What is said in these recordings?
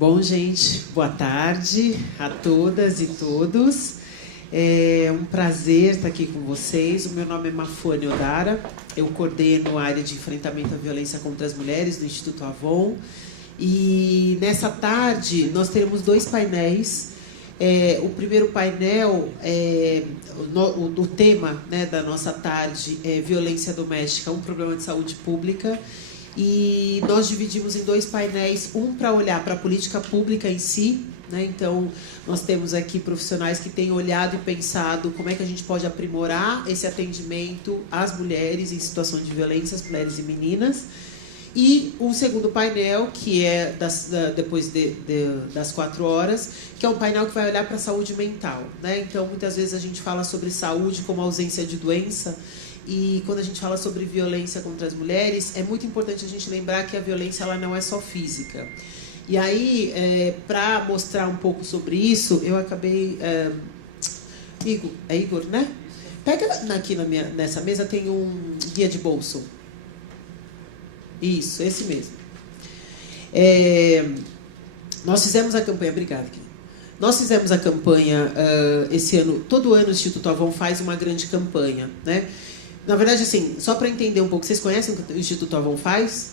Bom, gente, boa tarde a todas e todos. É um prazer estar aqui com vocês. O meu nome é Mafone Odara. Eu coordeno a área de enfrentamento à violência contra as mulheres do Instituto Avon. E nessa tarde nós teremos dois painéis. O primeiro painel, o tema, né, da nossa tarde é violência doméstica, um problema de saúde pública. E nós dividimos em dois painéis, um para olhar para a política pública em si, né? Então, nós temos aqui profissionais que têm olhado e pensado como é que a gente pode aprimorar esse atendimento às mulheres em situação de violência, às mulheres e meninas. E um segundo painel, que é depois das 4 horas, que é um painel que vai olhar para a saúde mental, né? Então, muitas vezes a gente fala sobre saúde como ausência de doença. E quando a gente fala sobre violência contra as mulheres, é muito importante a gente lembrar que a violência ela não é só física. E aí, para mostrar um pouco sobre isso, eu acabei... Igor, né? Pega aqui nessa mesa, tem um guia de bolso. Isso, esse mesmo. Nós fizemos a campanha... Obrigada, querida. Nós fizemos a campanha esse ano. Todo ano o Instituto Avon faz uma grande campanha, né? Na verdade, assim, só para entender um pouco, vocês conhecem o que o Instituto Avon faz?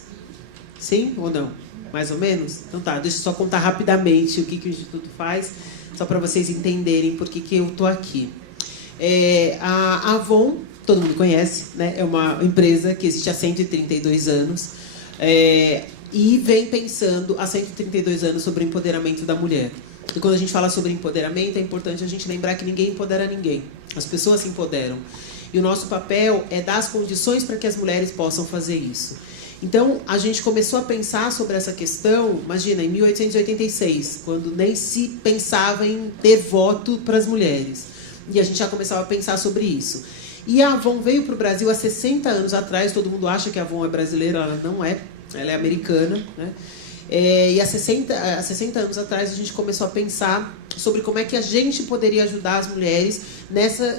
Sim ou não? Mais ou menos? Então tá, deixa eu só contar rapidamente o que o Instituto faz, só para vocês entenderem por que eu estou aqui. A Avon, todo mundo conhece, né? É uma empresa que existe há 132 anos e vem pensando há 132 anos sobre o empoderamento da mulher. E quando a gente fala sobre empoderamento, é importante a gente lembrar que ninguém empodera ninguém. As pessoas se empoderam. E o nosso papel é dar as condições para que as mulheres possam fazer isso. Então, a gente começou a pensar sobre essa questão, imagina, em 1886, quando nem se pensava em ter voto para as mulheres. E a gente já começava a pensar sobre isso. E a Avon veio para o Brasil há 60 anos atrás, todo mundo acha que a Avon é brasileira, ela não é, ela é americana, né? E há 60 anos atrás a gente começou a pensar sobre como é que a gente poderia ajudar as mulheres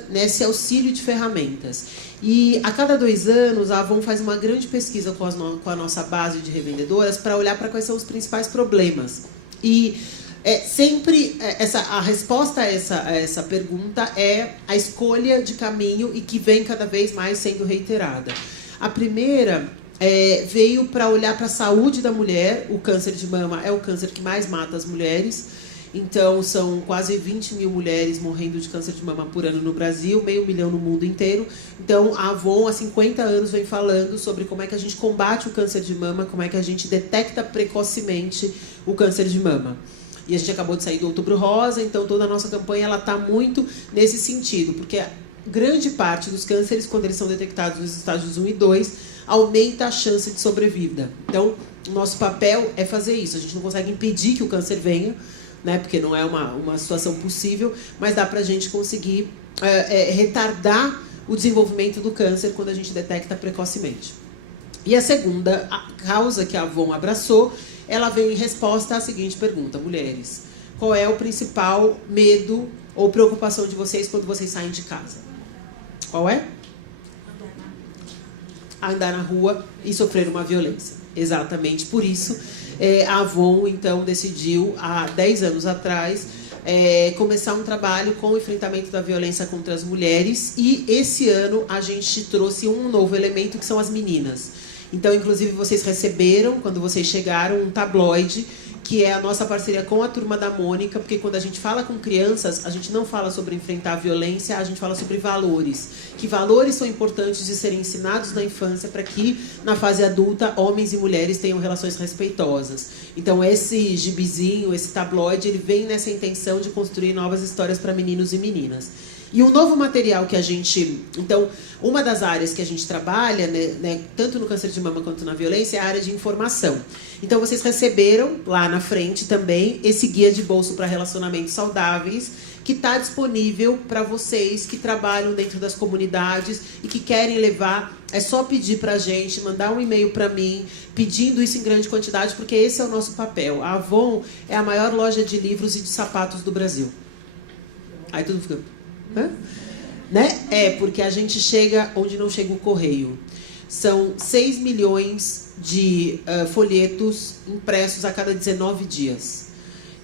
nesse auxílio de ferramentas. E a cada 2 anos a Avon faz uma grande pesquisa com a nossa base de revendedoras para olhar para quais são os principais problemas. E sempre a resposta a essa pergunta é a escolha de caminho e que vem cada vez mais sendo reiterada. A primeira... veio para olhar para a saúde da mulher. O câncer de mama é o câncer que mais mata as mulheres. Então, são quase 20 mil mulheres morrendo de câncer de mama por ano no Brasil, 500 mil no mundo inteiro. Então, a Avon, há 50 anos, vem falando sobre como é que a gente combate o câncer de mama, como é que a gente detecta precocemente o câncer de mama. E a gente acabou de sair do Outubro Rosa, então toda a nossa campanha está muito nesse sentido, porque grande parte dos cânceres, quando eles são detectados nos estágios 1 e 2, aumenta a chance de sobrevida. Então, o nosso papel é fazer isso. A gente não consegue impedir que o câncer venha, né, porque não é uma situação possível, mas dá para a gente conseguir retardar o desenvolvimento do câncer quando a gente detecta precocemente. E a segunda causa que a Avon abraçou, ela vem em resposta à seguinte pergunta: mulheres, qual é o principal medo ou preocupação de vocês quando vocês saem de casa? Qual é? Andar na rua e sofrer uma violência. Exatamente por isso, a Avon, então, decidiu, há 10 anos atrás, começar um trabalho com o enfrentamento da violência contra as mulheres. E esse ano a gente trouxe um novo elemento, que são as meninas. Então, inclusive, vocês receberam, quando vocês chegaram, um tabloide, que é a nossa parceria com a Turma da Mônica, porque quando a gente fala com crianças, a gente não fala sobre enfrentar a violência, a gente fala sobre valores. Que valores são importantes de serem ensinados na infância para que, na fase adulta, homens e mulheres tenham relações respeitosas. Então, esse gibizinho, esse tabloide, ele vem nessa intenção de construir novas histórias para meninos e meninas. E um novo material que a gente... Então, uma das áreas que a gente trabalha, né, tanto no câncer de mama quanto na violência, é a área de informação. Então, vocês receberam lá na frente também esse guia de bolso para relacionamentos saudáveis, que está disponível para vocês que trabalham dentro das comunidades e que querem levar. É só pedir para a gente, mandar um e-mail para mim, pedindo isso em grande quantidade, porque esse é o nosso papel. A Avon é a maior loja de livros e de sapatos do Brasil. Aí tudo fica... Né? Porque a gente chega onde não chega o correio. São 6 milhões de folhetos impressos a cada 19 dias.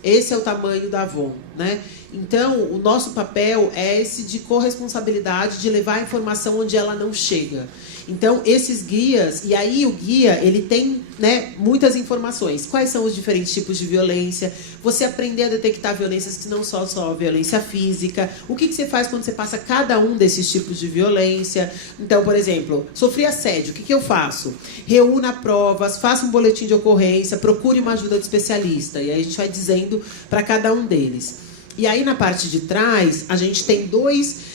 esse é o tamanho da Avon, né? Então, o nosso papel é esse de corresponsabilidade, de levar a informação onde ela não chega. Então, esses guias, e aí o guia, ele tem, né, muitas informações. Quais são os diferentes tipos de violência? Você aprender a detectar violências que não são só violência física. O que você faz quando você passa cada um desses tipos de violência? Então, por exemplo, sofri assédio, o que eu faço? Reúna provas, faça um boletim de ocorrência, procure uma ajuda de especialista. E aí a gente vai dizendo para cada um deles. E aí, na parte de trás, a gente tem dois...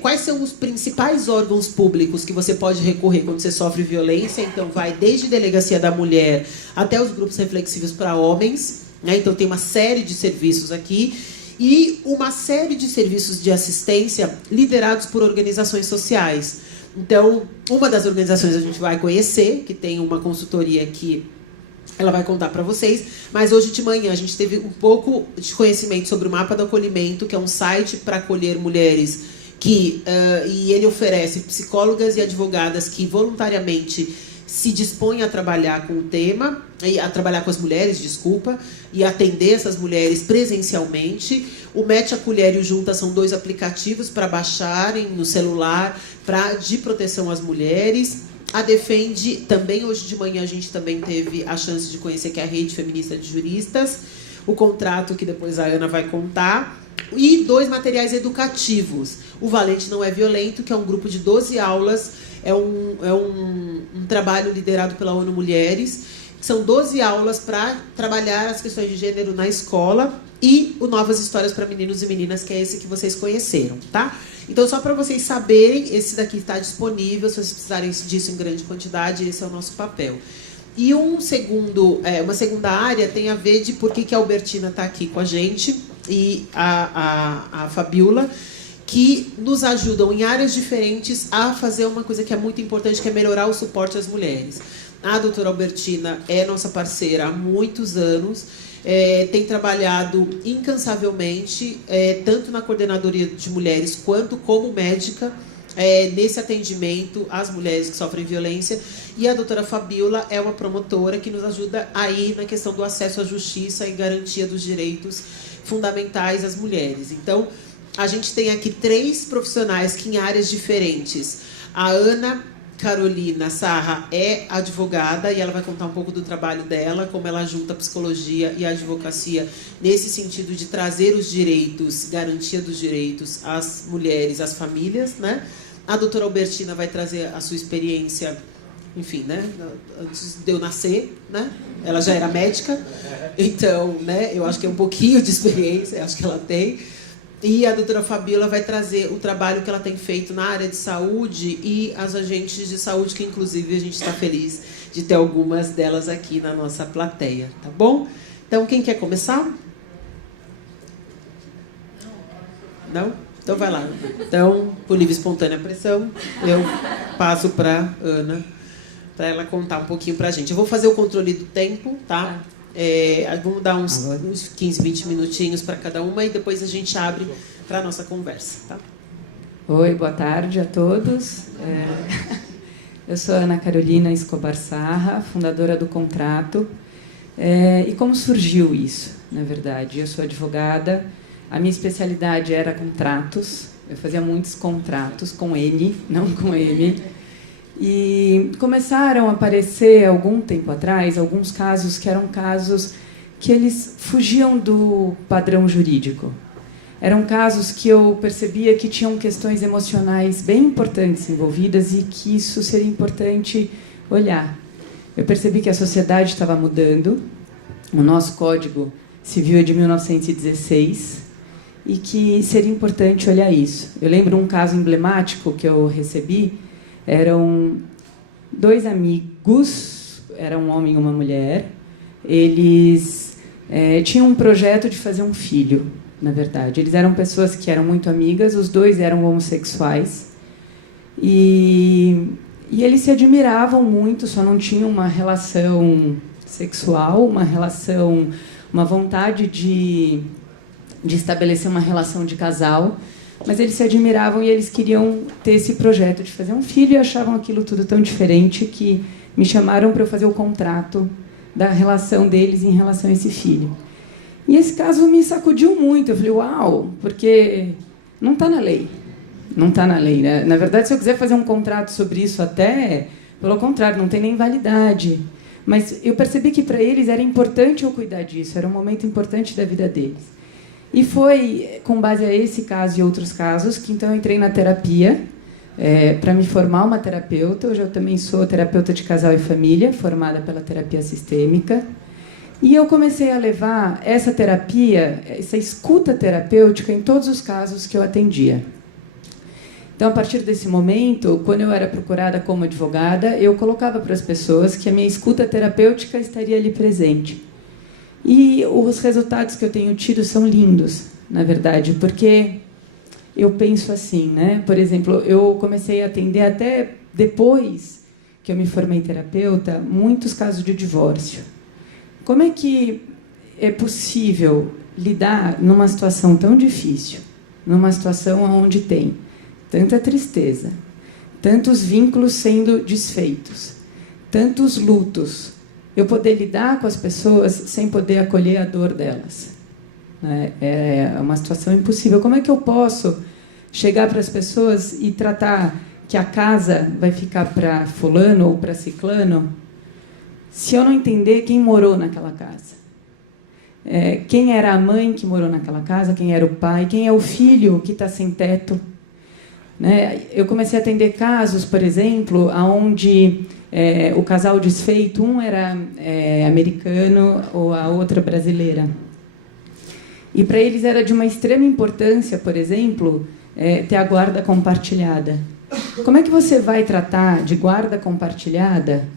quais são os principais órgãos públicos que você pode recorrer quando você sofre violência? Então, vai desde Delegacia da Mulher até os grupos reflexivos para homens, né? Então, tem uma série de serviços aqui. E uma série de serviços de assistência liderados por organizações sociais. Então, uma das organizações a gente vai conhecer, que tem uma consultoria aqui, ela vai contar para vocês, mas hoje de manhã a gente teve um pouco de conhecimento sobre o Mapa do Acolhimento, que é um site para acolher mulheres e ele oferece psicólogas e advogadas que voluntariamente se dispõem a trabalhar com o tema, a trabalhar com as mulheres, desculpa, e atender essas mulheres presencialmente. O Mete a Colher e o Junta são dois aplicativos para baixarem no celular de proteção às mulheres. A Defende, também hoje de manhã a gente também teve a chance de conhecer que é a Rede Feminista de Juristas, o contrato que depois a Ana vai contar, e dois materiais educativos. O Valente Não é Violento, que é um grupo de 12 aulas, é um trabalho liderado pela ONU Mulheres, que são 12 aulas para trabalhar as questões de gênero na escola, e o Novas Histórias para Meninos e Meninas, que é esse que vocês conheceram, tá? Então, só para vocês saberem, esse daqui está disponível, se vocês precisarem disso em grande quantidade, esse é o nosso papel. E uma segunda área tem a ver de por que a Albertina está aqui com a gente, e a Fabiola, que nos ajudam em áreas diferentes a fazer uma coisa que é muito importante, que é melhorar o suporte às mulheres. A doutora Albertina é nossa parceira há muitos anos, tem trabalhado incansavelmente, tanto na coordenadoria de mulheres quanto como médica, nesse atendimento às mulheres que sofrem violência. E a doutora Fabiola é uma promotora que nos ajuda aí na questão do acesso à justiça e garantia dos direitos fundamentais às mulheres. Então, a gente tem aqui 3 profissionais que em áreas diferentes. A Ana Carolina Sarra é advogada e ela vai contar um pouco do trabalho dela, como ela junta a psicologia e a advocacia nesse sentido de trazer os direitos, garantia dos direitos às mulheres, às famílias, né? A doutora Albertina vai trazer a sua experiência, enfim, né? Antes de eu nascer, né? Ela já era médica, então, né? Eu acho que é um pouquinho de experiência, acho que ela tem. E a doutora Fabiola vai trazer o trabalho que ela tem feito na área de saúde e as agentes de saúde, que inclusive a gente está feliz de ter algumas delas aqui na nossa plateia, tá bom? Então, quem quer começar? Não? Então vai lá. Então, por livre e espontânea pressão, eu passo para Ana, para ela contar um pouquinho para a gente. Eu vou fazer o controle do tempo, tá? Vamos dar uns 15, 20 minutinhos para cada uma e depois a gente abre para a nossa conversa, tá? Oi, boa tarde a todos. Eu sou Ana Carolina Escobar Sarra, fundadora do Contrato. E como surgiu isso, na verdade? Eu sou advogada, a minha especialidade era contratos, eu fazia muitos contratos com N, não com M. E começaram a aparecer, algum tempo atrás, alguns casos que eram casos que eles fugiam do padrão jurídico. Eram casos que eu percebia que tinham questões emocionais bem importantes envolvidas e que isso seria importante olhar. Eu percebi que a sociedade estava mudando, o nosso Código Civil é de 1916, e que seria importante olhar isso. Eu lembro um caso emblemático que eu recebi. Eram 2 amigos, era um homem e uma mulher. Eles tinham um projeto de fazer um filho, na verdade. Eles eram pessoas que eram muito amigas, os 2 eram homossexuais. E eles se admiravam muito, só não tinham uma relação sexual, uma vontade de estabelecer uma relação de casal. Mas eles se admiravam e eles queriam ter esse projeto de fazer um filho e achavam aquilo tudo tão diferente que me chamaram para eu fazer o contrato da relação deles em relação a esse filho. E esse caso me sacudiu muito. Eu falei, uau, porque não está na lei. Não está na lei, né? Na verdade, se eu quiser fazer um contrato sobre isso até, pelo contrário, não tem nem validade. Mas eu percebi que para eles era importante eu cuidar disso, era um momento importante da vida deles. E foi com base a esse caso e outros casos que então eu entrei na terapia para me formar uma terapeuta. Hoje eu também sou terapeuta de casal e família, formada pela terapia sistêmica. E eu comecei a levar essa terapia, essa escuta terapêutica em todos os casos que eu atendia. Então, a partir desse momento, quando eu era procurada como advogada, eu colocava para as pessoas que a minha escuta terapêutica estaria ali presente. E os resultados que eu tenho tido são lindos, na verdade, porque eu penso assim, né? Por exemplo, eu comecei a atender até depois que eu me formei terapeuta, muitos casos de divórcio. Como é que é possível lidar numa situação tão difícil, numa situação onde tem tanta tristeza, tantos vínculos sendo desfeitos, tantos lutos, eu poder lidar com as pessoas sem poder acolher a dor delas? É uma situação impossível. Como é que eu posso chegar para as pessoas e tratar que a casa vai ficar para fulano ou para ciclano se eu não entender quem morou naquela casa? Quem era a mãe que morou naquela casa, quem era o pai, quem é o filho que está sem teto? Eu comecei a atender casos, por exemplo, onde o casal desfeito, um era americano ou a outra brasileira. E para eles era de uma extrema importância, por exemplo, ter a guarda compartilhada. Como é que você vai tratar de guarda compartilhada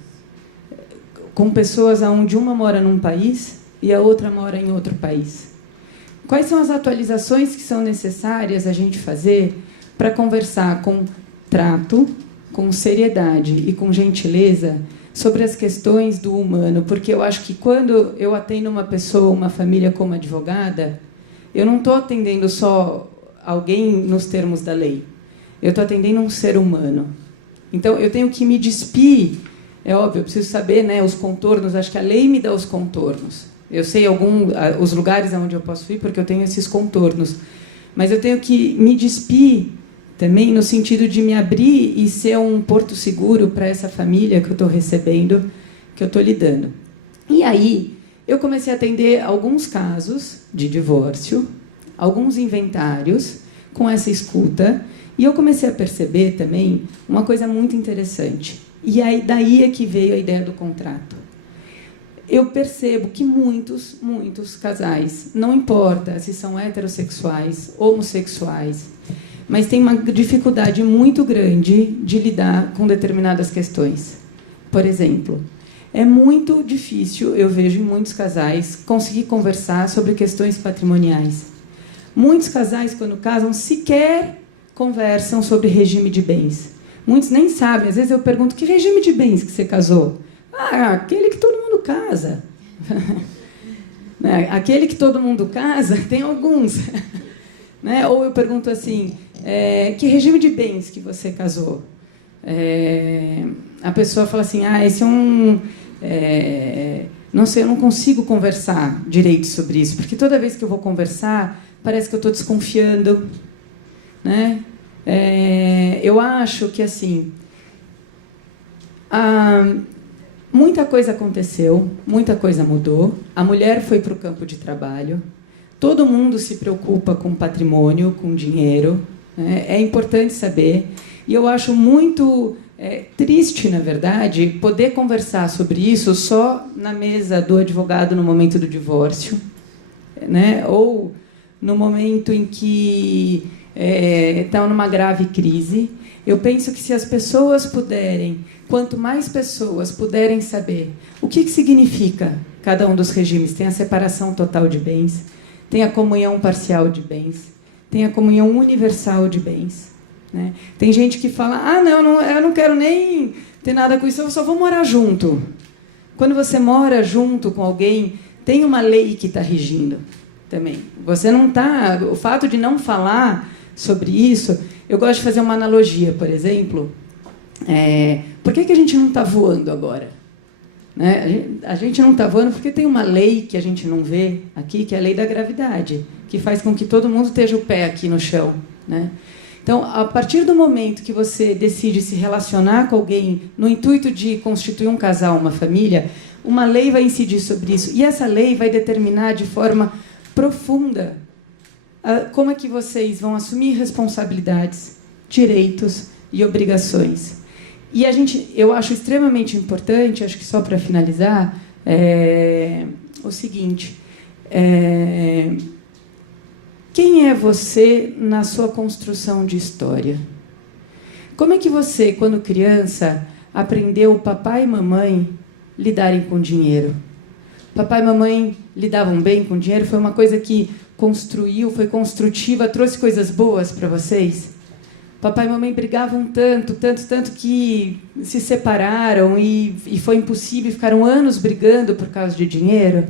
com pessoas onde uma mora num país e a outra mora em outro país? Quais são as atualizações que são necessárias a gente fazer para conversar com trato, com seriedade e com gentileza sobre as questões do humano? Porque eu acho que quando eu atendo uma pessoa, uma família como advogada, eu não estou atendendo só alguém nos termos da lei. Eu estou atendendo um ser humano. Então, eu tenho que me despir. É óbvio, eu preciso saber, né, os contornos. Acho que a lei me dá os contornos. Eu sei os lugares onde eu posso ir, porque eu tenho esses contornos. Mas eu tenho que me despir também no sentido de me abrir e ser um porto seguro para essa família que eu estou recebendo, que eu estou lidando. E aí, eu comecei a atender alguns casos de divórcio, alguns inventários com essa escuta, e eu comecei a perceber também uma coisa muito interessante. E aí, daí é que veio a ideia do contrato. Eu percebo que muitos casais, não importa se são heterossexuais, homossexuais, mas tem uma dificuldade muito grande de lidar com determinadas questões. Por exemplo, é muito difícil, eu vejo em muitos casais, conseguir conversar sobre questões patrimoniais. Muitos casais, quando casam, sequer conversam sobre regime de bens. Muitos nem sabem. Às vezes eu pergunto, que regime de bens que você casou? Aquele que todo mundo casa. Aquele que todo mundo casa, tem alguns. Ou eu pergunto assim, que regime de bens que você casou? A pessoa fala assim, esse é um... não sei, eu não consigo conversar direito sobre isso, porque toda vez que eu vou conversar, parece que eu estou desconfiando. Eu acho que, assim, muita coisa aconteceu, muita coisa mudou, a mulher foi para o campo de trabalho, todo mundo se preocupa com patrimônio, com dinheiro, é importante saber, e eu acho muito triste, na verdade, poder conversar sobre isso só na mesa do advogado no momento do divórcio, ou no momento em que estão numa grave crise. Eu penso que se as pessoas puderem, quanto mais pessoas puderem saber o que significa cada um dos regimes, tem a separação total de bens, tem a comunhão parcial de bens, tem a comunhão universal de bens. Tem gente que fala, eu não quero nem ter nada com isso, eu só vou morar junto. Quando você mora junto com alguém, tem uma lei que está regindo também. Você não está... O fato de não falar sobre isso... Eu gosto de fazer uma analogia, por exemplo. Por que a gente não está voando agora? Né? A gente não está voando porque tem uma lei que a gente não vê aqui, que é a lei da gravidade, que faz com que todo mundo esteja o pé aqui no chão. Né? Então, a partir do momento que você decide se relacionar com alguém no intuito de constituir um casal, uma família, uma lei vai incidir sobre isso. E essa lei vai determinar de forma profunda como é que vocês vão assumir responsabilidades, direitos e obrigações. E eu acho extremamente importante, acho que só para finalizar, o seguinte: quem é você na sua construção de história? Como é que você, quando criança, aprendeu papai e mamãe lidarem com dinheiro? Papai e mamãe lidavam bem com dinheiro? Foi uma coisa que construiu, foi construtiva, trouxe coisas boas para vocês? Papai e mamãe brigavam tanto que se separaram e foi impossível, ficaram anos brigando por causa de dinheiro?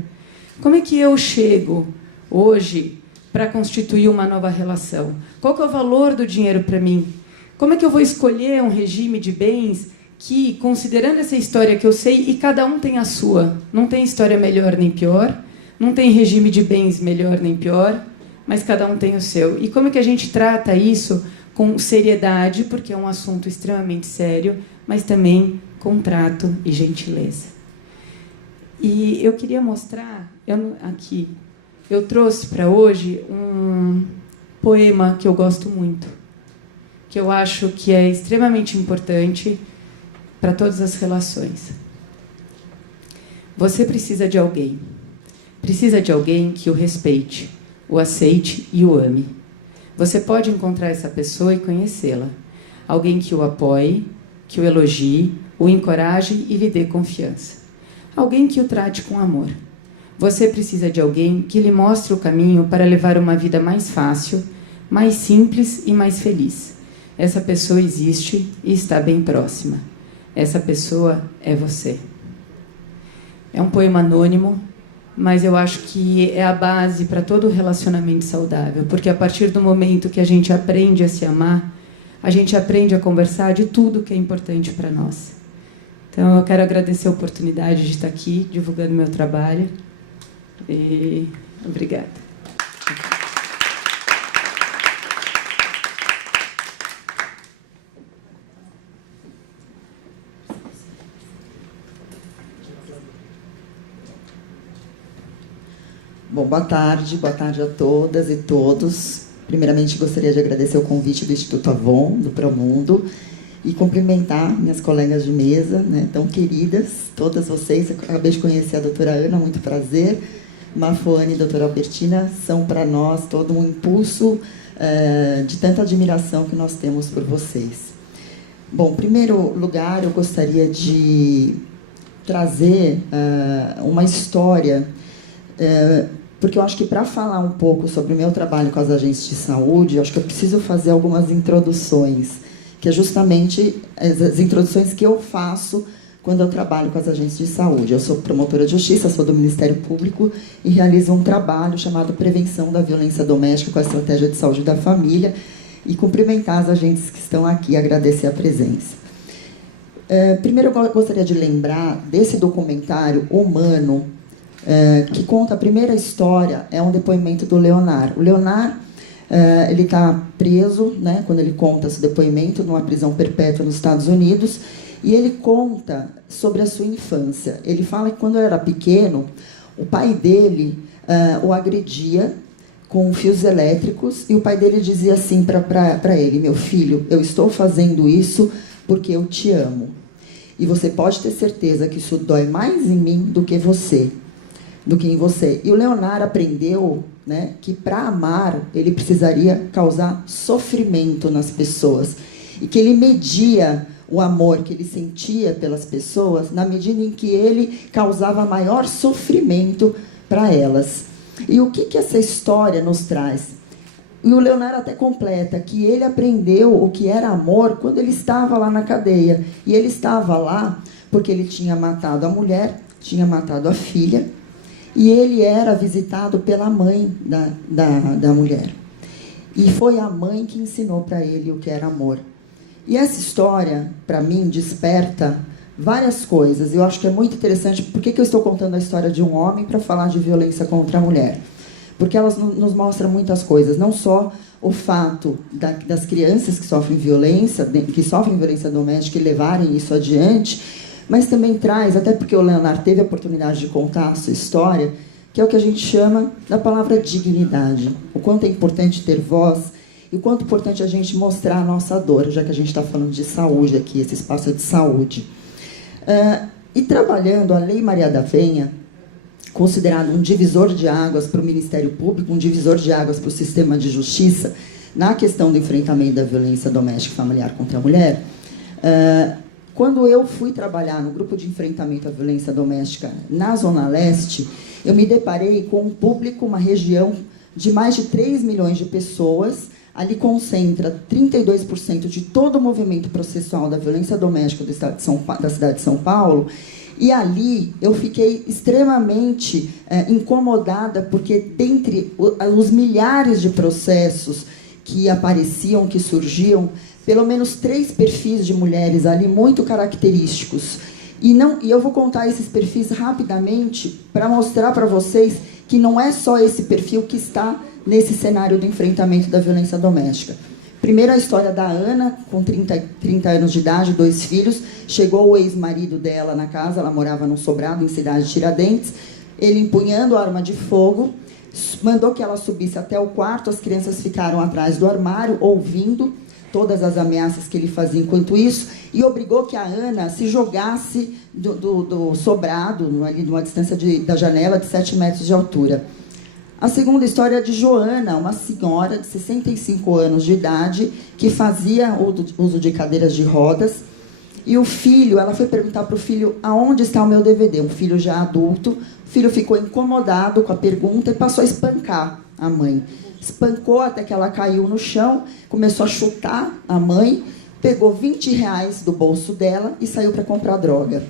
Como é que eu chego hoje para constituir uma nova relação? Qual que é o valor do dinheiro para mim? Como é que eu vou escolher um regime de bens que, considerando essa história que eu sei, e cada um tem a sua, não tem história melhor nem pior, não tem regime de bens melhor nem pior, mas cada um tem o seu. E como é que a gente trata isso com seriedade, porque é um assunto extremamente sério, mas também com trato e gentileza. E eu queria mostrar, aqui, eu trouxe para hoje um poema que eu gosto muito, que eu acho que é extremamente importante para todas as relações. Você precisa de alguém. Precisa de alguém que o respeite, o aceite e o ame. Você pode encontrar essa pessoa e conhecê-la. Alguém que o apoie, que o elogie, o encoraje e lhe dê confiança. Alguém que o trate com amor. Você precisa de alguém que lhe mostre o caminho para levar uma vida mais fácil, mais simples e mais feliz. Essa pessoa existe e está bem próxima. Essa pessoa é você. É um poema anônimo, mas eu acho que é a base para todo relacionamento saudável, porque a partir do momento que a gente aprende a se amar, a gente aprende a conversar de tudo que é importante para nós. Então, eu quero agradecer a oportunidade de estar aqui divulgando meu trabalho. E obrigada. Bom, boa tarde a todas e todos. Primeiramente, gostaria de agradecer o convite do Instituto Avon, do Promundo, e cumprimentar minhas colegas de mesa, né, tão queridas, todas vocês. Eu acabei de conhecer a doutora Ana, muito prazer. Mafuane e doutora Albertina são para nós todo um impulso de tanta admiração que nós temos por vocês. Bom, em primeiro lugar, eu gostaria de trazer uma história, porque eu acho que para falar um pouco sobre o meu trabalho com as agências de saúde, eu acho que eu preciso fazer algumas introduções, que é justamente as introduções que eu faço quando eu trabalho com as agências de saúde. Eu sou promotora de justiça, sou do Ministério Público e realizo um trabalho chamado Prevenção da Violência Doméstica com a Estratégia de Saúde da Família, e cumprimentar as agentes que estão aqui e agradecer a presença. Primeiro, eu gostaria de lembrar desse documentário humano, que conta a primeira história, é um depoimento do Leonard. O Leonard, ele está preso, né, quando ele conta esse depoimento, numa prisão perpétua nos Estados Unidos, e ele conta sobre a sua infância. Ele fala que quando ele era pequeno, o pai dele o agredia com fios elétricos, e o pai dele dizia assim para ele: meu filho, eu estou fazendo isso porque eu te amo. E você pode ter certeza que isso dói mais em mim do que em você. E o Leonard aprendeu, né, que para amar ele precisaria causar sofrimento nas pessoas, e que ele media o amor que ele sentia pelas pessoas na medida em que ele causava maior sofrimento para elas. E o que essa história nos traz? E o Leonard até completa que ele aprendeu o que era amor quando ele estava lá na cadeia. E ele estava lá porque ele tinha matado a mulher, tinha matado a filha, e ele era visitado pela mãe da mulher. E foi a mãe que ensinou para ele o que era amor. E essa história, para mim, desperta várias coisas. Eu acho que é muito interessante. Por que eu estou contando a história de um homem para falar de violência contra a mulher? Porque elas nos mostram muitas coisas, não só o fato das crianças que sofrem violência doméstica e levarem isso adiante, mas também traz, até porque o Leonardo teve a oportunidade de contar a sua história, que é o que a gente chama da palavra dignidade. O quanto é importante ter voz e o quanto é importante a gente mostrar a nossa dor, já que a gente está falando de saúde aqui, esse espaço é de saúde. E trabalhando a Lei Maria da Penha, considerado um divisor de águas para o Ministério Público, um divisor de águas para o sistema de justiça, na questão do enfrentamento da violência doméstica e familiar contra a mulher, quando eu fui trabalhar no grupo de enfrentamento à violência doméstica na Zona Leste, eu me deparei com um público, uma região de mais de 3 milhões de pessoas. Ali concentra 32% de todo o movimento processual da violência doméstica da cidade de São Paulo. E ali eu fiquei extremamente incomodada, porque dentre os milhares de processos que apareciam, que surgiam, pelo menos 3 perfis de mulheres ali muito característicos. E eu vou contar esses perfis rapidamente para mostrar para vocês que não é só esse perfil que está nesse cenário do enfrentamento da violência doméstica. Primeiro, a história da Ana, com 30 anos de idade, 2 filhos. Chegou o ex-marido dela na casa, ela morava num sobrado em Cidade de Tiradentes. Ele, empunhando a arma de fogo, mandou que ela subisse até o quarto. As crianças ficaram atrás do armário, ouvindo todas as ameaças que ele fazia enquanto isso, e obrigou que a Ana se jogasse do sobrado, ali numa distância da janela de 7 metros de altura. A segunda história é de Joana, uma senhora de 65 anos de idade, que fazia uso de cadeiras de rodas. E o filho, ela foi perguntar para o filho, aonde está o meu DVD? Um filho já adulto. O filho ficou incomodado com a pergunta e passou a espancar a mãe. Espancou até que ela caiu no chão, começou a chutar a mãe, pegou R$20 do bolso dela e saiu para comprar droga.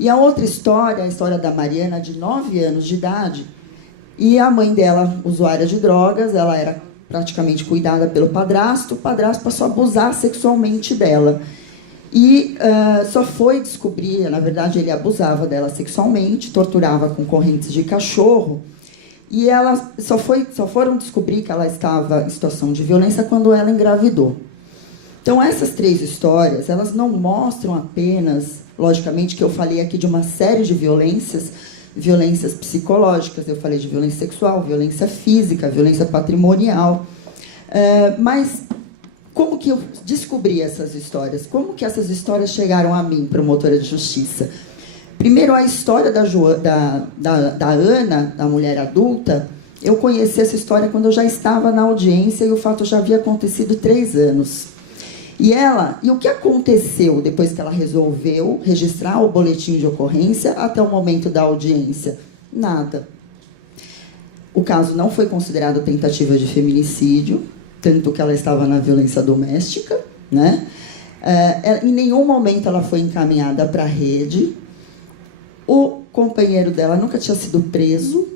E a outra história, a história da Mariana, de 9 anos de idade, e a mãe dela, usuária de drogas, ela era praticamente cuidada pelo padrasto, o padrasto passou a abusar sexualmente dela. E só foi descobrir, na verdade, ele abusava dela sexualmente, torturava com correntes de cachorro, e ela só foram descobrir que ela estava em situação de violência quando ela engravidou. Então, essas 3 histórias, elas não mostram apenas, logicamente, que eu falei aqui de uma série de violências psicológicas, eu falei de violência sexual, violência física, violência patrimonial. Mas como que eu descobri essas histórias? Como que essas histórias chegaram a mim, promotora de justiça? Primeiro, a história da Ana, da mulher adulta, eu conheci essa história quando eu já estava na audiência e o fato já havia acontecido 3 anos. E o que aconteceu depois que ela resolveu registrar o boletim de ocorrência até o momento da audiência? Nada. O caso não foi considerado tentativa de feminicídio, tanto que ela estava na violência doméstica, né? Em nenhum momento ela foi encaminhada para a rede. O companheiro dela nunca tinha sido preso.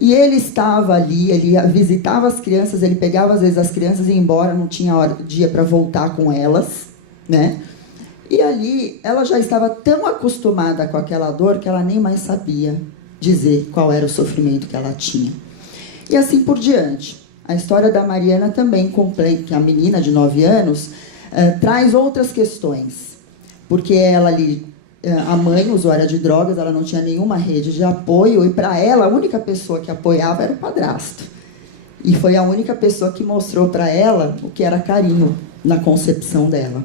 E ele estava ali, ele visitava as crianças, ele pegava às vezes as crianças e ia embora, não tinha hora do dia para voltar com elas, né? E ali ela já estava tão acostumada com aquela dor que ela nem mais sabia dizer qual era o sofrimento que ela tinha. E assim por diante. A história da Mariana também, que é a menina de 9 anos, traz outras questões. Porque ela ali, a mãe, usuária de drogas, ela não tinha nenhuma rede de apoio, e para ela, a única pessoa que apoiava era o padrasto. E foi a única pessoa que mostrou para ela o que era carinho na concepção dela.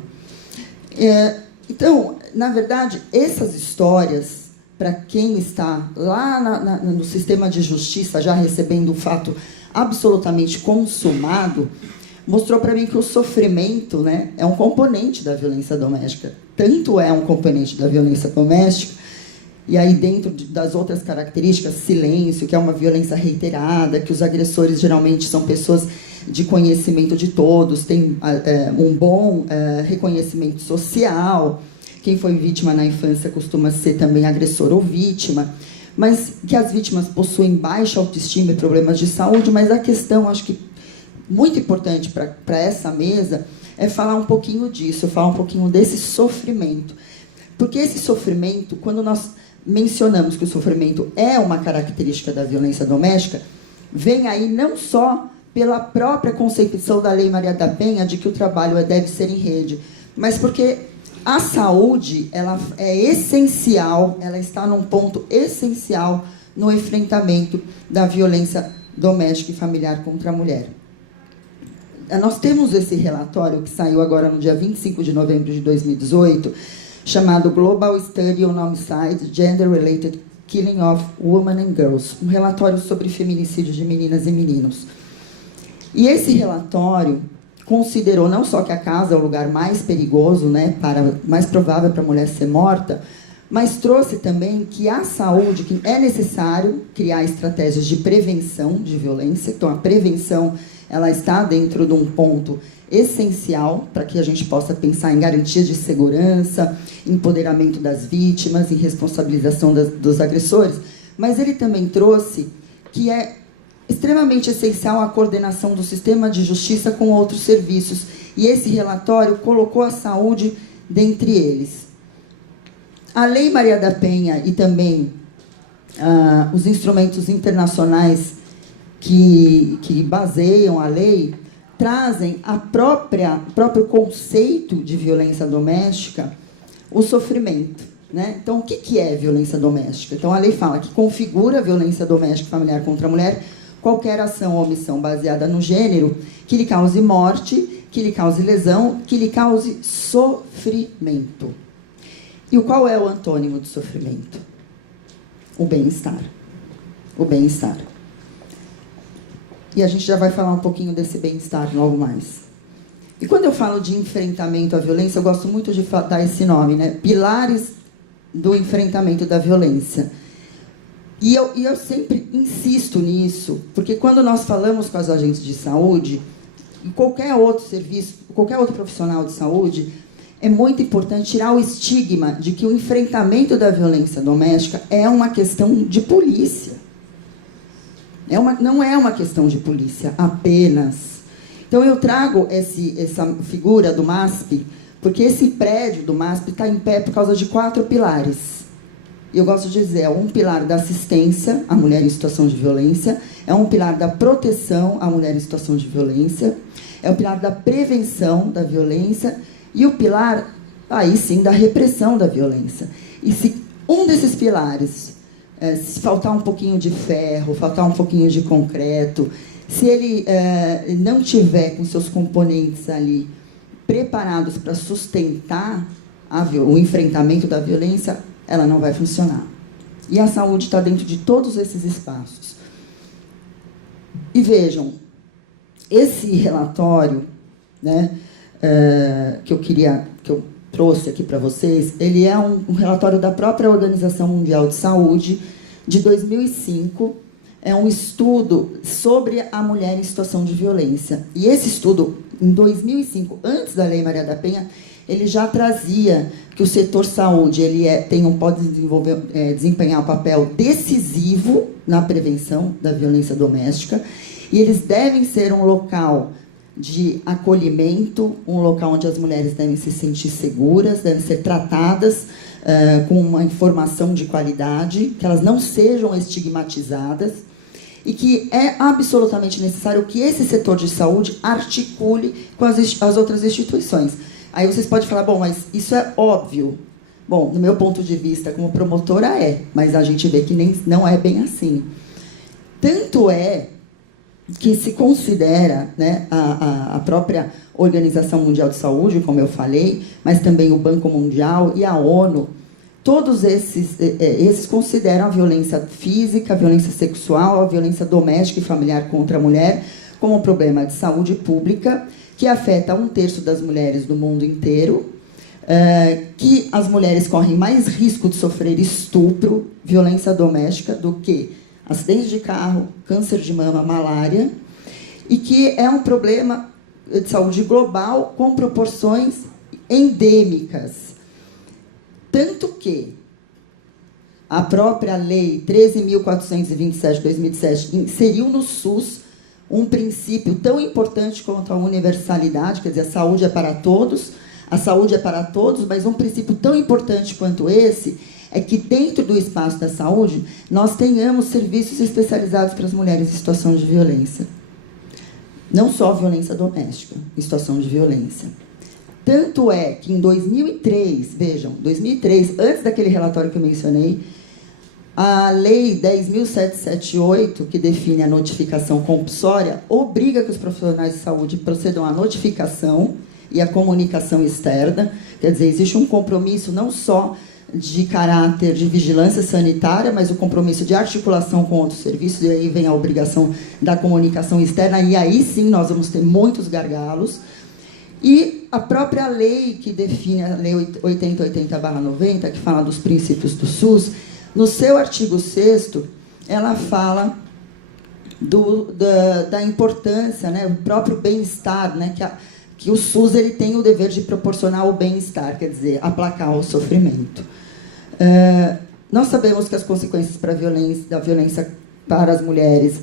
Então, na verdade, essas histórias, para quem está lá no sistema de justiça, já recebendo o fato absolutamente consumado, mostrou para mim que o sofrimento, né, é um componente da violência doméstica. Tanto é um componente da violência doméstica, e aí dentro das outras características, silêncio, que é uma violência reiterada, que os agressores geralmente são pessoas de conhecimento de todos, têm um bom reconhecimento social. Quem foi vítima na infância costuma ser também agressor ou vítima, mas que as vítimas possuem baixa autoestima e problemas de saúde. Mas a questão, acho que muito importante para essa mesa, é falar um pouquinho disso, falar um pouquinho desse sofrimento. Porque esse sofrimento, quando nós mencionamos que o sofrimento é uma característica da violência doméstica, vem aí não só pela própria concepção da Lei Maria da Penha de que o trabalho deve ser em rede, mas porque a saúde, ela é essencial, ela está num ponto essencial no enfrentamento da violência doméstica e familiar contra a mulher. Nós temos esse relatório que saiu agora no dia 25 de novembro de 2018, chamado Global Study on Homicide, Gender-Related Killing of Women and Girls, um relatório sobre feminicídio de meninas e meninos. E esse relatório considerou não só que a casa é o lugar mais perigoso, né, mais provável para a mulher ser morta, mas trouxe também que a saúde, que é necessário criar estratégias de prevenção de violência. Então, a prevenção, ela está dentro de um ponto essencial para que a gente possa pensar em garantias de segurança, empoderamento das vítimas, em responsabilização dos agressores. Mas ele também trouxe que é extremamente essencial a coordenação do sistema de justiça com outros serviços. E esse relatório colocou a saúde dentre eles. A Lei Maria da Penha e também os instrumentos internacionais que baseiam a lei trazem o próprio conceito de violência doméstica, o sofrimento, né? Então, o que é violência doméstica? Então, a lei fala que configura a violência doméstica e familiar contra a mulher qualquer ação ou omissão baseada no gênero que lhe cause morte, que lhe cause lesão, que lhe cause sofrimento. E qual é o antônimo do sofrimento? O bem-estar. O bem-estar. E a gente já vai falar um pouquinho desse bem-estar logo mais. E quando eu falo de enfrentamento à violência, eu gosto muito de dar esse nome, né? Pilares do enfrentamento da violência. E eu sempre insisto nisso, porque quando nós falamos com as agentes de saúde, e qualquer outro serviço, qualquer outro profissional de saúde, é muito importante tirar o estigma de que o enfrentamento da violência doméstica é uma questão de polícia. Não é uma questão de polícia apenas. Então, eu trago essa figura do MASP, porque esse prédio do MASP está em pé por causa de 4 pilares. Eu gosto de dizer, é um pilar da assistência à mulher em situação de violência, é um pilar da proteção à mulher em situação de violência, é o pilar da prevenção da violência e o pilar, aí sim, da repressão da violência. E se um desses pilares, se faltar um pouquinho de ferro, faltar um pouquinho de concreto, se ele não tiver com seus componentes ali preparados para sustentar o enfrentamento da violência, ela não vai funcionar. E a saúde está dentro de todos esses espaços. E vejam, esse relatório, né, que eu trouxe aqui para vocês, ele é um relatório da própria Organização Mundial de Saúde, de 2005, é um estudo sobre a mulher em situação de violência. E esse estudo, em 2005, antes da Lei Maria da Penha, ele já trazia que o setor saúde pode desempenhar um papel decisivo na prevenção da violência doméstica, e eles devem ser um local de acolhimento, um local onde as mulheres devem se sentir seguras, devem ser tratadas com uma informação de qualidade, que elas não sejam estigmatizadas, e que é absolutamente necessário que esse setor de saúde articule com as outras instituições. Aí vocês podem falar, bom, mas isso é óbvio. Bom, no meu ponto de vista como promotora mas a gente vê que não é bem assim. Tanto é que se considera, né, a própria Organização Mundial de Saúde, como eu falei, mas também o Banco Mundial e a ONU, todos esses consideram a violência física, a violência sexual, a violência doméstica e familiar contra a mulher como um problema de saúde pública que afeta 1/3 das mulheres do mundo inteiro, que as mulheres correm mais risco de sofrer estupro, violência doméstica, do que acidentes de carro, câncer de mama, malária, e que é um problema de saúde global com proporções endêmicas. Tanto que a própria Lei 13.427 de 2007 inseriu no SUS um princípio tão importante quanto a universalidade, quer dizer, a saúde é para todos, A saúde é para todos, mas um princípio tão importante quanto esse é que dentro do espaço da saúde nós tenhamos serviços especializados para as mulheres em situação de violência. Não só violência doméstica, em situação de violência. Tanto é que em 2003, vejam, 2003, antes daquele relatório que eu mencionei, a Lei 10.778, que define a notificação compulsória, obriga que os profissionais de saúde procedam à notificação e à comunicação externa. Quer dizer, existe um compromisso não só de caráter de vigilância sanitária, mas o compromisso de articulação com outros serviços, e aí vem a obrigação da comunicação externa, e aí sim nós vamos ter muitos gargalos. E a própria lei que define, a Lei 8080/90, que fala dos princípios do SUS, no seu artigo 6º, ela fala da importância, né, o próprio bem-estar, né, que o SUS ele tem o dever de proporcionar o bem-estar, quer dizer, aplacar o sofrimento. Nós sabemos que as consequências da violência para as mulheres,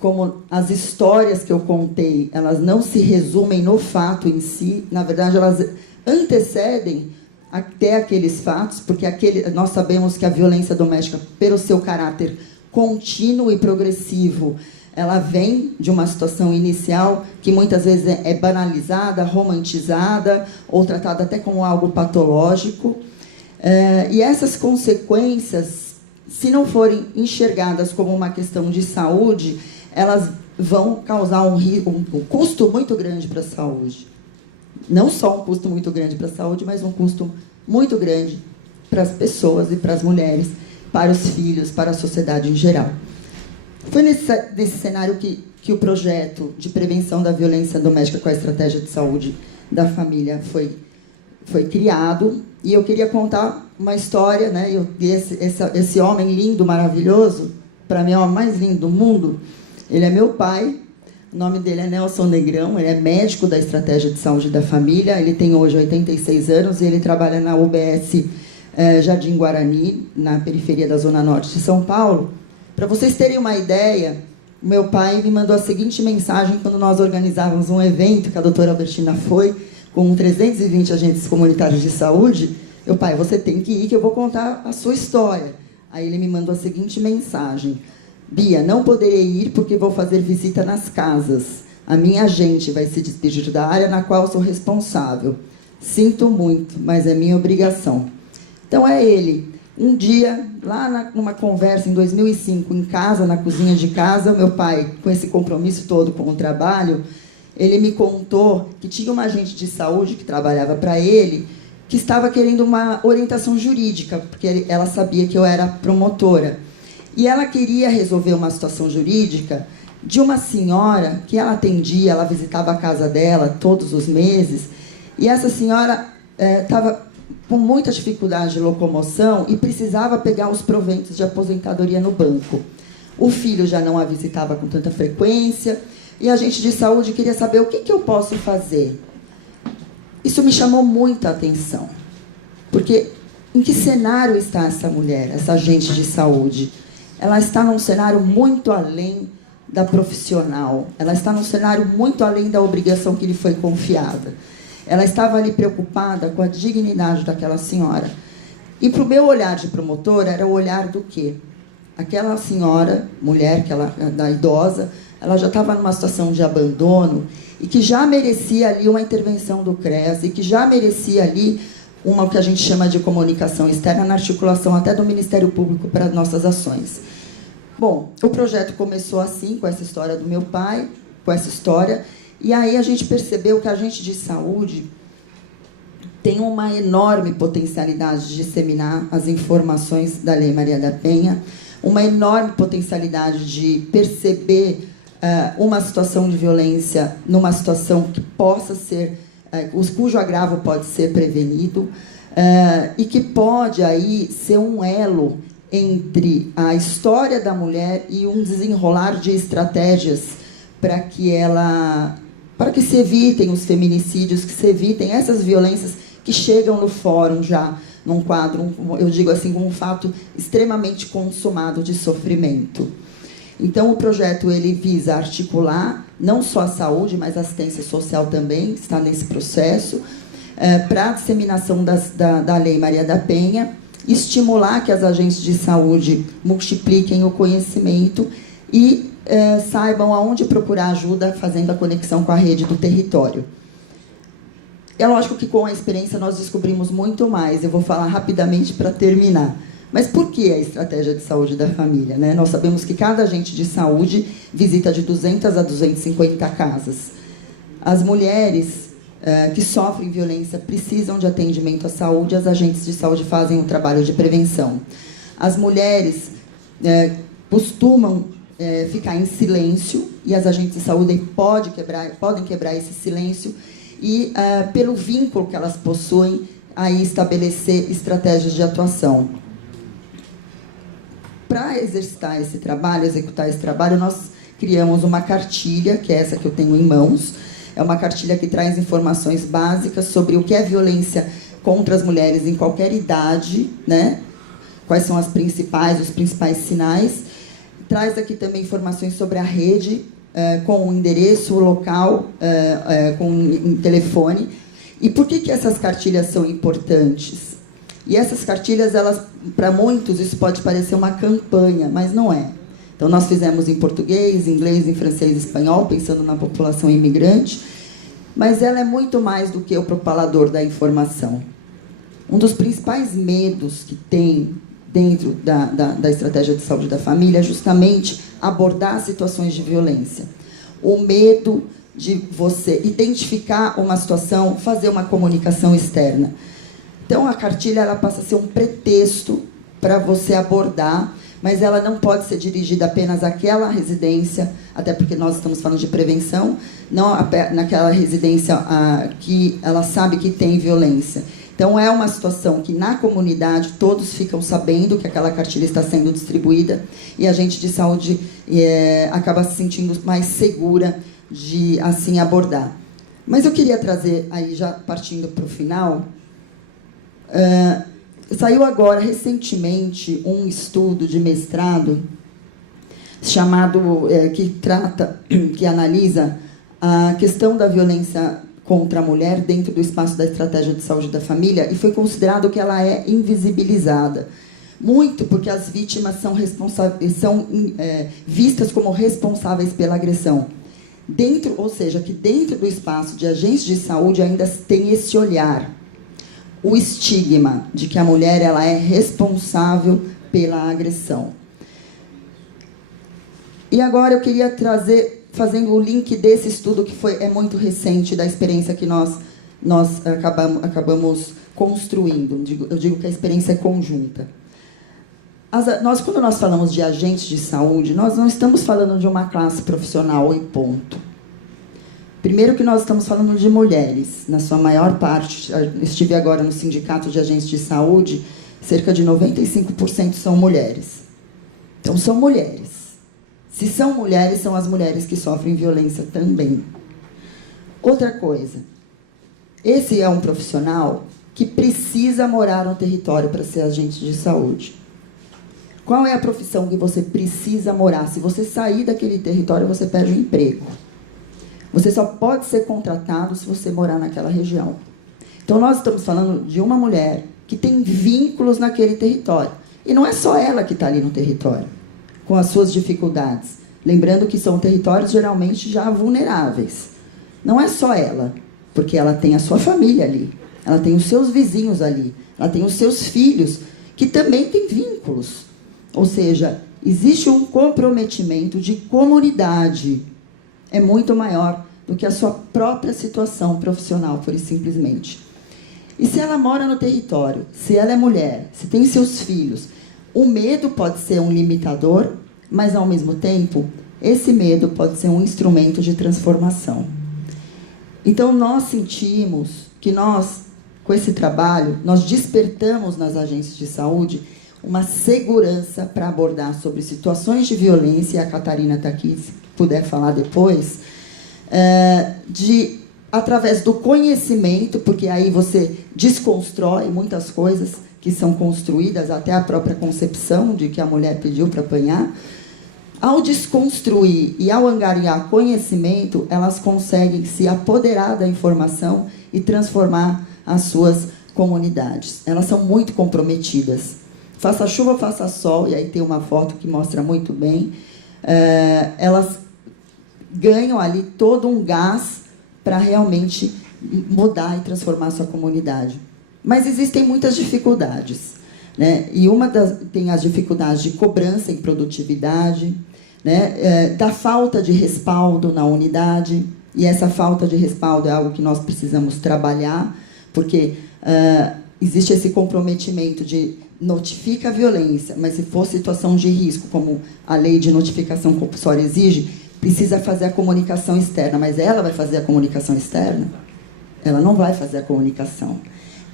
como as histórias que eu contei, elas não se resumem no fato em si, na verdade, elas antecedem até aqueles fatos, porque nós sabemos que a violência doméstica, pelo seu caráter contínuo e progressivo, ela vem de uma situação inicial que muitas vezes é banalizada, romantizada, ou tratada até como algo patológico. E essas consequências, se não forem enxergadas como uma questão de saúde, elas vão causar um custo muito grande para a saúde. Não só um custo muito grande para a saúde, mas um custo muito grande para as pessoas e para as mulheres, para os filhos, para a sociedade em geral. Foi nesse cenário que o projeto de prevenção da violência doméstica com a estratégia de saúde da família foi criado. E eu queria contar uma história, né? Esse homem lindo, maravilhoso, para mim é o homem mais lindo do mundo. Ele é meu pai, o nome dele é Nelson Negrão, ele é médico da estratégia de saúde da família, ele tem hoje 86 anos e ele trabalha na UBS Jardim Guarani, na periferia da Zona Norte de São Paulo. Para vocês terem uma ideia, o meu pai me mandou a seguinte mensagem quando nós organizávamos um evento, que a doutora Albertina foi, com 320 agentes comunitários de saúde. Meu pai, você tem que ir, que eu vou contar a sua história. Aí ele me mandou a seguinte mensagem: Bia, não poderei ir porque vou fazer visita nas casas. A minha agente vai se despedir da área na qual sou responsável. Sinto muito, mas é minha obrigação. Então é ele. Um dia, lá numa conversa em 2005, em casa, na cozinha de casa, meu pai, com esse compromisso todo com o trabalho, ele me contou que tinha uma agente de saúde que trabalhava para ele, que estava querendo uma orientação jurídica, porque ela sabia que eu era promotora. E ela queria resolver uma situação jurídica de uma senhora que ela atendia, ela visitava a casa dela todos os meses, e essa senhora estava com muita dificuldade de locomoção e precisava pegar os proventos de aposentadoria no banco. O filho já não a visitava com tanta frequência, e a agente de saúde queria saber o que eu posso fazer. Isso me chamou muita atenção, porque em que cenário está essa mulher, essa agente de saúde? Ela está num cenário muito além da profissional, ela está num cenário muito além da obrigação que lhe foi confiada. Ela estava ali preocupada com a dignidade daquela senhora. E para o meu olhar de promotora, era o olhar do quê? Aquela senhora, mulher, da idosa, ela já estava numa situação de abandono e que já merecia ali uma intervenção do CREAS e que já merecia ali o que a gente chama de comunicação externa, na articulação até do Ministério Público para as nossas ações. Bom, o projeto começou assim, com essa história do meu pai, com essa história, e aí a gente percebeu que a agente de saúde tem uma enorme potencialidade de disseminar as informações da Lei Maria da Penha, uma enorme potencialidade de perceber uma situação de violência numa situação que possa ser, cujo agravo pode ser prevenido, e que pode aí ser um elo entre a história da mulher e um desenrolar de estratégias para que se evitem os feminicídios, que se evitem essas violências que chegam no fórum já num quadro, eu digo assim, um fato extremamente consumado de sofrimento. Então, o projeto ele visa articular não só a saúde, mas a assistência social também está nesse processo, para a disseminação da Lei Maria da Penha, estimular que as agentes de saúde multipliquem o conhecimento e saibam aonde procurar ajuda, fazendo a conexão com a rede do território. É lógico que com a experiência nós descobrimos muito mais. Eu vou falar rapidamente para terminar. Mas por que a estratégia de saúde da família, né? Nós sabemos que cada agente de saúde visita de 200 a 250 casas. As mulheres que sofrem violência precisam de atendimento à saúde, as agentes de saúde fazem um trabalho de prevenção. As mulheres costumam ficar em silêncio e as agentes de saúde podem quebrar esse silêncio e, pelo vínculo que elas possuem, aí estabelecer estratégias de atuação. Para executar esse trabalho, nós criamos uma cartilha, que é essa que eu tenho em mãos. É uma cartilha que traz informações básicas sobre o que é violência contra as mulheres em qualquer idade, né? Quais são os principais sinais. Traz aqui também informações sobre a rede, com o endereço, o local, com um telefone. E por que essas cartilhas são importantes? E essas cartilhas, elas, para muitos, isso pode parecer uma campanha, mas não é. Então, nós fizemos em português, inglês, em francês e espanhol, pensando na população imigrante, mas ela é muito mais do que o propalador da informação. Um dos principais medos que tem dentro da estratégia de saúde da família é justamente abordar situações de violência. O medo de você identificar uma situação, fazer uma comunicação externa. Então, a cartilha ela passa a ser um pretexto para você abordar, mas ela não pode ser dirigida apenas àquela residência, até porque nós estamos falando de prevenção, não naquela residência que ela sabe que tem violência. Então, é uma situação que, na comunidade, todos ficam sabendo que aquela cartilha está sendo distribuída e a agente de saúde acaba se sentindo mais segura de, assim, abordar. Mas eu queria trazer, aí já partindo para o final, saiu agora, recentemente, um estudo de mestrado chamado, que analisa a questão da violência contra a mulher dentro do espaço da estratégia de saúde da família, e foi considerado que ela é invisibilizada. Muito porque as vítimas são vistas como responsáveis pela agressão. Ou seja, que dentro do espaço de agentes de saúde ainda tem esse olhar, o estigma de que a mulher ela é responsável pela agressão. E agora eu queria trazer, fazendo o link desse estudo que é muito recente, da experiência que nós acabamos construindo. Eu digo que a experiência é conjunta. Quando nós falamos de agentes de saúde, nós não estamos falando de uma classe profissional e ponto. Primeiro que nós estamos falando de mulheres, na sua maior parte. Estive agora no Sindicato de Agentes de Saúde, cerca de 95% são mulheres. Então, são mulheres. Se são mulheres, são as mulheres que sofrem violência também. Outra coisa, esse é um profissional que precisa morar no território para ser agente de saúde. Qual é a profissão que você precisa morar? Se você sair daquele território, você perde o emprego. Você só pode ser contratado se você morar naquela região. Então, nós estamos falando de uma mulher que tem vínculos naquele território. E não é só ela que está ali no território, com as suas dificuldades. Lembrando que são territórios geralmente já vulneráveis. Não é só ela, porque ela tem a sua família ali, ela tem os seus vizinhos ali, ela tem os seus filhos, que também têm vínculos. Ou seja, existe um comprometimento de comunidade. É muito maior do que a sua própria situação profissional, pura e simplesmente. E se ela mora no território, se ela é mulher, se tem seus filhos, o medo pode ser um limitador, mas, ao mesmo tempo, esse medo pode ser um instrumento de transformação. Então, nós sentimos que nós, com esse trabalho, nós despertamos nas agências de saúde uma segurança para abordar sobre situações de violência, e a Catarina está aqui, se puder falar depois, através do conhecimento, porque aí você desconstrói muitas coisas que são construídas, até a própria concepção de que a mulher pediu para apanhar. Ao desconstruir e ao angariar conhecimento, elas conseguem se apoderar da informação e transformar as suas comunidades. Elas são muito comprometidas. Faça chuva, faça sol, e aí tem uma foto que mostra muito bem. Elas ganham ali todo um gás para realmente mudar e transformar a sua comunidade. Mas existem muitas dificuldades, né? E tem as dificuldades de cobrança em produtividade, né? Da falta de respaldo na unidade, e essa falta de respaldo é algo que nós precisamos trabalhar, porque existe esse comprometimento de notifica a violência, mas se for situação de risco, como a lei de notificação compulsória exige, precisa fazer a comunicação externa. Mas ela vai fazer a comunicação externa? Ela não vai fazer a comunicação.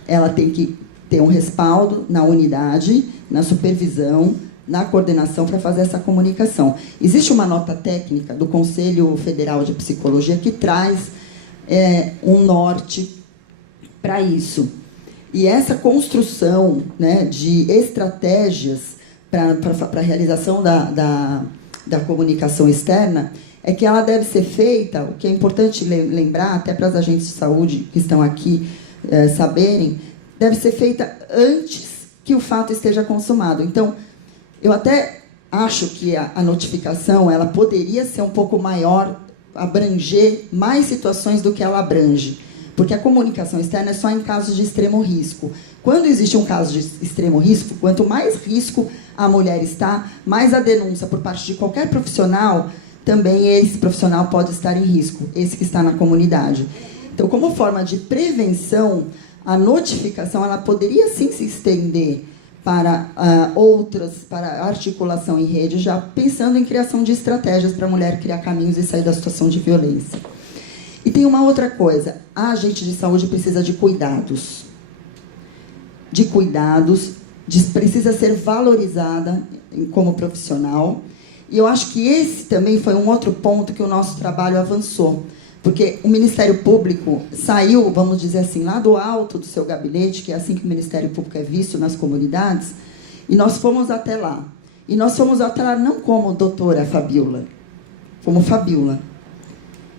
Ela tem que ter um respaldo na unidade, na supervisão, na coordenação para fazer essa comunicação. Existe uma nota técnica do Conselho Federal de Psicologia que traz um norte para isso. E essa construção, né, de estratégias para a realização da comunicação externa é que ela deve ser feita, o que é importante lembrar, até para os agentes de saúde que estão aqui saberem, deve ser feita antes que o fato esteja consumado. Então, eu até acho que a notificação ela poderia ser um pouco maior, abranger mais situações do que ela abrange. Porque a comunicação externa é só em casos de extremo risco. Quando existe um caso de extremo risco, quanto mais risco a mulher está, mais a denúncia por parte de qualquer profissional, também esse profissional pode estar em risco, esse que está na comunidade. Então, como forma de prevenção, a notificação ela poderia sim se estender para para a articulação em rede, já pensando em criação de estratégias para a mulher criar caminhos e sair da situação de violência. E tem uma outra coisa, a agente de saúde precisa de cuidados. Precisa ser valorizada como profissional. E eu acho que esse também foi um outro ponto que o nosso trabalho avançou. Porque o Ministério Público saiu, vamos dizer assim, lá do alto do seu gabinete, que é assim que o Ministério Público é visto nas comunidades, e nós fomos até lá. E nós fomos até lá não como doutora Fabiola, como Fabiola.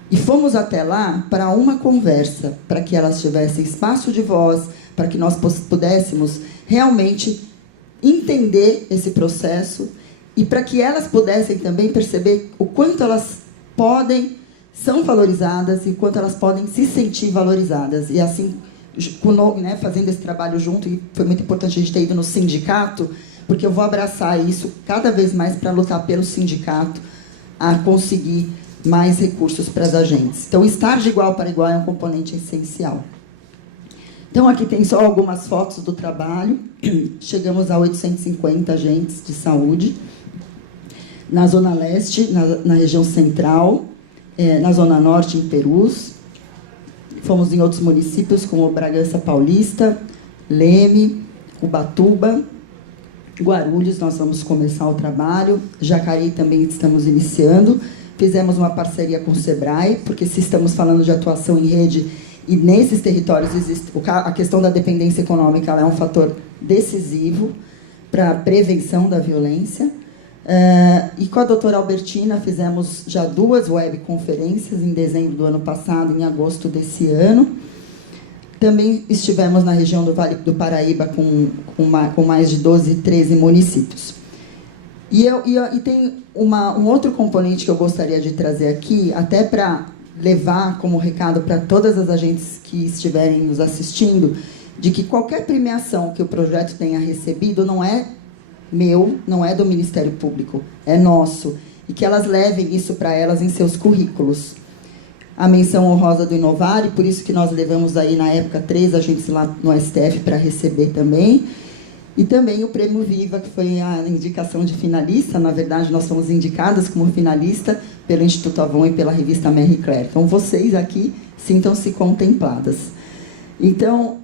E fomos até lá para uma conversa, para que elas tivessem espaço de voz, para que nós pudéssemos realmente entender esse processo e para que elas pudessem também perceber o quanto elas são valorizadas e quanto elas podem se sentir valorizadas. E assim, né, fazendo esse trabalho junto, e foi muito importante a gente ter ido no sindicato, porque eu vou abraçar isso cada vez mais para lutar pelo sindicato a conseguir mais recursos para as agentes. Então, estar de igual para igual é um componente essencial. Então, aqui tem só algumas fotos do trabalho. Chegamos a 850 agentes de saúde na Zona Leste, na região central, na Zona Norte, em Perus. Fomos em outros municípios, como Bragança Paulista, Leme, Ubatuba, Guarulhos, nós vamos começar o trabalho. Jacareí também estamos iniciando. Fizemos uma parceria com o SEBRAE, porque se estamos falando de atuação em rede, e nesses territórios existe a questão da dependência econômica, ela é um fator decisivo para a prevenção da violência. E com a doutora Albertina fizemos já 2 webconferências em dezembro do ano passado, em agosto desse ano. Também estivemos na região do Vale do Paraíba com mais de 12, 13 municípios. E tem um outro componente que eu gostaria de trazer aqui, até para levar como recado para todas as agentes que estiverem nos assistindo, de que qualquer premiação que o projeto tenha recebido não é meu, não é do Ministério Público, é nosso. E que elas levem isso para elas em seus currículos. A menção honrosa do Inovar, e por isso que nós levamos aí, na época, 3 agentes lá no STF para receber também. E também o Prêmio Viva, que foi a indicação de finalista. Na verdade, nós fomos indicadas como finalista pelo Instituto Avon e pela revista Marie Claire. Então, vocês aqui sintam-se contempladas. Então,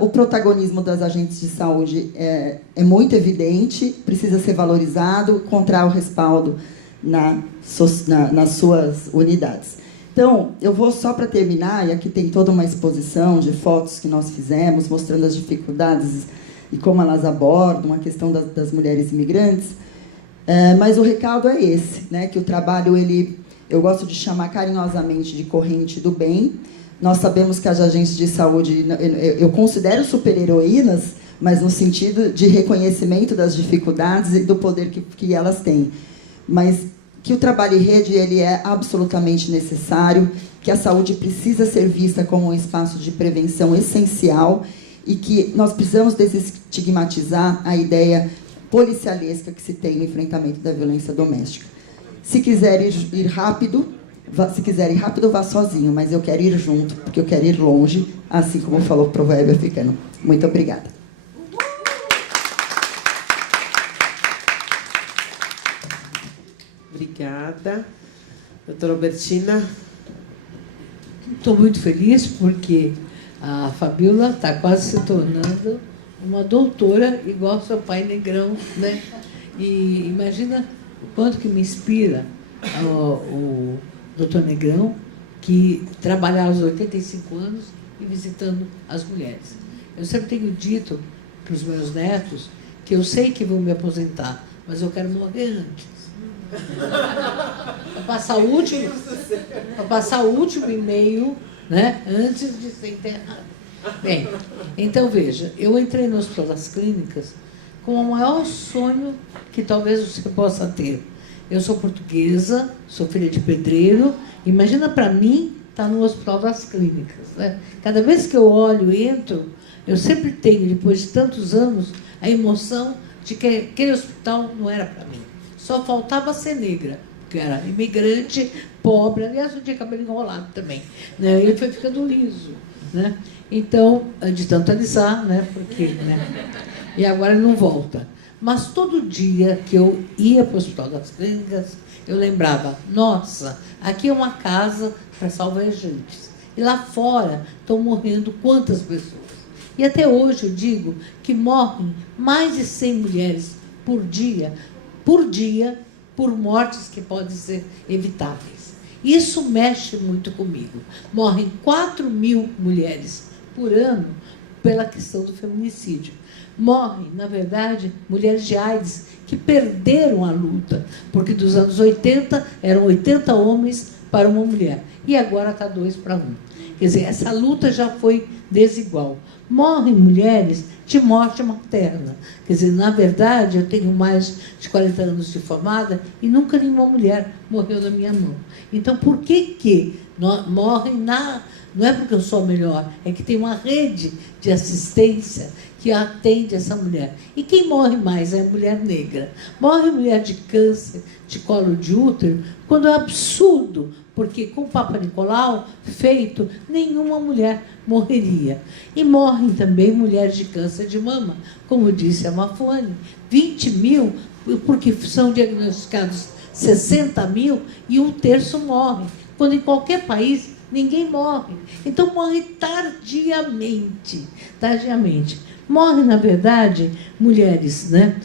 o protagonismo das agentes de saúde é muito evidente, precisa ser valorizado, encontrar o respaldo nas suas unidades. Então, eu vou só para terminar, e aqui tem toda uma exposição de fotos que nós fizemos, mostrando as dificuldades e como elas abordam a questão das mulheres imigrantes, mas o recado é esse, né, que o trabalho, eu gosto de chamar carinhosamente de corrente do bem, Nós sabemos que as agentes de saúde, eu considero super-heroínas, mas no sentido de reconhecimento das dificuldades e do poder que elas têm. Mas que o trabalho em rede ele é absolutamente necessário, que a saúde precisa ser vista como um espaço de prevenção essencial e que nós precisamos desestigmatizar a ideia policialesca que se tem no enfrentamento da violência doméstica. Se quiser ir rápido, vá sozinho, mas eu quero ir junto, porque eu quero ir longe, assim como falou o provérbio africano. Muito obrigada. Obrigada. Doutora Albertina. Estou muito feliz porque a Fabíola está quase se tornando uma doutora igual seu pai negrão, né? E imagina o quanto que me inspira o doutor Negrão, que trabalha aos 85 anos e visitando as mulheres. Eu sempre tenho dito para os meus netos que eu sei que vou me aposentar, mas eu quero morrer antes. Para passar o último e-mail, né, antes de ser enterrado. Bem, então veja, eu entrei no Hospital das Clínicas com o maior sonho que talvez você possa ter. Eu sou portuguesa, sou filha de pedreiro. Imagina para mim estar no Hospital das Clínicas, né? Cada vez que eu olho e entro, eu sempre tenho, depois de tantos anos, a emoção de que aquele hospital não era para mim. Só faltava ser negra, porque eu era imigrante, pobre. Aliás, eu tinha cabelo enrolado também, né? Ele foi ficando liso, né? Então, de tanto alisar, né? Porque, né? E agora ele não volta. Mas todo dia que eu ia para o Hospital das Clínicas, eu lembrava, nossa, aqui é uma casa para salva-agentes. E lá fora estão morrendo quantas pessoas? E até hoje eu digo que morrem mais de 100 mulheres por dia, por mortes que podem ser evitáveis. Isso mexe muito comigo. Morrem 4.000 mulheres por ano pela questão do feminicídio. Morrem, na verdade, mulheres de AIDS que perderam a luta, porque dos anos 80 eram 80 homens para uma mulher, e agora está 2 para 1. Quer dizer, essa luta já foi desigual. Morrem mulheres de morte materna. Quer dizer, na verdade, eu tenho mais de 40 anos de formada e nunca nenhuma mulher morreu na minha mão. Então, por que morrem não é porque eu sou a melhor, é que tem uma rede de assistência que atende essa mulher. E quem morre mais é a mulher negra. Morre mulher de câncer, de colo de útero, quando é absurdo, porque com o Papa Nicolau feito, nenhuma mulher morreria. E morrem também mulheres de câncer de mama, como disse a Mafone, 20.000, porque são diagnosticados 60.000 e 1/3 morrem, quando em qualquer país ninguém morre. Então morre tardiamente. Morrem, na verdade, mulheres, né?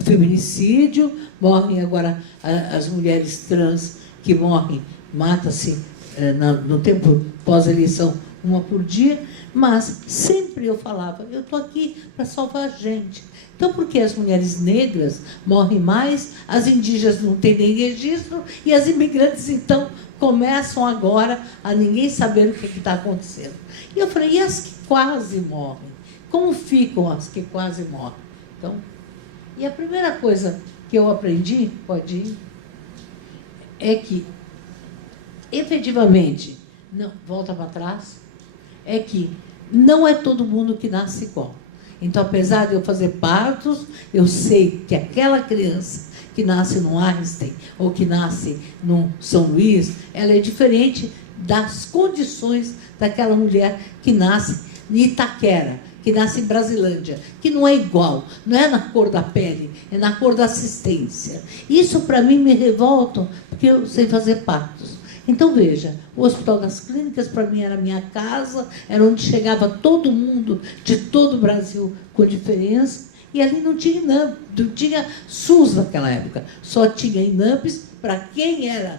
Feminicídio, morrem agora as mulheres trans que morrem, mata-se no tempo pós-eleição, uma por dia, mas sempre eu falava, eu estou aqui para salvar a gente. Então, por que as mulheres negras morrem mais, as indígenas não têm nem registro, e as imigrantes, então, começam agora a ninguém saber o que está acontecendo? E eu falei, e as que quase morrem? Como ficam as que quase morrem? Então, e a primeira coisa que eu aprendi, pode ir, é que, efetivamente, não, volta para trás, é que não é todo mundo que nasce igual. Então, apesar de eu fazer partos, eu sei que aquela criança que nasce no Einstein ou que nasce no São Luís, ela é diferente das condições daquela mulher que nasce em Itaquera, que nasce em Brasilândia, que não é igual, não é na cor da pele, é na cor da assistência. Isso, para mim, me revolta, porque eu sei fazer partos. Então, veja, o Hospital das Clínicas, para mim, era a minha casa, era onde chegava todo mundo de todo o Brasil com diferença, e ali não tinha INAMP, não tinha SUS naquela época, só tinha INAMPs para quem era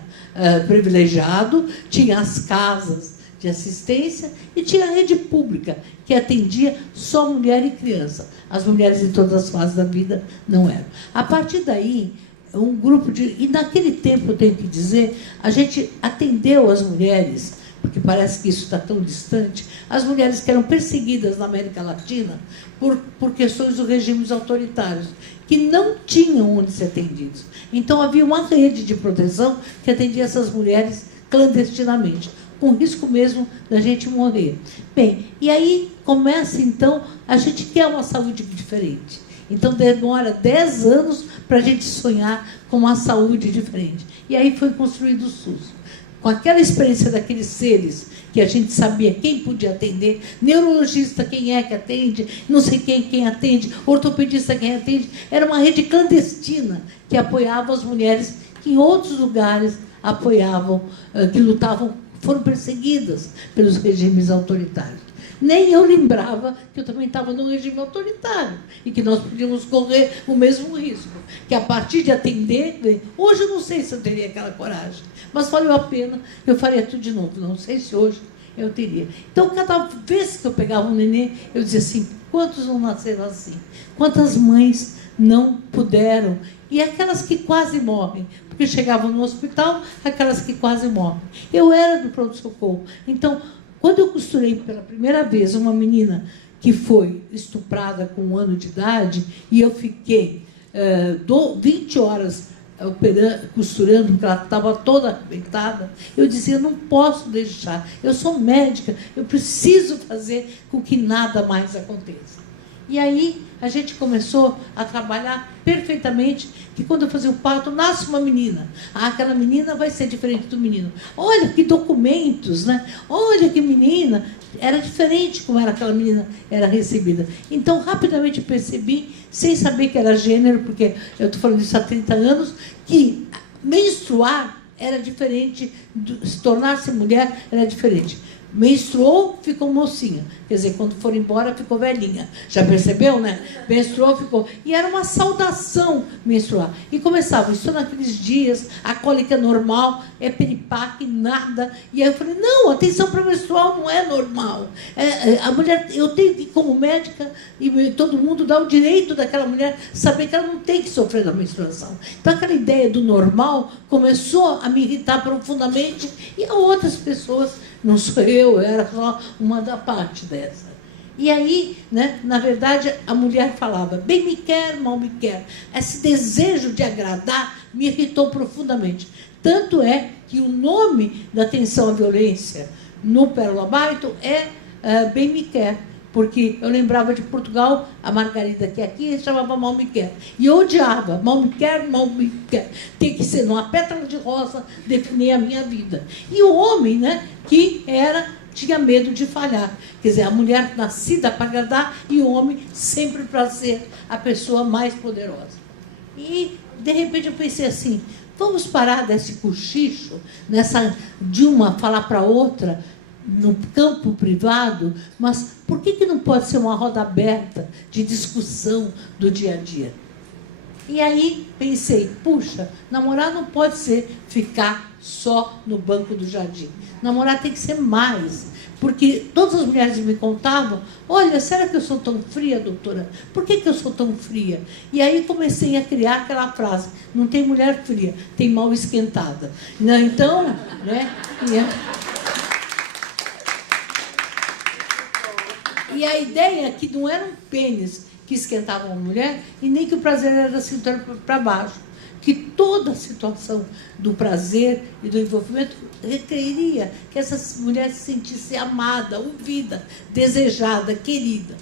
privilegiado, tinha as casas de assistência e tinha a rede pública, que atendia só mulher e criança. As mulheres em todas as fases da vida não eram. A partir daí, um grupo de... E naquele tempo, eu tenho que dizer, a gente atendeu as mulheres porque parece que isso está tão distante, as mulheres que eram perseguidas na América Latina por questões dos regimes autoritários, que não tinham onde ser atendidos. Então, havia uma rede de proteção que atendia essas mulheres clandestinamente, com risco mesmo da gente morrer. Bem, e aí começa, então, a gente quer uma saúde diferente. Então, demora 10 anos para a gente sonhar com uma saúde diferente. E aí foi construído o SUS. Com aquela experiência daqueles seres que a gente sabia quem podia atender, neurologista quem é que atende, não sei quem atende, ortopedista quem atende, era uma rede clandestina que apoiava as mulheres que em outros lugares apoiavam, que lutavam, foram perseguidas pelos regimes autoritários. Nem eu lembrava que eu também estava num regime autoritário e que nós podíamos correr o mesmo risco. Que a partir de atender, hoje eu não sei se eu teria aquela coragem, mas valeu a pena, eu faria tudo de novo. Não sei se hoje eu teria. Então, cada vez que eu pegava um neném, eu dizia assim, quantos não nasceram assim? Quantas mães não puderam? E aquelas que quase morrem, porque chegavam no hospital, aquelas que quase morrem. Eu era do pronto-socorro. Então, quando eu costurei pela primeira vez uma menina que foi estuprada com 1 ano de idade, e eu fiquei 20 horas costurando, porque ela estava toda arrebentada, eu dizia, não posso deixar, eu sou médica, eu preciso fazer com que nada mais aconteça. E aí a gente começou a trabalhar perfeitamente, que quando eu fazia o parto, nasce uma menina. Ah, aquela menina vai ser diferente do menino. Olha que documentos, né? Olha que menina. Era diferente como era aquela menina era recebida. Então, rapidamente percebi, sem saber que era gênero, porque eu estou falando isso há 30 anos, que menstruar era diferente, tornar-se mulher era diferente. Menstruou, ficou mocinha. Quer dizer, quando for embora, ficou velhinha. Já percebeu, né? Menstruou, ficou... E era uma saudação menstruar. E começava, estou naqueles dias, a cólica normal, é peripaque, nada. E aí eu falei, não, atenção para menstrual não é normal. A mulher, eu tenho que, como médica, e todo mundo dá o direito daquela mulher saber que ela não tem que sofrer da menstruação. Então, aquela ideia do normal começou a me irritar profundamente e a outras pessoas. Não sou eu era só uma da parte dessa. E aí, né, na verdade, a mulher falava, bem me quer, mal me quer. Esse desejo de agradar me irritou profundamente. Tanto é que o nome da atenção à violência no Pérola Baito é Bem Me Quer. Porque eu lembrava de Portugal, a Margarida que é aqui, chamava Mal Me Quer. E eu odiava, mal me quer, mal me quer. Tem que ser numa pétala de rosa definir a minha vida. E o homem, né, que tinha medo de falhar. Quer dizer, a mulher nascida para agradar e o homem sempre para ser a pessoa mais poderosa. E, de repente, eu pensei assim, vamos parar desse cochicho, de uma falar para outra, no campo privado, mas por que não pode ser uma roda aberta de discussão do dia a dia? E aí pensei, puxa, namorar não pode ser ficar só no banco do jardim. Namorar tem que ser mais. Porque todas as mulheres me contavam, olha, será que eu sou tão fria, doutora? Por que eu sou tão fria? E aí comecei a criar aquela frase, não tem mulher fria, tem mal esquentada. Então, né? E a ideia é que não era um pênis que esquentava uma mulher e nem que o prazer era da cintura para baixo. Que toda a situação do prazer e do envolvimento requeria que essas mulheres se sentissem amada, ouvida, desejada, querida.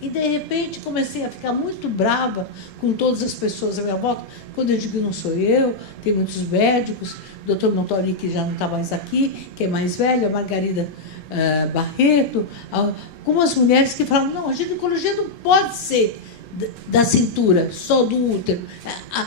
E, de repente, comecei a ficar muito brava com todas as pessoas à minha volta. Quando eu digo não sou eu, tem muitos médicos, o doutor Montori, que já não está mais aqui, que é mais velho, a Margarida Barreto, algumas mulheres que falam, não, a ginecologia não pode ser da cintura, só do útero.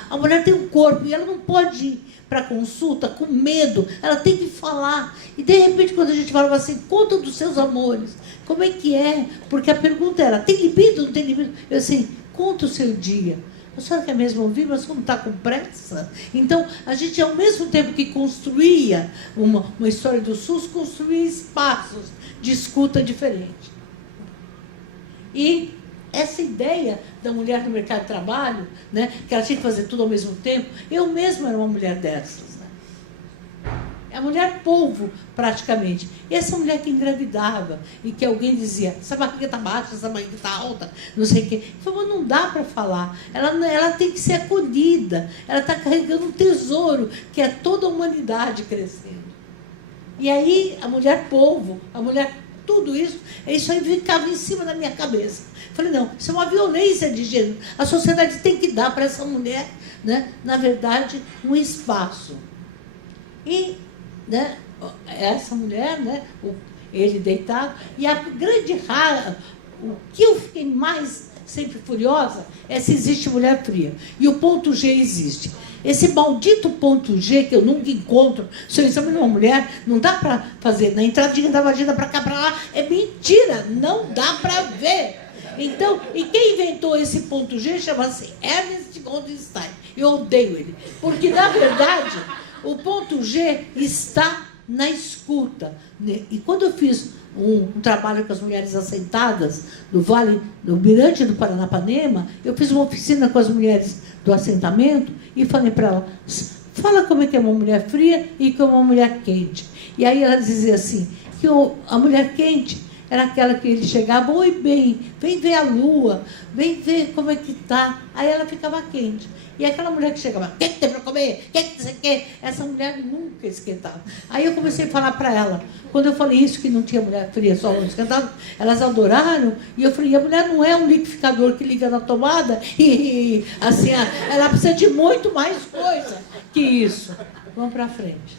A mulher tem um corpo e ela não pode ir para consulta com medo, ela tem que falar. E, de repente, quando a gente falava assim, conta dos seus amores, como é que é? Porque a pergunta era, tem libido, não tem libido? Eu assim, conta o seu dia. A senhora quer mesmo ouvir, mas não está com pressa? Então, a gente, ao mesmo tempo que construía uma história do SUS, construía espaços de escuta diferente. E essa ideia da mulher no mercado de trabalho, né, que ela tinha que fazer tudo ao mesmo tempo, eu mesma era uma mulher dessas. Né? a mulher polvo, praticamente. E essa mulher que engravidava e que alguém dizia, essa barriga está baixa, essa barriga está alta, não sei o quê. Falou, não dá para falar, ela tem que ser acolhida, ela está carregando um tesouro, que é toda a humanidade crescendo. E aí a mulher polvo, a mulher, tudo isso aí ficava em cima da minha cabeça. Falei, não, isso é uma violência de gênero. A sociedade tem que dar para essa mulher, né, na verdade, um espaço. E, né, essa mulher, né, ele deitado, e a grande rara, o que eu fiquei mais sempre furiosa é se existe mulher fria. E o ponto G existe. Esse maldito ponto G que eu nunca encontro, se eu examino uma mulher, não dá para fazer na entradinha da vagina para cá, para lá, é mentira, não dá para ver. Então, e quem inventou esse ponto G chama-se Ernest Goldstein. Eu odeio ele, porque, na verdade, o ponto G está na escuta. E quando eu fiz um trabalho com as mulheres assentadas do Vale, do Mirante do Paranapanema, eu fiz uma oficina com as mulheres do assentamento e falei para ela, fala como é que é uma mulher fria e como é uma mulher quente. E aí ela dizia assim, que a mulher quente era aquela que ele chegava, oi, bem, vem ver a lua, vem ver como é que está. Aí ela ficava quente. E aquela mulher que chegava, o que tem para comer? O que você quer? Essa mulher nunca esquentava. Aí eu comecei a falar para ela, quando eu falei isso, que não tinha mulher fria, só esquentava, elas adoraram, e eu falei, a mulher não é um liquidificador que liga na tomada, e assim, ela precisa de muito mais coisa que isso. Vamos para frente.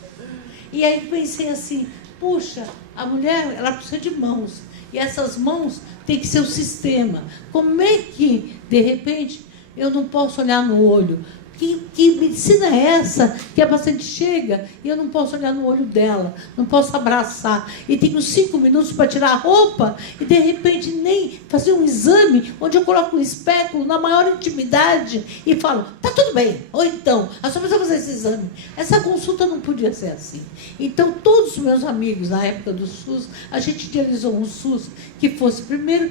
E aí pensei assim, puxa, a mulher, ela precisa de mãos, e essas mãos têm que ser o sistema. Como é que, de repente, eu não posso olhar no olho? Que medicina é essa que a paciente chega e eu não posso olhar no olho dela, não posso abraçar, e tenho 5 minutos para tirar a roupa e, de repente, nem fazer um exame onde eu coloco um espéculo na maior intimidade e falo, tá tudo bem, ou então, a senhora precisa fazer esse exame. Essa consulta não podia ser assim. Então, todos os meus amigos, na época do SUS, a gente idealizou um SUS que fosse, primeiro,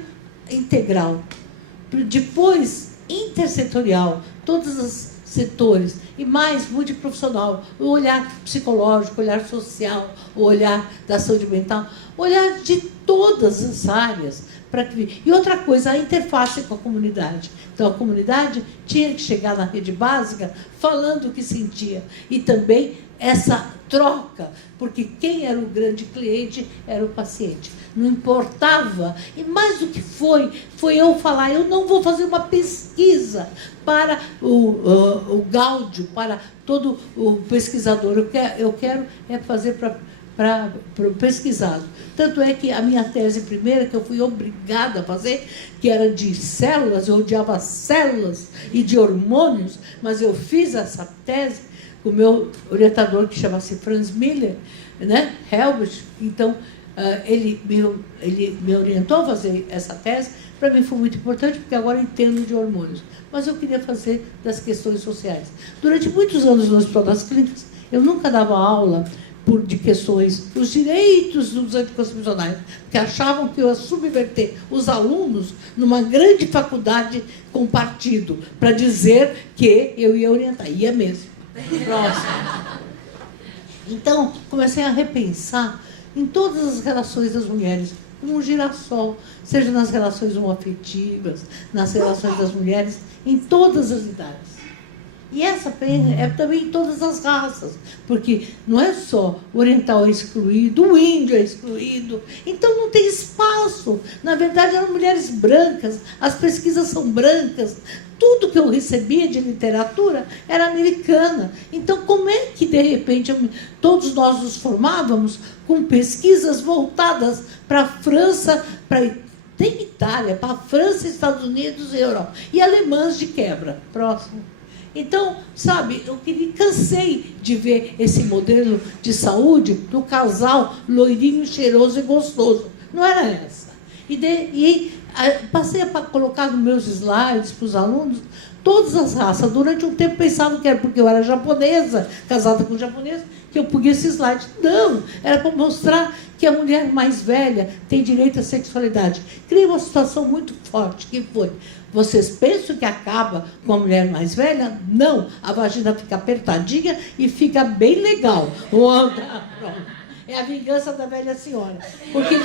integral, depois, intersetorial, todos os setores, e mais multiprofissional, o olhar psicológico, o olhar social, o olhar da saúde mental, o olhar de todas as áreas. E outra coisa, a interface com a comunidade. Então, a comunidade tinha que chegar na rede básica falando o que sentia. E também essa troca, porque quem era o grande cliente era o paciente. Não importava. E mais do que foi eu falar, eu não vou fazer uma pesquisa para o Gáudio, para todo o pesquisador. Eu quero fazer para o pesquisado. Tanto é que a minha tese primeira, que eu fui obrigada a fazer, que era de células, eu odiava células e de hormônios, mas eu fiz essa tese com o meu orientador, que chama-se Franz Miller, né? Helbert. Então, ele me orientou a fazer essa tese. Para mim foi muito importante, porque agora eu entendo de hormônios. Mas eu queria fazer das questões sociais. Durante muitos anos no Hospital das Clínicas, eu nunca dava aula de questões, os direitos dos anticoncepcionais, porque achavam que eu ia subverter os alunos numa grande faculdade com partido, para dizer que eu ia orientar. Ia mesmo. Próximo. Então, comecei a repensar em todas as relações das mulheres, como um girassol, seja nas relações homoafetivas, nas relações das mulheres, em todas as idades. E essa é também em todas as raças, porque não é só o oriental é excluído, o índio é excluído, então não tem espaço. Na verdade, eram mulheres brancas, as pesquisas são brancas, tudo que eu recebia de literatura era americana. Então, como é que, de repente, todos nós nos formávamos com pesquisas voltadas para a França, tem Itália, para a França, Estados Unidos e Europa, e alemãs de quebra. Próximo. Então, sabe, cansei de ver esse modelo de saúde do casal loirinho, cheiroso e gostoso. Não era essa. E passei a colocar nos meus slides para os alunos Todas as raças. Durante um tempo pensavam que era porque eu era japonesa, casada com japonês, que eu punha esse slide. Não, era para mostrar que a mulher mais velha tem direito à sexualidade. Criei uma situação muito forte, que foi: vocês pensam que acaba com a mulher mais velha? Não, a vagina fica apertadinha e fica bem legal. É a vingança da velha senhora. Porque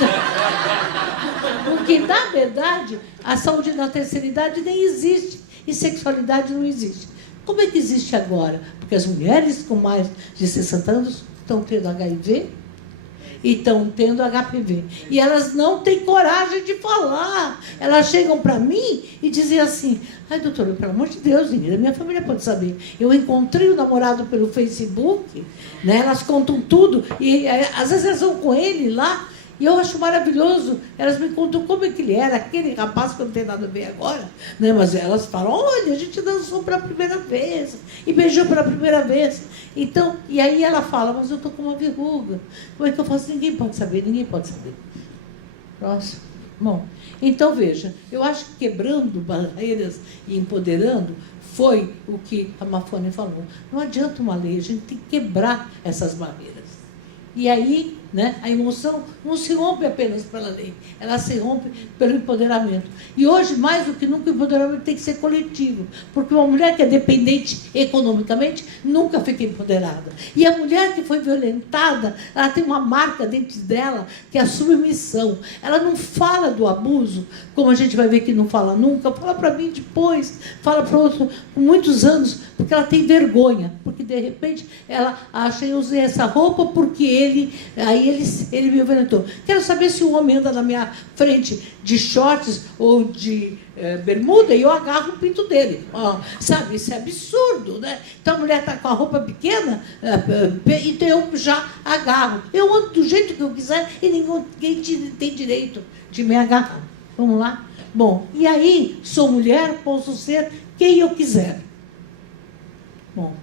na verdade, a saúde na terceira idade nem existe. E sexualidade não existe. Como é que existe agora? Porque as mulheres com mais de 60 anos estão tendo HIV e estão tendo HPV. E elas não têm coragem de falar. Elas chegam para mim e dizem assim: ai, doutora, pelo amor de Deus, menina, minha família pode saber. Eu encontrei o namorado pelo Facebook, né? Elas contam tudo. E às vezes elas vão com ele lá. E eu acho maravilhoso. Elas me contam como é que ele era, aquele rapaz que eu não tenho nada a ver agora. Né? Mas elas falam: olha, a gente dançou pela primeira vez e beijou pela primeira vez. Então, e aí ela fala: mas eu estou com uma verruga. Como é que eu faço? Ninguém pode saber, ninguém pode saber. Próximo. Bom, então veja, eu acho que quebrando barreiras e empoderando foi o que a Mafone falou. Não adianta uma lei, a gente tem que quebrar essas barreiras. E aí, né, a emoção não se rompe apenas pela lei, ela se rompe pelo empoderamento. E hoje, mais do que nunca, o empoderamento tem que ser coletivo, porque uma mulher que é dependente economicamente nunca fica empoderada. E a mulher que foi violentada, ela tem uma marca dentro dela, que é a submissão. Ela não fala do abuso, como a gente vai ver que não fala nunca, fala para mim depois, fala para outro por muitos anos, porque ela tem vergonha, porque de repente ela acha: eu usei essa roupa porque ele me violentou. Quero saber se o homem anda na minha frente de shorts ou de bermuda e eu agarro o pinto dele. Sabe, isso é absurdo, né? Então a mulher está com a roupa pequena, então eu já agarro. Eu ando do jeito que eu quiser e ninguém tem direito de me agarrar. Vamos lá? Bom, e aí, sou mulher, posso ser quem eu quiser. Bom,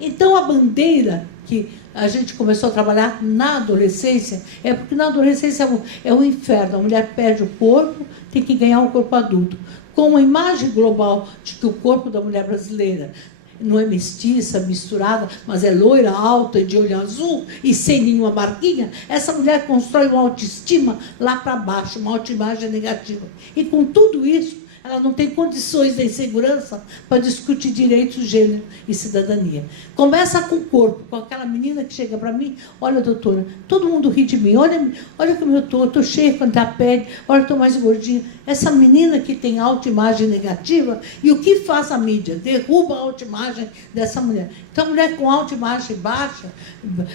então a bandeira que a gente começou a trabalhar na adolescência é porque na adolescência é um inferno. A mulher perde o corpo, tem que ganhar um corpo adulto. Com uma imagem global de que o corpo da mulher brasileira não é mestiça, misturada, mas é loira, alta e de olho azul e sem nenhuma marquinha, essa mulher constrói uma autoestima lá para baixo, uma autoimagem negativa. E com tudo isso, ela não tem condições de segurança para discutir direitos, gênero e cidadania. Começa com o corpo, com aquela menina que chega para mim: olha, doutora, todo mundo ri de mim, olha como eu estou cheia quanto a pele, olha, estou mais gordinha. Essa menina que tem autoimagem negativa, e o que faz a mídia? Derruba a autoimagem dessa mulher. Então, a mulher com autoimagem baixa,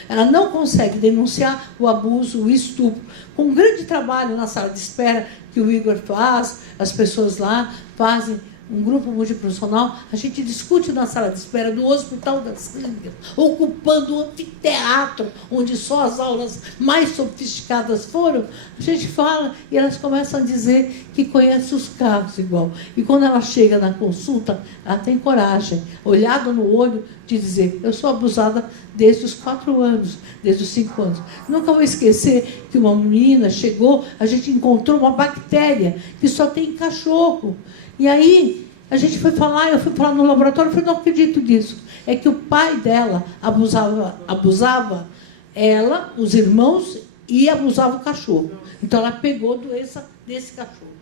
ela não consegue denunciar o abuso, o estupro. Com um grande trabalho na sala de espera que o Igor faz, as pessoas lá fazem, um grupo multiprofissional, a gente discute na sala de espera do Hospital das Clínicas, ocupando o anfiteatro, onde só as aulas mais sofisticadas foram. A gente fala e elas começam a dizer que conhece os casos igual. E quando ela chega na consulta, ela tem coragem, olhado no olho, de dizer: eu sou abusada desde os 4 anos, desde os 5 anos. Nunca vou esquecer que uma menina chegou, a gente encontrou uma bactéria que só tem em cachorro. E aí, a gente foi falar, eu fui falar no laboratório, eu falei: não acredito nisso. É que o pai dela abusava ela, os irmãos, e abusava o cachorro. Então, ela pegou a doença desse cachorro.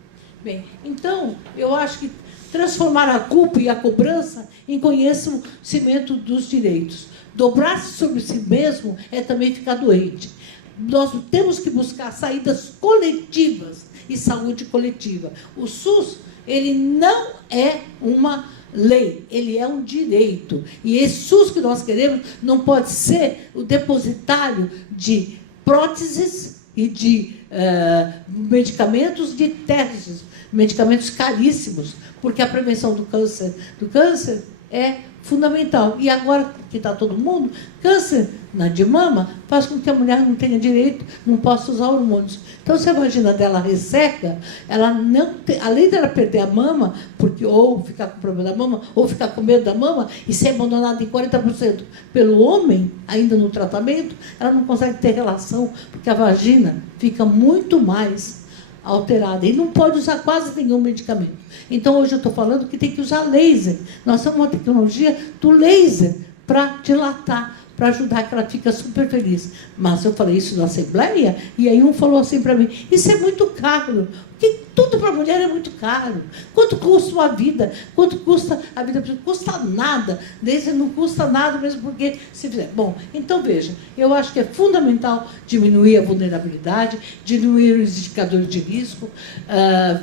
Bem, então, eu acho que transformar a culpa e a cobrança em conhecimento dos direitos. Dobrar-se sobre si mesmo é também ficar doente. Nós temos que buscar saídas coletivas e saúde coletiva. O SUS, ele não é uma lei, ele é um direito. E esse SUS que nós queremos não pode ser o depositário de próteses e de medicamentos de testes, medicamentos caríssimos, porque a prevenção do câncer é fundamental. E agora que está todo mundo, câncer de mama faz com que a mulher não tenha direito, não possa usar hormônios. Então, se a vagina dela resseca, ela não tem, além dela perder a mama, porque ou ficar com problema da mama, ou ficar com medo da mama, e ser abandonada em 40% pelo homem, ainda no tratamento, ela não consegue ter relação, porque a vagina fica muito mais alterada e não pode usar quase nenhum medicamento. Então, hoje eu estou falando que tem que usar laser. Nós temos uma tecnologia do laser para dilatar, para ajudar que ela fica super feliz. Mas eu falei isso na Assembleia, e aí um falou assim para mim, isso é muito caro, porque tudo para a mulher é muito caro. Quanto custa uma vida? Quanto custa a vida? Custa nada. Laser não custa nada, mesmo porque se fizer. Bom, então veja, eu acho que é fundamental diminuir a vulnerabilidade, diminuir os indicadores de risco,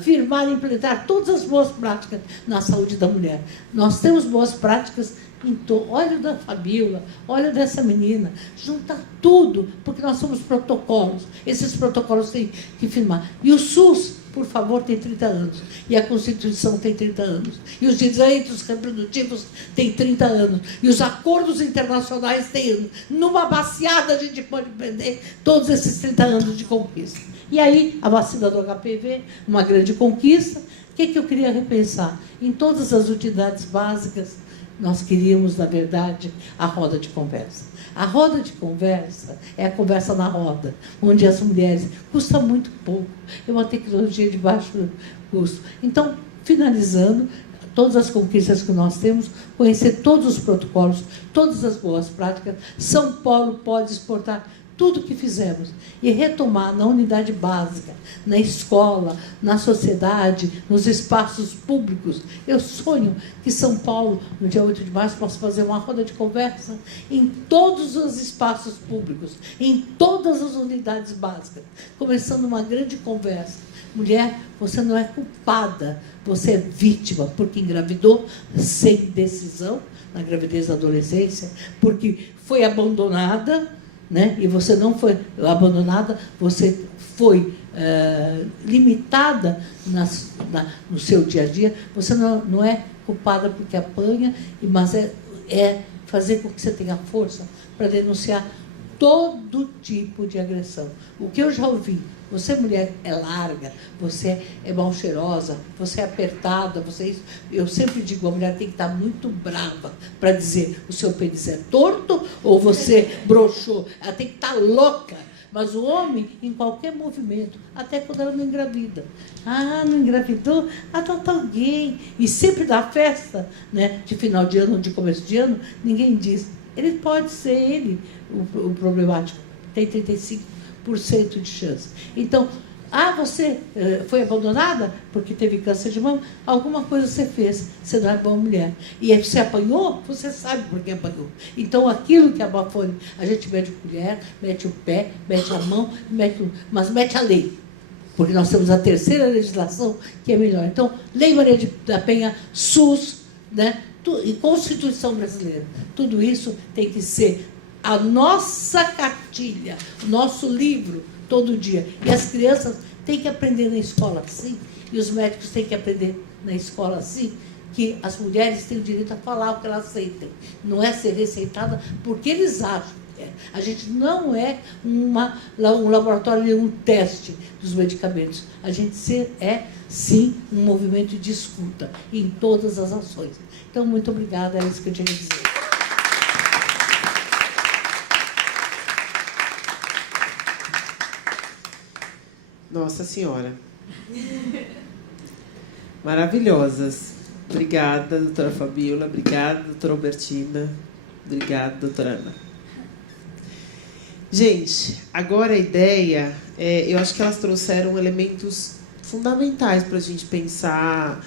firmar e implementar todas as boas práticas na saúde da mulher. Nós temos boas práticas. Então, olha da Fabíola, olha dessa menina, junta tudo, porque nós somos protocolos. Esses protocolos têm que firmar. E o SUS, por favor, tem 30 anos. E a Constituição tem 30 anos. E os direitos reprodutivos têm 30 anos. E os acordos internacionais têm anos. Numa baciada a gente pode prender todos esses 30 anos de conquista. E aí, a vacina do HPV, uma grande conquista. O que eu queria repensar? Em todas as unidades básicas, nós queríamos, na verdade, a roda de conversa. A roda de conversa é a conversa na roda, onde as mulheres... Custa muito pouco, é uma tecnologia de baixo custo. Então, finalizando, todas as conquistas que nós temos, conhecer todos os protocolos, todas as boas práticas, São Paulo pode exportar tudo que fizemos e retomar na unidade básica, na escola, na sociedade, nos espaços públicos. Eu sonho que São Paulo, no dia 8 de março, possa fazer uma roda de conversa em todos os espaços públicos, em todas as unidades básicas, começando uma grande conversa. Mulher, você não é culpada, você é vítima, porque engravidou sem decisão, na gravidez da adolescência, porque foi abandonada, né? E você não foi abandonada, você foi limitada no seu dia a dia. Você não é culpada porque apanha, mas é fazer com que você tenha força para denunciar todo tipo de agressão. O que eu já ouvi, você mulher é larga, você é mal cheirosa, você é apertada, eu sempre digo, a mulher tem que estar muito brava para dizer o seu pênis é torto ou você broxou. Ela tem que estar louca. Mas o homem, em qualquer movimento, até quando ela não engravida. Ah, não engravidou? Ah, tá gay. E sempre na festa, né, de final de ano ou de começo de ano, ninguém diz. Ele pode ser ele o problemático. Tem 35% de chance. Então, você foi abandonada porque teve câncer de mama? Alguma coisa você fez, você não é boa mulher. E aí você apanhou? Você sabe por que apanhou. Então, aquilo que a Bafone, a gente mete o colher, mete o pé, mete a mão, mas mete a lei. Porque nós temos a terceira legislação que é melhor. Então, Lei Maria da Penha, SUS, né? E Constituição brasileira. Tudo isso tem que ser a nossa cartilha, o nosso livro, todo dia. E as crianças têm que aprender na escola assim, e os médicos têm que aprender na escola assim, que as mulheres têm o direito a falar o que elas sentem. Não é ser receitada porque eles acham. A gente não é um laboratório, um teste dos medicamentos. A gente é, sim, um movimento de escuta em todas as ações. Então, muito obrigada, é isso que eu tinha que dizer. Nossa Senhora. Maravilhosas. Obrigada, doutora Fabíola. Obrigada, doutora Albertina. Obrigada, doutora Ana. Gente, agora a ideia, eu acho que elas trouxeram elementos fundamentais para a gente pensar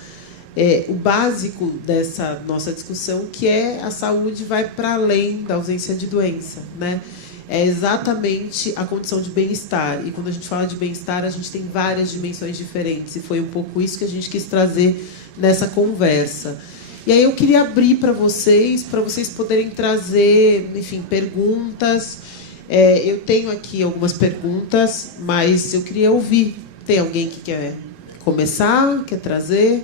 o básico dessa nossa discussão, que é a saúde vai para além da ausência de doença, né? É exatamente a condição de bem-estar. E quando a gente fala de bem-estar, a gente tem várias dimensões diferentes. E foi um pouco isso que a gente quis trazer nessa conversa. E aí eu queria abrir para vocês poderem trazer, enfim, perguntas. Eu tenho aqui algumas perguntas, mas eu queria ouvir. Tem alguém que quer começar? Quer trazer?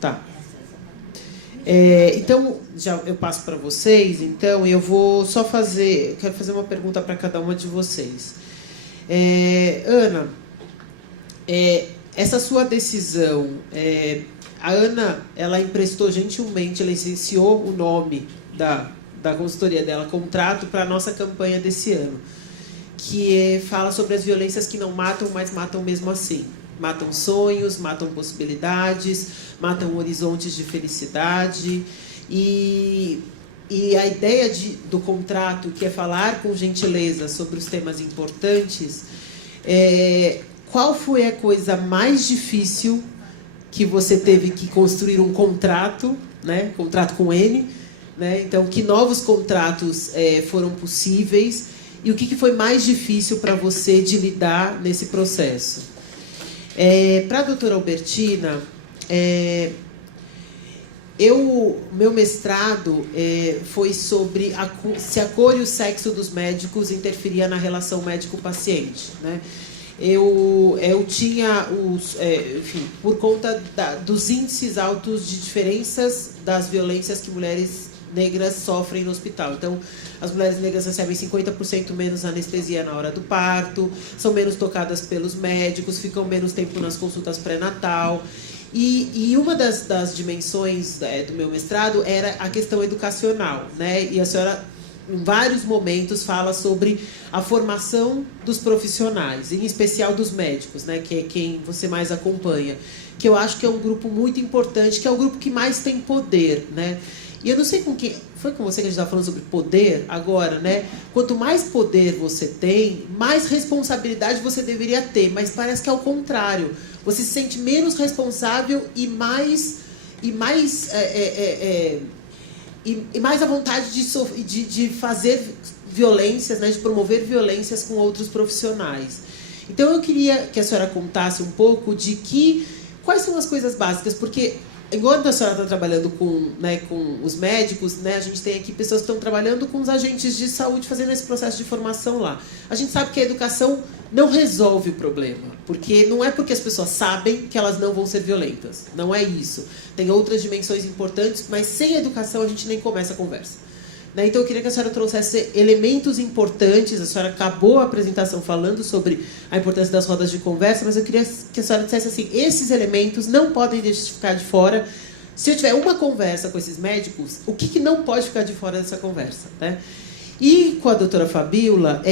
Tá. Então, já eu passo para vocês. Então, eu vou só quero fazer uma pergunta para cada uma de vocês. Ana, essa sua decisão, a Ana, ela emprestou gentilmente, ela licenciou o nome da consultoria dela, contrato, para a nossa campanha desse ano. que fala sobre as violências que não matam, mas matam mesmo assim. Matam sonhos, matam possibilidades, matam horizontes de felicidade. E a ideia do contrato, que é falar com gentileza sobre os temas importantes, qual foi a coisa mais difícil que você teve que construir um contrato, né? Contrato com N, né? Então, que novos contratos foram possíveis e o que foi mais difícil para você de lidar nesse processo? Para a doutora Albertina, meu mestrado foi sobre se a cor e o sexo dos médicos interferia na relação médico-paciente, né? Eu tinha, enfim, por conta dos índices altos de diferenças das violências que mulheres negras sofrem no hospital. Então, as mulheres negras recebem 50% menos anestesia na hora do parto, são menos tocadas pelos médicos, ficam menos tempo nas consultas pré-natal. E uma das dimensões do meu mestrado era a questão educacional, né? E a senhora, em vários momentos, fala sobre a formação dos profissionais, em especial dos médicos, né? Que é quem você mais acompanha, que eu acho que é um grupo muito importante, que é o grupo que mais tem poder, né? E eu não sei com quem... Foi com você que a gente estava falando sobre poder agora, né? Quanto mais poder você tem, mais responsabilidade você deveria ter. Mas parece que é o contrário. Você se sente menos responsável e mais à vontade de fazer violências, né? De promover violências com outros profissionais. Então, eu queria que a senhora contasse um pouco quais são as coisas básicas, porque... Enquanto a senhora está trabalhando com os médicos, né, a gente tem aqui pessoas que estão trabalhando com os agentes de saúde, fazendo esse processo de formação lá. A gente sabe que a educação não resolve o problema, porque não é porque as pessoas sabem que elas não vão ser violentas. Não é isso. Tem outras dimensões importantes, mas sem educação a gente nem começa a conversa. Então, eu queria que a senhora trouxesse elementos importantes. A senhora acabou a apresentação falando sobre a importância das rodas de conversa, mas eu queria que a senhora dissesse assim, esses elementos não podem ficar de fora. Se eu tiver uma conversa com esses médicos, o que não pode ficar de fora dessa conversa? Né? E com a doutora Fabíola,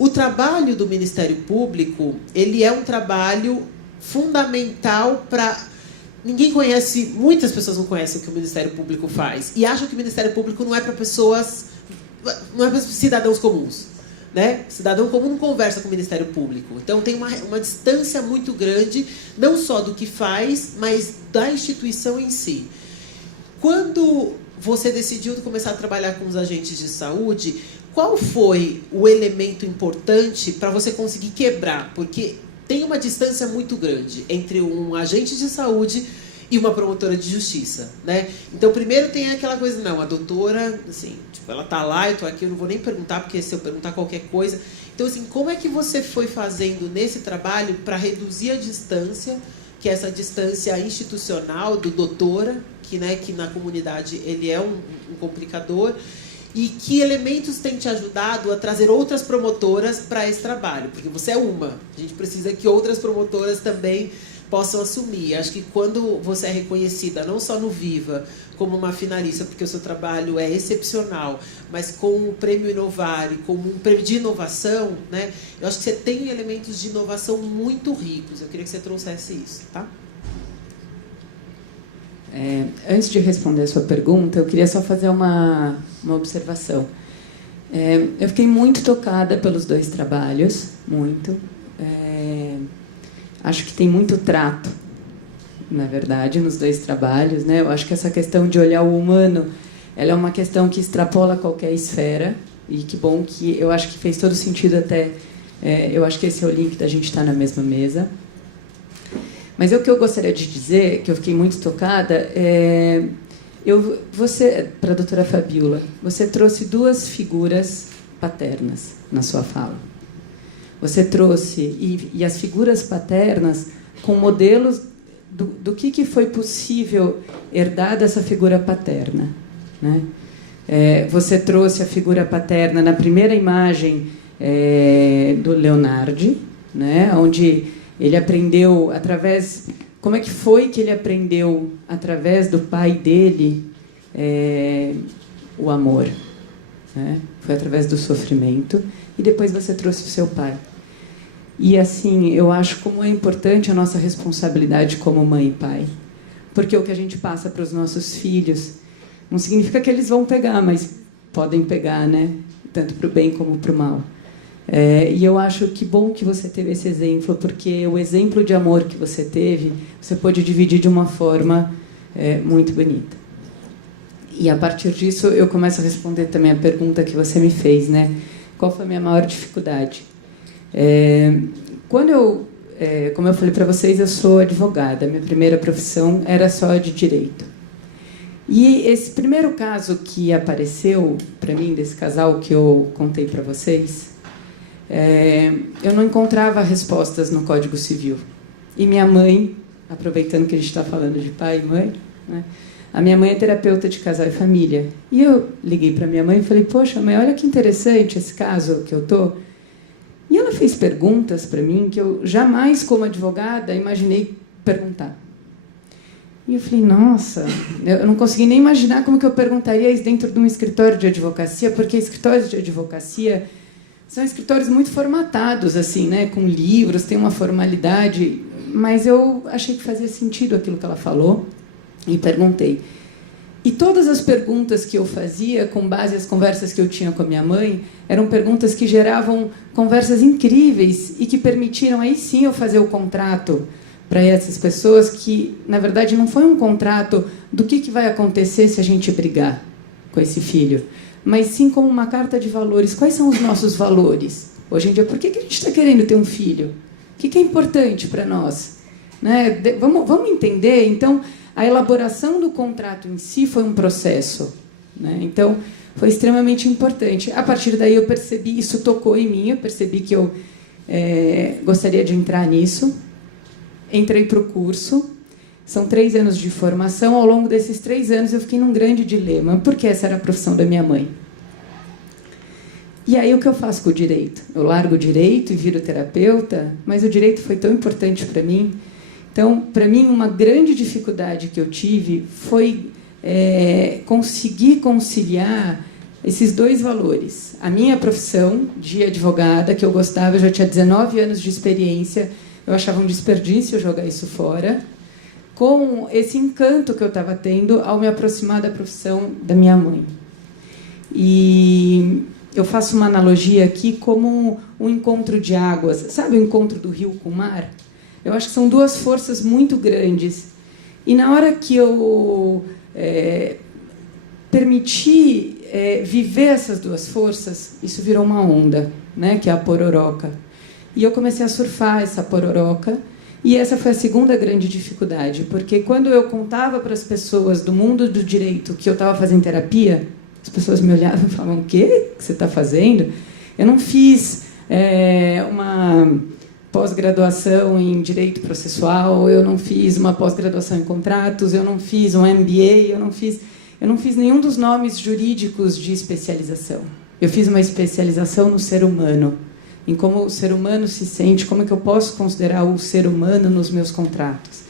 o trabalho do Ministério Público, ele é um trabalho fundamental para... Ninguém conhece, muitas pessoas não conhecem o que o Ministério Público faz e acham que o Ministério Público não é para pessoas, não é para cidadãos comuns, né? Cidadão comum não conversa com o Ministério Público. Então tem uma distância muito grande, não só do que faz, mas da instituição em si. Quando você decidiu começar a trabalhar com os agentes de saúde, qual foi o elemento importante para você conseguir quebrar? Porque tem uma distância muito grande entre um agente de saúde e uma promotora de justiça, né? Então, primeiro tem aquela coisa, não, a doutora, assim, tipo, ela tá lá, eu tô aqui, eu não vou nem perguntar, porque se eu perguntar qualquer coisa... Então, assim, como é que você foi fazendo nesse trabalho para reduzir a distância, que é essa distância institucional do doutora, que na comunidade ele é um complicador, e que elementos têm te ajudado a trazer outras promotoras para esse trabalho? Porque você é uma. A gente precisa que outras promotoras também possam assumir. Acho que quando você é reconhecida, não só no Viva, como uma finalista, porque o seu trabalho é excepcional, mas com o Prêmio Inovar e como um prêmio de inovação, né, eu acho que você tem elementos de inovação muito ricos. Eu queria que você trouxesse isso, tá? Antes de responder a sua pergunta, eu queria só fazer uma observação. Eu fiquei muito tocada pelos dois trabalhos, muito. Acho que tem muito trato, na verdade, nos dois trabalhos, né? Eu acho que essa questão de olhar o humano, ela é uma questão que extrapola qualquer esfera, e que bom que eu acho que fez todo sentido até... eu acho que esse é o link da gente estar na mesma mesa. Mas o que eu gostaria de dizer, que eu fiquei muito tocada, para a doutora Fabíola, você trouxe duas figuras paternas na sua fala. Você trouxe, e as figuras paternas, com modelos do que foi possível herdar dessa figura paterna. Né? Você trouxe a figura paterna na primeira imagem do Leonardi, né? Onde... Ele aprendeu através... Como é que foi que ele aprendeu, através do pai dele, o amor? né? Foi através do sofrimento, e depois você trouxe o seu pai. E assim, eu acho como é importante a nossa responsabilidade como mãe e pai. Porque o que a gente passa para os nossos filhos não significa que eles vão pegar, mas podem pegar, né? Tanto para o bem como para o mal. E eu acho que bom que você teve esse exemplo, porque o exemplo de amor que você teve, você pôde dividir de uma forma muito bonita. E a partir disso eu começo a responder também a pergunta que você me fez, né? Qual foi a minha maior dificuldade? Como eu falei para vocês, eu sou advogada. Minha primeira profissão era só de direito. E esse primeiro caso que apareceu para mim, desse casal que eu contei para vocês, eu não encontrava respostas no Código Civil. E minha mãe, aproveitando que a gente está falando de pai e mãe, né, a minha mãe é terapeuta de casal e família. E eu liguei para minha mãe e falei, poxa, mãe, olha que interessante esse caso que eu estou. E ela fez perguntas para mim que eu jamais, como advogada, imaginei perguntar. E eu falei, nossa, eu não consegui nem imaginar como que eu perguntaria isso dentro de um escritório de advocacia, porque escritórios de advocacia são escritórios muito formatados, assim, né, com livros, tem uma formalidade, mas eu achei que fazia sentido aquilo que ela falou e perguntei. E todas as perguntas que eu fazia, com base nas conversas que eu tinha com a minha mãe, eram perguntas que geravam conversas incríveis e que permitiram, aí sim, eu fazer o contrato para essas pessoas que, na verdade, não foi um contrato do que vai acontecer se a gente brigar com esse filho, mas sim como uma carta de valores. Quais são os nossos valores? Hoje em dia, por que a gente está querendo ter um filho? O que é importante para nós? Né? Vamos entender, então... A elaboração do contrato em si foi um processo, né? Então, foi extremamente importante. A partir daí, eu percebi, isso tocou em mim, eu percebi que eu gostaria de entrar nisso. Entrei para o curso, são 3 anos de formação. Ao longo desses 3 anos, eu fiquei num grande dilema, porque essa era a profissão da minha mãe. E aí, o que eu faço com o direito? Eu largo o direito e viro terapeuta, mas o direito foi tão importante para mim. Então, para mim, uma grande dificuldade que eu tive foi conseguir conciliar esses 2 valores. A minha profissão de advogada, que eu gostava, eu já tinha 19 anos de experiência, eu achava um desperdício jogar isso fora, com esse encanto que eu estava tendo ao me aproximar da profissão da minha mãe. E eu faço uma analogia aqui como um encontro de águas. Sabe o encontro do rio com o mar? Eu acho que são 2 forças muito grandes. E na hora que eu permiti viver essas 2 forças, isso virou uma onda, né, que é a pororoca. E eu comecei a surfar essa pororoca. E essa foi a segunda grande dificuldade, porque quando eu contava para as pessoas do mundo do direito que eu estava fazendo terapia, as pessoas me olhavam e falavam, o quê que você está fazendo? Eu não fiz uma pós-graduação em direito processual, eu não fiz uma pós-graduação em contratos, eu não fiz um MBA, eu não fiz nenhum dos nomes jurídicos de especialização. Eu fiz uma especialização no ser humano, em como o ser humano se sente, como é que eu posso considerar o ser humano nos meus contratos.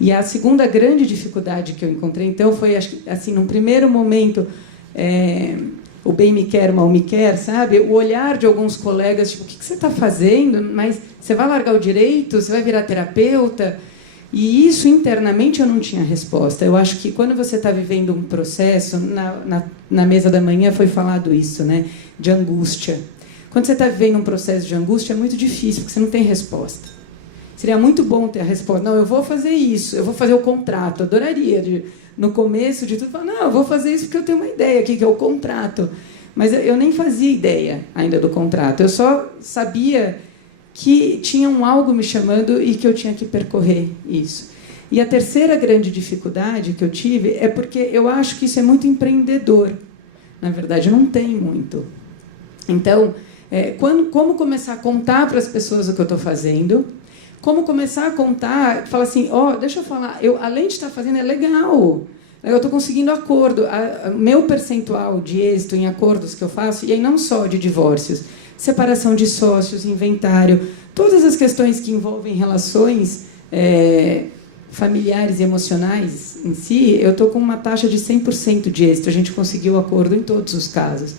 E a segunda grande dificuldade que eu encontrei, então, foi, assim, num primeiro momento, o bem me quer, o mal me quer, sabe? O olhar de alguns colegas, tipo, o que você está fazendo? Mas você vai largar o direito? Você vai virar terapeuta? E isso, internamente, eu não tinha resposta. Eu acho que quando você está vivendo um processo, na mesa da manhã foi falado isso, né? De angústia. Quando você está vivendo um processo de angústia, é muito difícil, porque você não tem resposta. Seria muito bom ter a resposta. Não, eu vou fazer isso, eu vou fazer o contrato. Eu adoraria, no começo de tudo, falar, não, eu vou fazer isso porque eu tenho uma ideia aqui, que é o contrato. Mas eu nem fazia ideia ainda do contrato. Eu só sabia que tinha algo me chamando e que eu tinha que percorrer isso. E a terceira grande dificuldade que eu tive é porque eu acho que isso é muito empreendedor. Na verdade, não tem muito. Então, como começar a contar para as pessoas o que eu estou fazendo, como começar a contar, falar assim, deixa eu falar, além de estar fazendo, é legal, eu estou conseguindo acordo, meu percentual de êxito em acordos que eu faço, e aí não só de divórcios, separação de sócios, inventário, todas as questões que envolvem relações familiares e emocionais em si, eu estou com uma taxa de 100% de êxito, a gente conseguiu acordo em todos os casos.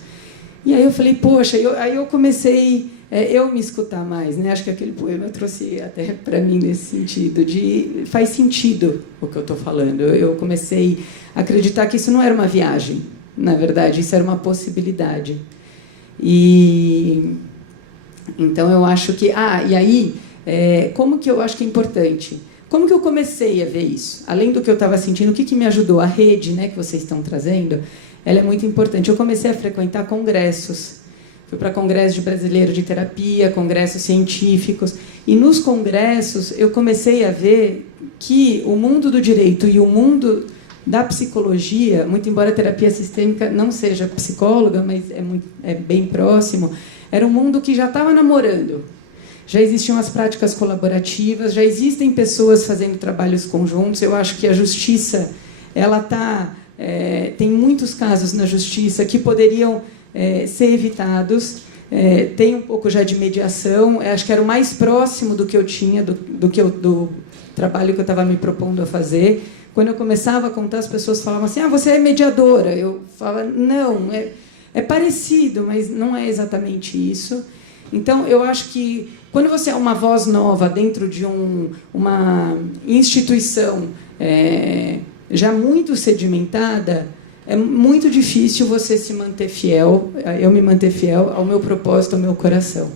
E aí eu falei, poxa, aí eu comecei eu me escutar mais, né? Acho que aquele poema eu trouxe até para mim nesse sentido, de faz sentido o que eu estou falando. Eu comecei a acreditar que isso não era uma viagem, na verdade, isso era uma possibilidade. E então eu acho que... e aí, como que eu acho que é importante? Como que eu comecei a ver isso? Além do que eu estava sentindo, o que me ajudou? A rede, né, que vocês estão trazendo, ela é muito importante. Eu comecei a frequentar congressos. Fui para congresso de brasileiro de terapia, congressos científicos. E nos congressos eu comecei a ver que o mundo do direito e o mundo da psicologia, muito embora a terapia sistêmica não seja psicóloga, mas é bem próximo, era um mundo que já estava namorando. Já existiam as práticas colaborativas, já existem pessoas fazendo trabalhos conjuntos. Eu acho que a justiça, ela tem muitos casos na justiça que poderiam ser evitados. Tem um pouco já de mediação. Acho que era o mais próximo do que eu tinha, do trabalho que eu estava me propondo a fazer. Quando eu começava a contar, as pessoas falavam assim, você é mediadora. Eu falava, não, é parecido, mas não é exatamente isso. Então, eu acho que quando você é uma voz nova dentro de uma instituição já muito sedimentada, é muito difícil você se manter fiel, eu me manter fiel ao meu propósito, ao meu coração.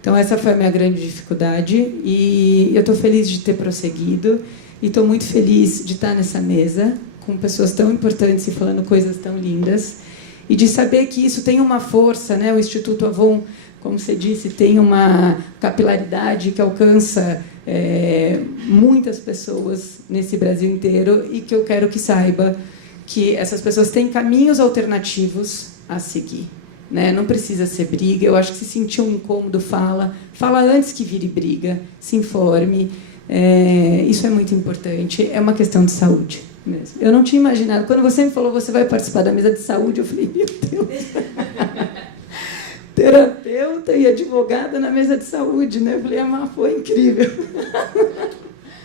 Então, essa foi a minha grande dificuldade e eu estou feliz de ter prosseguido e estou muito feliz de estar nessa mesa com pessoas tão importantes e falando coisas tão lindas e de saber que isso tem uma força, né? O Instituto Avon, como você disse, tem uma capilaridade que alcança muitas pessoas nesse Brasil inteiro e que eu quero que saiba que essas pessoas têm caminhos alternativos a seguir. Né? Não precisa ser briga. Eu acho que se sentir um incômodo, fala antes que vire briga, se informe. Isso é muito importante. É uma questão de saúde mesmo. Eu não tinha imaginado. Quando você me falou você vai participar da mesa de saúde, eu falei, meu Deus... terapeuta e advogada na mesa de saúde, né? Eu falei, foi incrível.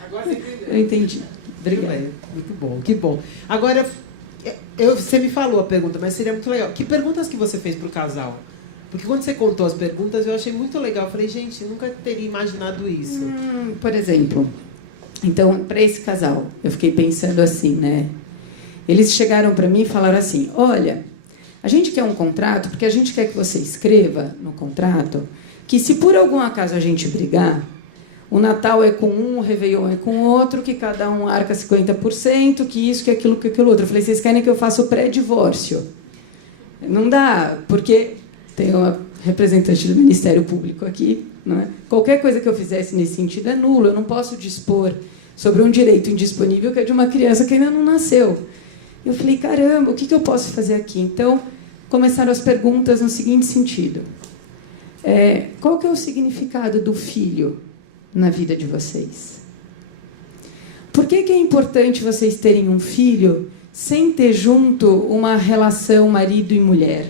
Agora você entendeu. Eu entendi. Obrigada. Muito bom, que bom. Agora, você me falou a pergunta, mas seria muito legal. Que perguntas que você fez para o casal? Porque quando você contou as perguntas, eu achei muito legal. Eu falei, gente, eu nunca teria imaginado isso. Por exemplo, então, para esse casal, eu fiquei pensando assim, né? Eles chegaram para mim e falaram assim, olha... A gente quer um contrato porque a gente quer que você escreva no contrato que se por algum acaso a gente brigar, o Natal é com um, o Réveillon é com outro, que cada um arca 50%, que isso, que aquilo, que aquilo outro. Eu falei, vocês querem que eu faça o pré-divórcio? Não dá, porque tem uma representante do Ministério Público aqui, não é? Qualquer coisa que eu fizesse nesse sentido é nulo, eu não posso dispor sobre um direito indisponível que é de uma criança que ainda não nasceu. Eu falei, caramba, o que eu posso fazer aqui? Então, começaram as perguntas no seguinte sentido. Qual que é o significado do filho na vida de vocês? Por que é importante vocês terem um filho sem ter junto uma relação marido e mulher?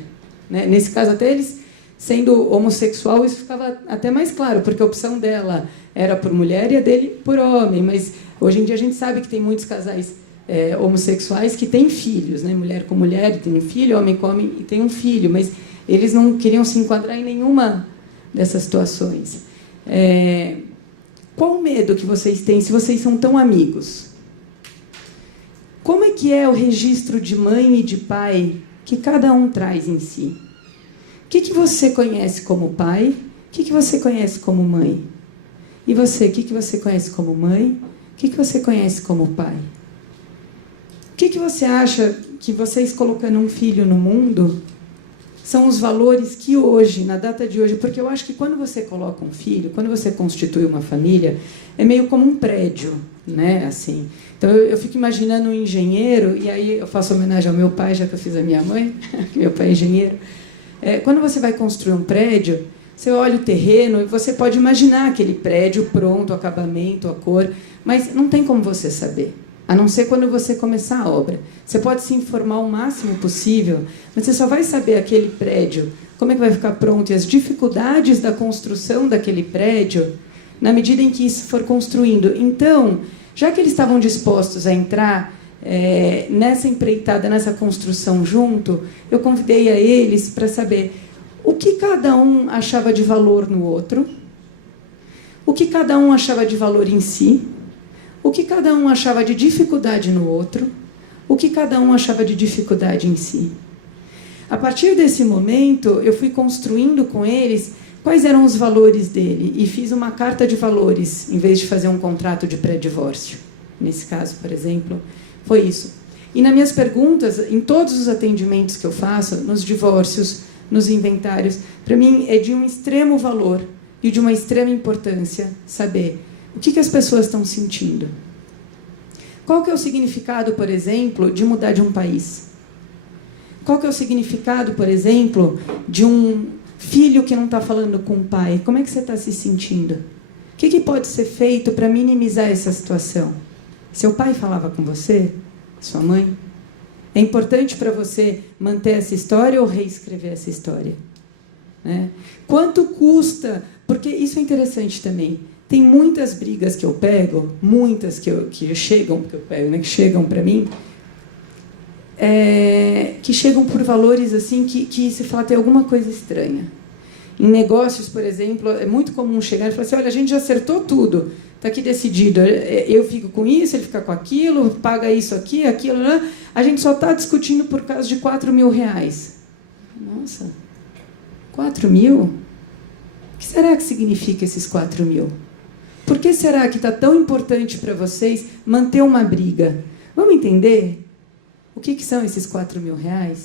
Né? Nesse caso, até eles, sendo homossexual, isso ficava até mais claro, porque a opção dela era por mulher e a dele por homem. Mas, hoje em dia, a gente sabe que tem muitos casais homossexuais que têm filhos, né? Mulher com mulher tem um filho, homem com homem e tem um filho, mas eles não queriam se enquadrar em nenhuma dessas situações. Qual o medo que vocês têm se vocês são tão amigos? Como é que é o registro de mãe e de pai que cada um traz em si? O que você conhece como pai? O que você conhece como mãe? E você, o que você conhece como mãe? O que você conhece como pai? O que você acha que vocês colocando um filho no mundo são os valores que hoje, na data de hoje, porque eu acho que quando você coloca um filho, quando você constitui uma família, é meio como um prédio, né? Assim. Então eu fico imaginando um engenheiro, e aí eu faço homenagem ao meu pai, já que eu fiz a minha mãe, que meu pai é engenheiro. Quando você vai construir um prédio, você olha o terreno e você pode imaginar aquele prédio pronto, o acabamento, a cor, mas não tem como você saber. A não ser quando você começar a obra. Você pode se informar o máximo possível, mas você só vai saber aquele prédio, como é que vai ficar pronto, e as dificuldades da construção daquele prédio, na medida em que isso for construindo. Então, já que eles estavam dispostos a entrar nessa empreitada, nessa construção junto, eu convidei a eles para saber o que cada um achava de valor no outro, o que cada um achava de valor em si, o que cada um achava de dificuldade no outro, o que cada um achava de dificuldade em si. A partir desse momento, eu fui construindo com eles quais eram os valores dele e fiz uma carta de valores, em vez de fazer um contrato de pré-divórcio. Nesse caso, por exemplo, foi isso. E nas minhas perguntas, em todos os atendimentos que eu faço, nos divórcios, nos inventários, para mim é de um extremo valor e de uma extrema importância saber o que as pessoas estão sentindo. Qual que é o significado, por exemplo, de mudar de um país? Qual que é o significado, por exemplo, de um filho que não está falando com o pai? Como é que você está se sentindo? O que pode ser feito para minimizar essa situação? Seu pai falava com você? Sua mãe? É importante para você manter essa história ou reescrever essa história? Né? Quanto custa? Porque isso é interessante também. Tem muitas brigas que eu pego, muitas que chegam para mim, que chegam por valores assim que se fala tem alguma coisa estranha. Em negócios, por exemplo, é muito comum chegar e falar assim, olha, a gente já acertou tudo, está aqui decidido, eu fico com isso, ele fica com aquilo, paga isso aqui, aquilo, né? A gente só está discutindo por causa de R$4.000. Nossa, 4.000? O que será que significa esses 4.000? Por que será que está tão importante para vocês manter uma briga? Vamos entender o que são esses R$4.000?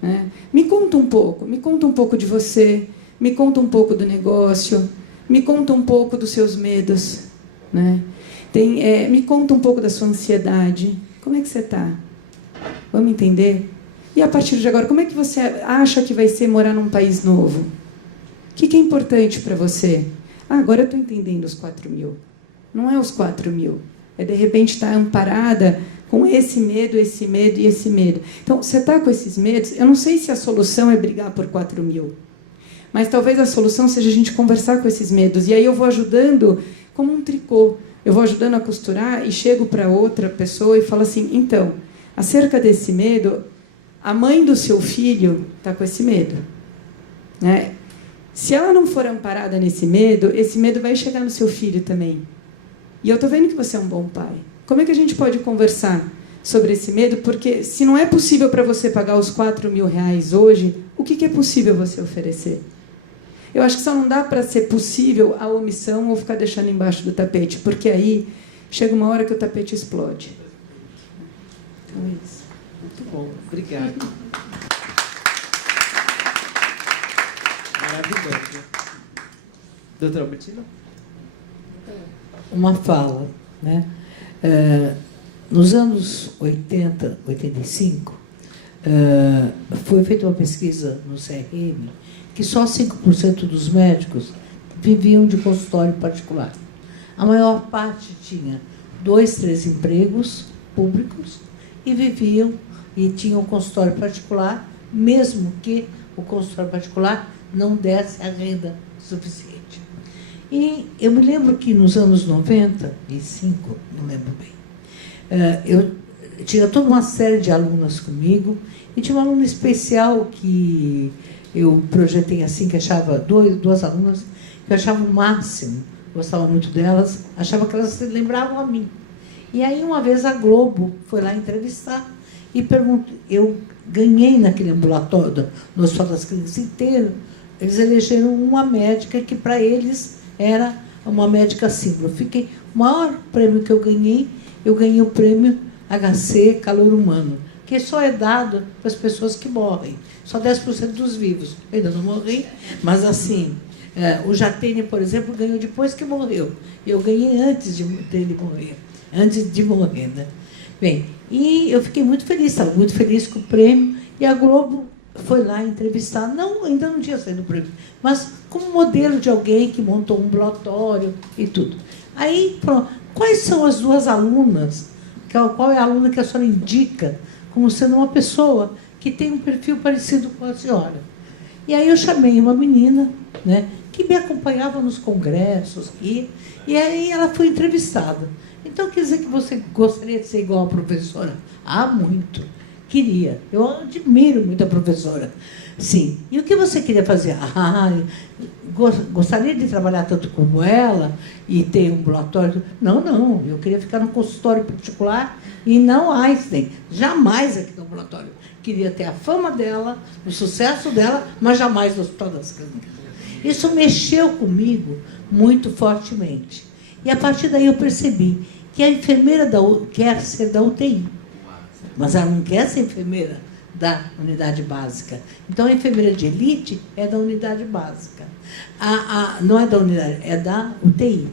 Né? Me conta um pouco de você, me conta um pouco do negócio, me conta um pouco dos seus medos, né? Me conta um pouco da sua ansiedade. Como é que você está? Vamos entender? E a partir de agora, como é que você acha que vai ser morar num país novo? O que é importante para você? Agora eu estou entendendo os 4.000. Não é os 4.000. É, de repente, estar amparada com esse medo e esse medo. Então, você está com esses medos, eu não sei se a solução é brigar por 4.000. Mas talvez a solução seja a gente conversar com esses medos. E aí eu vou ajudando como um tricô. Eu vou ajudando a costurar e chego para outra pessoa e falo assim, então, acerca desse medo, a mãe do seu filho está com esse medo. Né? Se ela não for amparada nesse medo, esse medo vai chegar no seu filho também. E eu estou vendo que você é um bom pai. Como é que a gente pode conversar sobre esse medo? Porque se não é possível para você pagar os R$4.000 hoje, o que é possível você oferecer? Eu acho que só não dá para ser possível a omissão ou ficar deixando embaixo do tapete, porque aí chega uma hora que o tapete explode. Então é isso. Muito bom, obrigada. Maravilhoso. Doutora Albertina? Uma fala, né? Nos anos 80, 85, foi feita uma pesquisa no CRM que só 5% dos médicos viviam de consultório particular. A maior parte tinha 2, 3 empregos públicos e viviam e tinham consultório particular, mesmo que o consultório particular não desse a renda suficiente. E eu me lembro que nos anos 95, não lembro bem, eu tinha toda uma série de alunas comigo e tinha uma aluna especial que eu projetei assim, que achava duas alunas que eu achava o máximo, gostava muito delas, achava que elas se lembravam a mim. E aí uma vez a Globo foi lá entrevistar e perguntou, eu ganhei naquele ambulatório, no Hospital das Clínicas inteiro, eles elegeram uma médica que para eles era uma médica símbolo. O maior prêmio que eu ganhei o prêmio HC Calor Humano, que só é dado para as pessoas que morrem. Só 10% dos vivos. Eu ainda não morri, mas assim, o Jatene, por exemplo, ganhou depois que morreu. Eu ganhei antes dele morrer. Antes de morrer, né? Bem, e eu fiquei muito feliz, estava muito feliz com o prêmio, e a Globo foi lá entrevistar, ainda não tinha saído o prêmio, mas como modelo de alguém que montou um ambulatório e tudo. Aí, pronto, quais são as duas alunas, qual é a aluna que a senhora indica como sendo uma pessoa que tem um perfil parecido com a senhora? E aí eu chamei uma menina, né, que me acompanhava nos congressos, e aí ela foi entrevistada. Então, quer dizer que você gostaria de ser igual a professora? Ah, muito. Queria. Eu admiro muito a professora. Sim. E o que você queria fazer? Gostaria de trabalhar tanto como ela e ter um ambulatório? Não. Eu queria ficar no consultório particular e não Einstein. Jamais aqui no ambulatório. Queria ter a fama dela, o sucesso dela, mas jamais no Hospital das Clínicas. Isso mexeu comigo muito fortemente. E a partir daí eu percebi que a enfermeira quer ser da UTI, mas ela não quer ser enfermeira da unidade básica. Então, a enfermeira de elite é da unidade básica. Não é da unidade, é da UTI.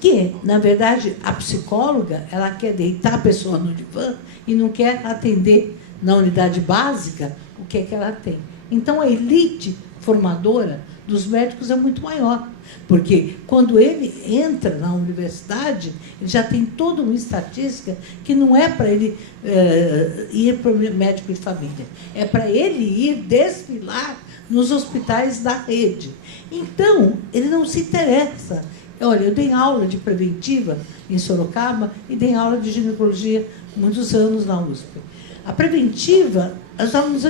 Que, na verdade, a psicóloga, ela quer deitar a pessoa no divã e não quer atender na unidade básica o que é que ela tem. Então, a elite formadora dos médicos é muito maior. Porque quando ele entra na universidade, ele já tem toda uma estatística que não é para ele ir para o médico de família, é para ele ir desfilar nos hospitais da rede. Então, ele não se interessa. Olha, eu dei aula de preventiva em Sorocaba e dei aula de ginecologia muitos anos na USP. A preventiva, os alunos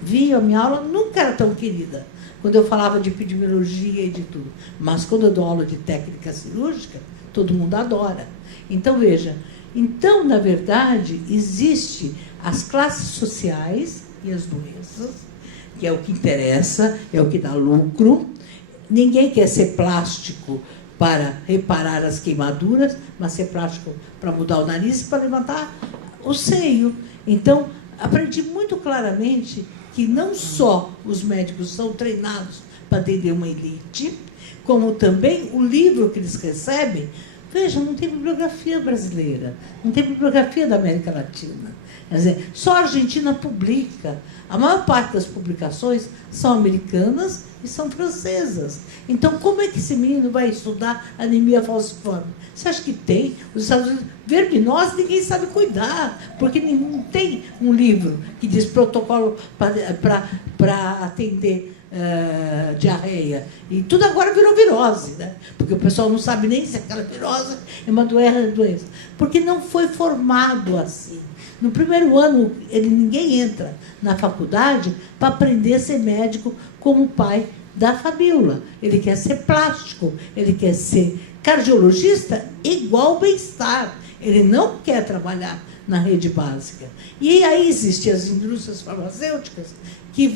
viam a minha aula, nunca era tão querida, quando eu falava de epidemiologia e de tudo. Mas quando eu dou aula de técnica cirúrgica, todo mundo adora. Então, veja, na verdade, existe as classes sociais e as doenças, que é o que interessa, é o que dá lucro. Ninguém quer ser plástico para reparar as queimaduras, mas ser plástico para mudar o nariz e para levantar o seio. Então, aprendi muito claramente que não só os médicos são treinados para atender uma elite, como também o livro que eles recebem. Veja, não tem bibliografia brasileira, não tem bibliografia da América Latina. Quer dizer, só a Argentina publica. A maior parte das publicações são americanas e são francesas. Então, como é que esse menino vai estudar anemia falciforme? Você acha que tem? Os Estados Unidos, verminose, ninguém sabe cuidar, porque não tem um livro que diz protocolo para atender diarreia. E tudo agora virou virose, né? Porque o pessoal não sabe nem se aquela virose é uma doença. Porque não foi formado assim. No primeiro ano, ninguém entra na faculdade para aprender a ser médico como o pai da Fabíola. Ele quer ser plástico, ele quer ser cardiologista igual bem-estar. Ele não quer trabalhar na rede básica. E aí existem as indústrias farmacêuticas que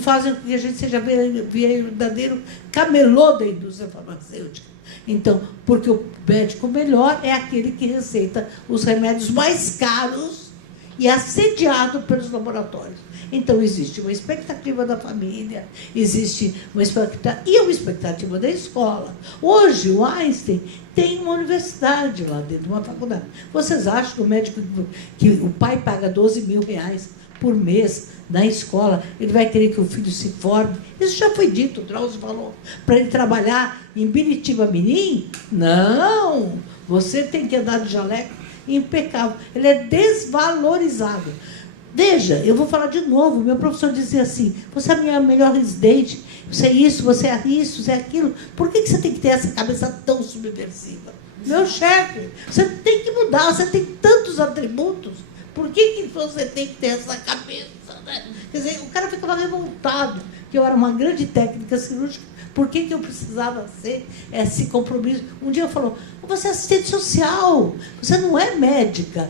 fazem com que a gente seja verdadeiro camelô da indústria farmacêutica. Então, porque o médico melhor é aquele que receita os remédios mais caros e assediado pelos laboratórios. Então, existe uma expectativa da família, existe uma expectativa da escola. Hoje, o Einstein tem uma universidade lá dentro, uma faculdade. Vocês acham que o médico, que o pai paga R$12.000 por mês na escola, ele vai querer que o filho se forme? Isso já foi dito, o Drauzio falou. Para ele trabalhar em Biritiba-Mirim? Não! Você tem que andar de jaleco impecável. Ele é desvalorizado. Veja, eu vou falar de novo. Meu professor dizia assim: você é a minha melhor residente, você é isso, você é isso, você é aquilo. Por que você tem que ter essa cabeça tão subversiva? Meu chefe, você tem que mudar, você tem tantos atributos. Por que você tem que ter essa cabeça? Né? Quer dizer, o cara ficava revoltado que eu era uma grande técnica cirúrgica. Por que eu precisava ser esse compromisso? Um dia eu falou: você é assistente social, você não é médica.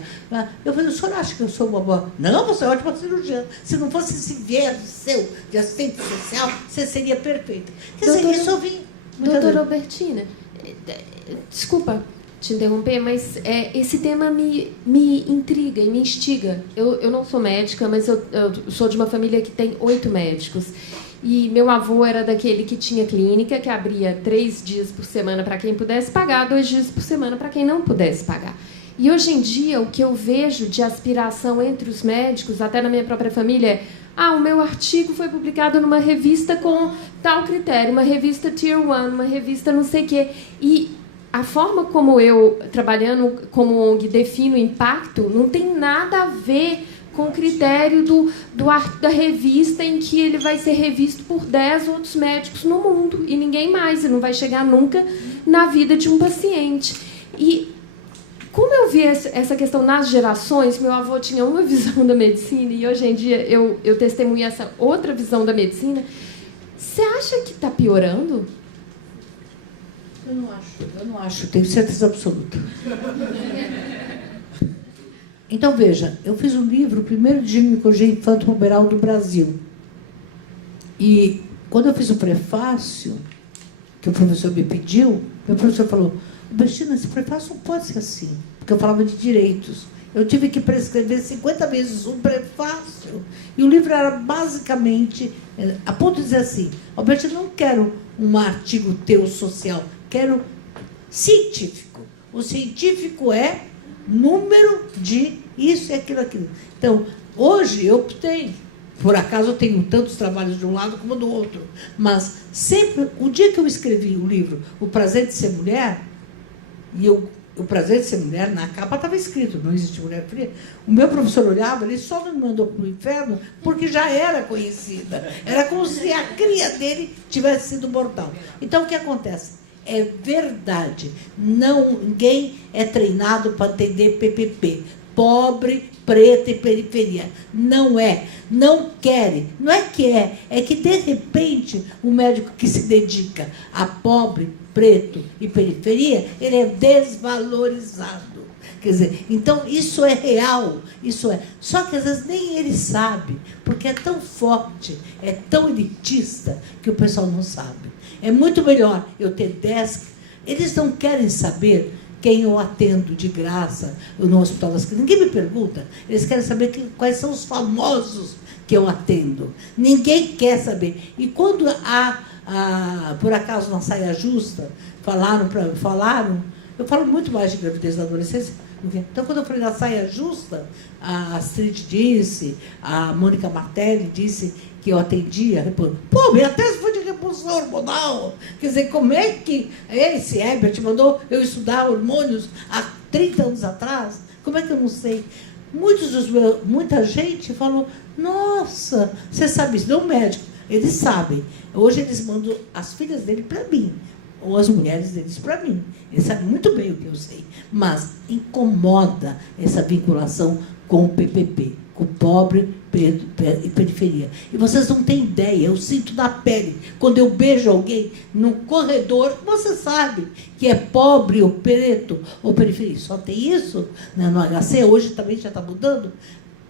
Eu falei: o senhor acha que eu sou uma boa? Não, você é ótima cirurgiã. Se não fosse esse viés seu de assistente social, você seria perfeita. Quer dizer, isso eu vim. Doutora Albertina, desculpa te interromper, mas esse tema me intriga e me instiga. Eu não sou médica, mas eu sou de uma família que tem 8 médicos. E meu avô era daquele que tinha clínica, que abria 3 dias por semana para quem pudesse pagar, 2 dias por semana para quem não pudesse pagar. E hoje em dia, o que eu vejo de aspiração entre os médicos, até na minha própria família, é: o meu artigo foi publicado numa revista com tal critério, uma revista Tier 1, uma revista não sei o quê. E a forma como eu, trabalhando como ONG, defino impacto, não tem nada a ver com o critério da revista em que ele vai ser revisto por 10 outros médicos no mundo e ninguém mais, e não vai chegar nunca na vida de um paciente. E como eu vi essa questão nas gerações, meu avô tinha uma visão da medicina e hoje em dia eu testemunho essa outra visão da medicina. Você acha que está piorando? Eu não acho, tenho certeza absoluta. Então, veja, eu fiz um livro, o primeiro de ginecologia infanto-puberal do Brasil. E quando eu fiz o prefácio, que o professor me pediu, meu professor falou, Bettina, esse prefácio não pode ser assim, porque eu falava de direitos. Eu tive que prescrever 50 vezes um prefácio. E o livro era basicamente, a ponto de dizer assim, Bettina, não quero um artigo teu social, quero científico. O científico é número de isso e aquilo, aquilo. Então, hoje eu optei. Por acaso eu tenho tantos trabalhos de um lado como do outro. Mas sempre, o dia que eu escrevi o livro O Prazer de Ser Mulher, e o Prazer de Ser Mulher, na capa estava escrito, não existe mulher fria, o meu professor olhava, ele só não me mandou para o inferno porque já era conhecida. Era como se a cria dele tivesse sido mortal. Então, o que acontece? É verdade. Ninguém é treinado para atender PPP. Pobre, preta e periferia. Não é. Não querem. Não é que é que, de repente, o médico que se dedica a pobre, preto e periferia, ele é desvalorizado. Quer dizer, então, isso é real. Isso é. Só que, às vezes, nem ele sabe, porque é tão forte, é tão elitista, que o pessoal não sabe. É muito melhor eu ter 10. Eles não querem saber quem eu atendo de graça no Hospital das Clínicas. Ninguém me pergunta. Eles querem saber quais são os famosos que eu atendo. Ninguém quer saber. E quando por acaso, na saia justa, falaram, eu falo muito mais de gravidez da adolescência. Então, quando eu falei da saia justa, a Astrid disse, a Mônica Martelli disse que eu atendia. Pô, minha tese foi de repulsão hormonal. Quer dizer, como é que esse Herbert mandou eu estudar hormônios há 30 anos atrás? Como é que eu não sei? Muita gente falou, nossa, você sabe isso? Não, médico. Eles sabem. Hoje eles mandam as filhas dele para mim, ou as mulheres deles para mim. Eles sabem muito bem o que eu sei. Mas incomoda essa vinculação com o PPP, com o pobre e periferia. E vocês não têm ideia, eu sinto na pele. Quando eu beijo alguém no corredor, você sabe que é pobre ou preto ou periferia. Só tem isso, né, no HC, hoje também já está mudando.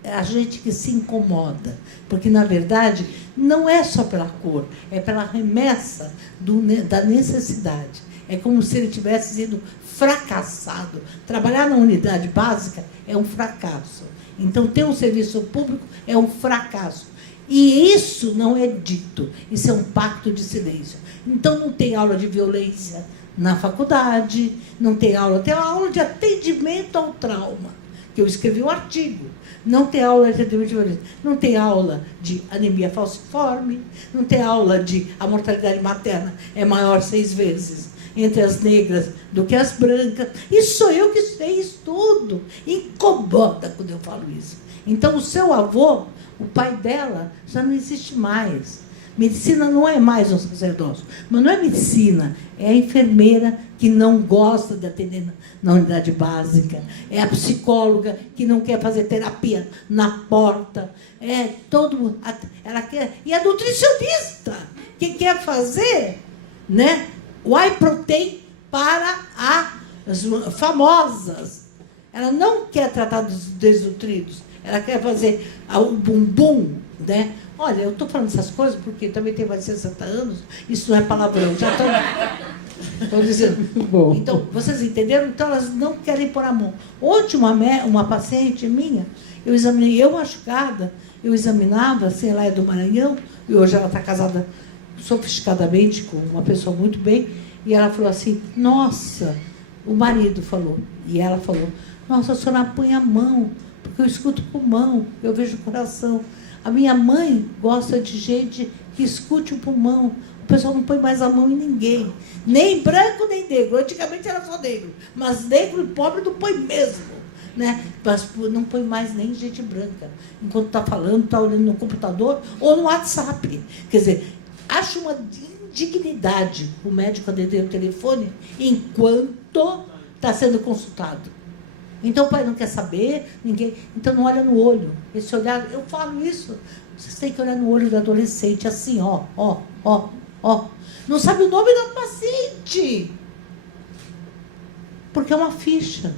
É a gente que se incomoda, porque, na verdade, não é só pela cor, é pela remessa da necessidade. É como se ele tivesse sido fracassado. Trabalhar na unidade básica é um fracasso. Então, ter um serviço público é um fracasso. E isso não é dito. Isso é um pacto de silêncio. Então, não tem aula de violência na faculdade, não tem aula de atendimento ao trauma, que eu escrevi um artigo. Não tem aula de atendimento de violência. Não tem aula de anemia falciforme, não tem aula de a mortalidade materna é maior 6 vezes entre as negras do que as brancas. Isso sou eu que sei isso tudo. Incomoda quando eu falo isso. Então, o seu avô, o pai dela, já não existe mais. Medicina não é mais um sacerdócio. Mas não é medicina, é a enfermeira que não gosta de atender na unidade básica. É a psicóloga que não quer fazer terapia na porta. É todo... Ela quer... E a nutricionista que quer fazer, né, whey protein para as famosas. Ela não quer tratar dos desnutridos. Ela quer fazer o bumbum, né? Olha, eu estou falando essas coisas porque também tenho mais de 60 anos. Isso não é palavrão. Já estou dizendo. Bom. Então, vocês entenderam? Então, elas não querem pôr a mão. Ontem, uma paciente minha, eu examinei, eu machucada, eu examinava, assim, ela é do Maranhão, e hoje ela está casada sofisticadamente com uma pessoa muito bem, e ela falou assim, nossa, o marido falou, e ela falou, nossa, a senhora põe a mão, porque eu escuto o pulmão, eu vejo o coração. A minha mãe gosta de gente que escute o pulmão. O pessoal não põe mais a mão em ninguém. Nem branco, nem negro. Antigamente era só negro. Mas negro e pobre não põe mesmo. Né? Mas não põe mais nem gente branca. Enquanto está falando, está olhando no computador ou no WhatsApp. Quer dizer, acho uma indignidade o médico atender o telefone enquanto está sendo consultado. Então o pai não quer saber, ninguém. Então não olha no olho. Esse olhar, eu falo isso. Vocês têm que olhar no olho do adolescente, assim, ó. Não sabe o nome do paciente. Porque é uma ficha.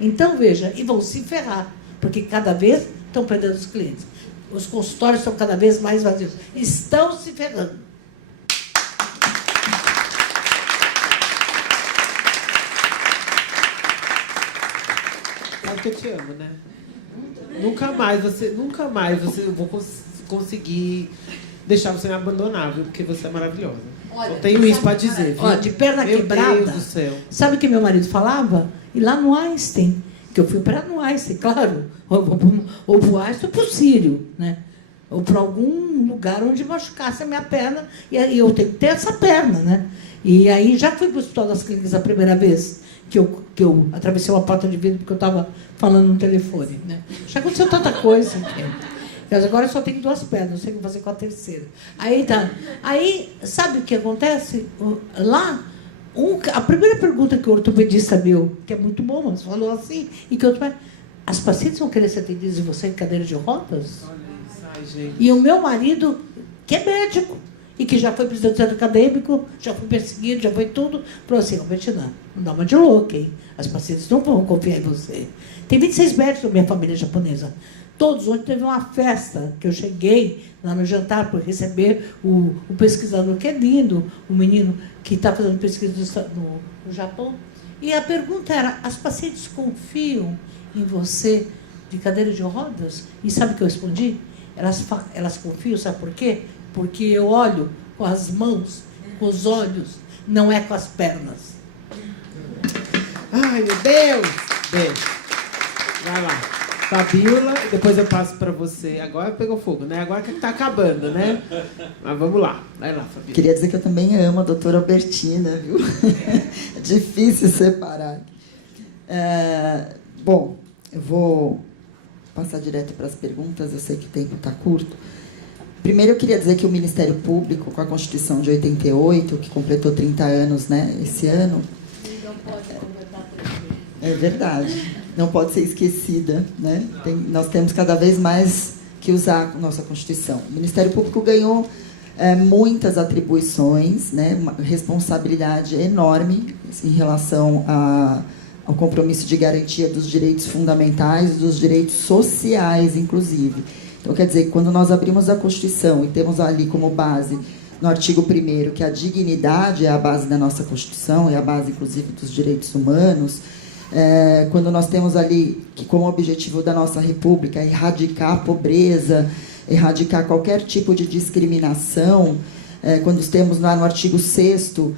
Então, veja, e vão se ferrar. Porque cada vez estão perdendo os clientes. Os consultórios estão cada vez mais vazios. Estão se ferrando. Sabe que eu te amo, né? Nunca mais eu vou conseguir deixar você me abandonar, viu? Porque você é maravilhosa. Olha, eu tenho isso para dizer, viu? Ó, de perna quebrada. Meu Deus do céu. Sabe o que meu marido falava? E lá no Einstein, que eu fui para no Einstein, claro. Ou para o Einstein ou para o Sírio, né? Ou para algum lugar onde machucasse a minha perna. E aí eu tenho que ter essa perna, né? E aí já fui para o Hospital das Clínicas a primeira vez que eu atravessei uma porta de vidro porque eu estava falando no telefone, né? Já aconteceu tanta coisa, entende? Mas agora eu só tenho 2 pernas, não sei o que fazer com a terceira. Aí tá. Aí, sabe o que acontece? Lá, a primeira pergunta que o ortopedista meu, que é muito bom, mas falou assim, e que eu as pacientes vão querer ser atendidas em você em cadeira de rodas? Olha isso, ai, gente. E o meu marido, que é médico, e que já foi presidente do centro acadêmico, já foi perseguido, já foi tudo, falou assim, Bettina, não dá uma de louca, hein? As pacientes não vão confiar em você. Tem 26 médicos na minha família japonesa. Todos, ontem teve uma festa, que eu cheguei lá no jantar para receber o pesquisador, que é lindo, o menino que está fazendo pesquisa no Japão. E a pergunta era, as pacientes confiam em você de cadeira de rodas? E sabe o que eu respondi? Elas confiam, sabe por quê? Porque eu olho com as mãos, com os olhos, não é com as pernas. Ai, meu Deus! Beijo. Vai lá. Fabíola, depois eu passo para você. Agora pegou fogo, né? Agora que tá acabando, né? Mas vamos lá. Vai lá, Fabíola. Queria dizer que eu também amo a doutora Albertina, viu? É difícil separar. Bom, eu vou passar direto para as perguntas. Eu sei que o tempo está curto. Primeiro, eu queria dizer que o Ministério Público, com a Constituição de 88, que completou 30 anos, né, esse ano... Não pode completar 30. É verdade. Não pode ser esquecida, né? Nós temos cada vez mais que usar a nossa Constituição. O Ministério Público ganhou muitas atribuições, né? Uma responsabilidade enorme em relação ao compromisso de garantia dos direitos fundamentais, dos direitos sociais, inclusive. Então, quer dizer, quando nós abrimos a Constituição e temos ali como base, no artigo 1º, que a dignidade é a base da nossa Constituição, é a base, inclusive, dos direitos humanos, quando nós temos ali, que como objetivo da nossa República, erradicar a pobreza, erradicar qualquer tipo de discriminação, quando temos lá no artigo 6º,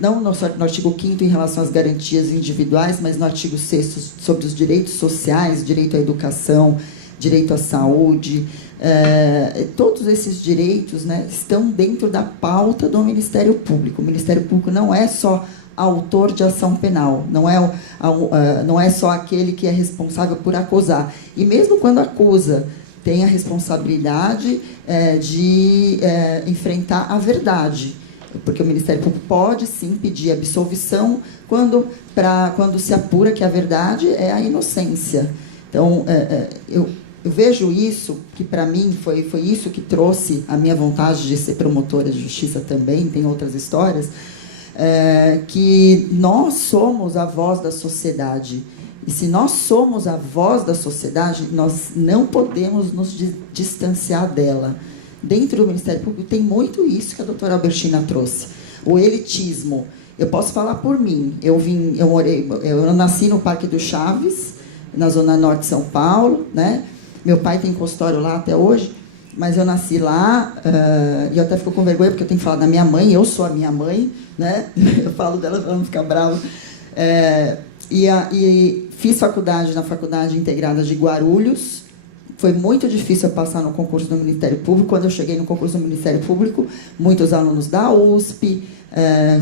não no artigo 5º em relação às garantias individuais, mas no artigo 6º sobre os direitos sociais, direito à educação, direito à saúde, todos esses direitos, né, estão dentro da pauta do Ministério Público. O Ministério Público não é só autor de ação penal, não é só aquele que é responsável por acusar. E mesmo quando acusa, tem a responsabilidade de enfrentar a verdade, porque o Ministério Público pode, sim, pedir absolvição quando se apura que a verdade é a inocência. Então, eu vejo isso, que para mim foi isso que trouxe a minha vontade de ser promotora de justiça também, tem outras histórias, que nós somos a voz da sociedade. E se nós somos a voz da sociedade, nós não podemos nos distanciar dela. Dentro do Ministério Público tem muito isso que a doutora Albertina trouxe. O elitismo. Eu posso falar por mim. Eu nasci no Parque do Chaves, na Zona Norte de São Paulo, né? Meu pai tem consultório lá até hoje, mas eu nasci lá, e eu até fico com vergonha, porque eu tenho que falar da minha mãe, eu sou a minha mãe, né? Eu falo dela para não ficar brava. E fiz faculdade na Faculdade Integrada de Guarulhos. Foi muito difícil eu passar no concurso do Ministério Público. Quando eu cheguei no concurso do Ministério Público, muitos alunos da USP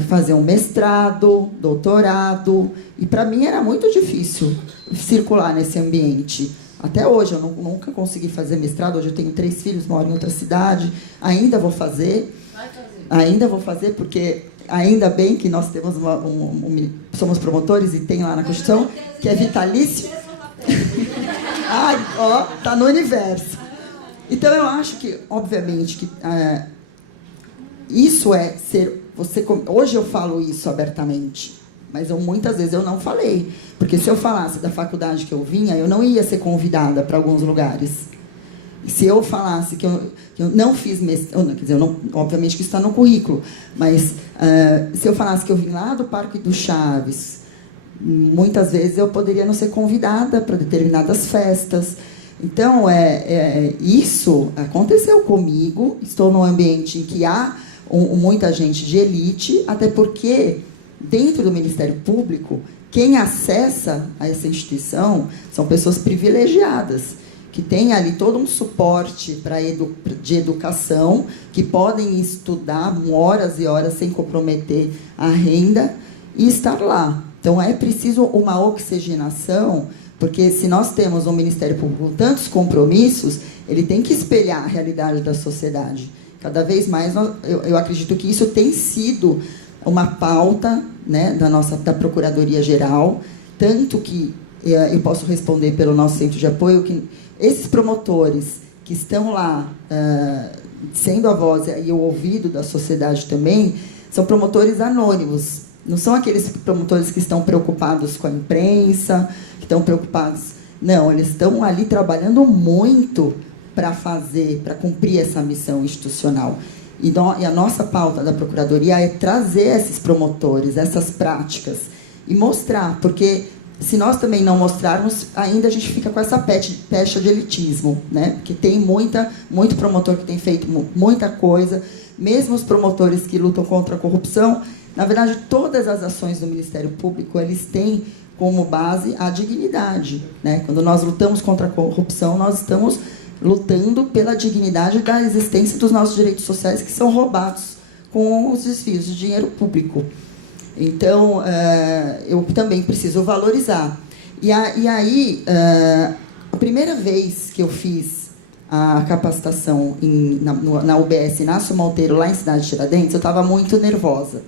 faziam mestrado, doutorado, e para mim era muito difícil circular nesse ambiente. Até hoje, eu nunca consegui fazer mestrado. Hoje eu tenho 3 filhos, moro em outra cidade. Ainda vou fazer. Ainda vou fazer, porque ainda bem que nós temos somos promotores e tem lá na Constituição, que é vitalício. Ai, ó, tá no universo. Então, eu acho que, obviamente, que isso é ser... Hoje eu falo isso abertamente, mas muitas vezes eu não falei. Porque se eu falasse da faculdade que eu vinha, eu não ia ser convidada para alguns lugares. Se eu falasse que eu não fiz mestrado, quer dizer, obviamente que isso está no currículo, mas se eu falasse que eu vim lá do Parque do Chaves, muitas vezes eu poderia não ser convidada para determinadas festas. Então, isso aconteceu comigo. Estou num ambiente em que há muita gente de elite, até porque, dentro do Ministério Público, quem acessa a essa instituição são pessoas privilegiadas, que têm ali todo um suporte de educação, que podem estudar horas e horas sem comprometer a renda e estar lá. Então, é preciso uma oxigenação, porque se nós temos um Ministério Público com tantos compromissos, ele tem que espelhar a realidade da sociedade. Cada vez mais, eu acredito que isso tem sido uma pauta, né, da Procuradoria-Geral, tanto que eu posso responder pelo nosso centro de apoio, que esses promotores que estão lá sendo a voz e o ouvido da sociedade também, são promotores anônimos. Não são aqueles promotores que estão preocupados com a imprensa, que estão preocupados... Não, eles estão ali trabalhando muito para cumprir essa missão institucional. E a nossa pauta da Procuradoria é trazer esses promotores, essas práticas, e mostrar, porque se nós também não mostrarmos, ainda a gente fica com essa pecha de elitismo, né? Porque tem muito promotor que tem feito muita coisa, mesmo os promotores que lutam contra a corrupção. Na verdade, todas as ações do Ministério Público, eles têm como base a dignidade, né? Quando nós lutamos contra a corrupção, nós estamos lutando pela dignidade da existência dos nossos direitos sociais, que são roubados com os desvios de dinheiro público. Então, eu também preciso valorizar. E aí, a primeira vez que eu fiz a capacitação na UBS Inácio Monteiro, lá em Cidade Tiradentes, eu estava muito nervosa.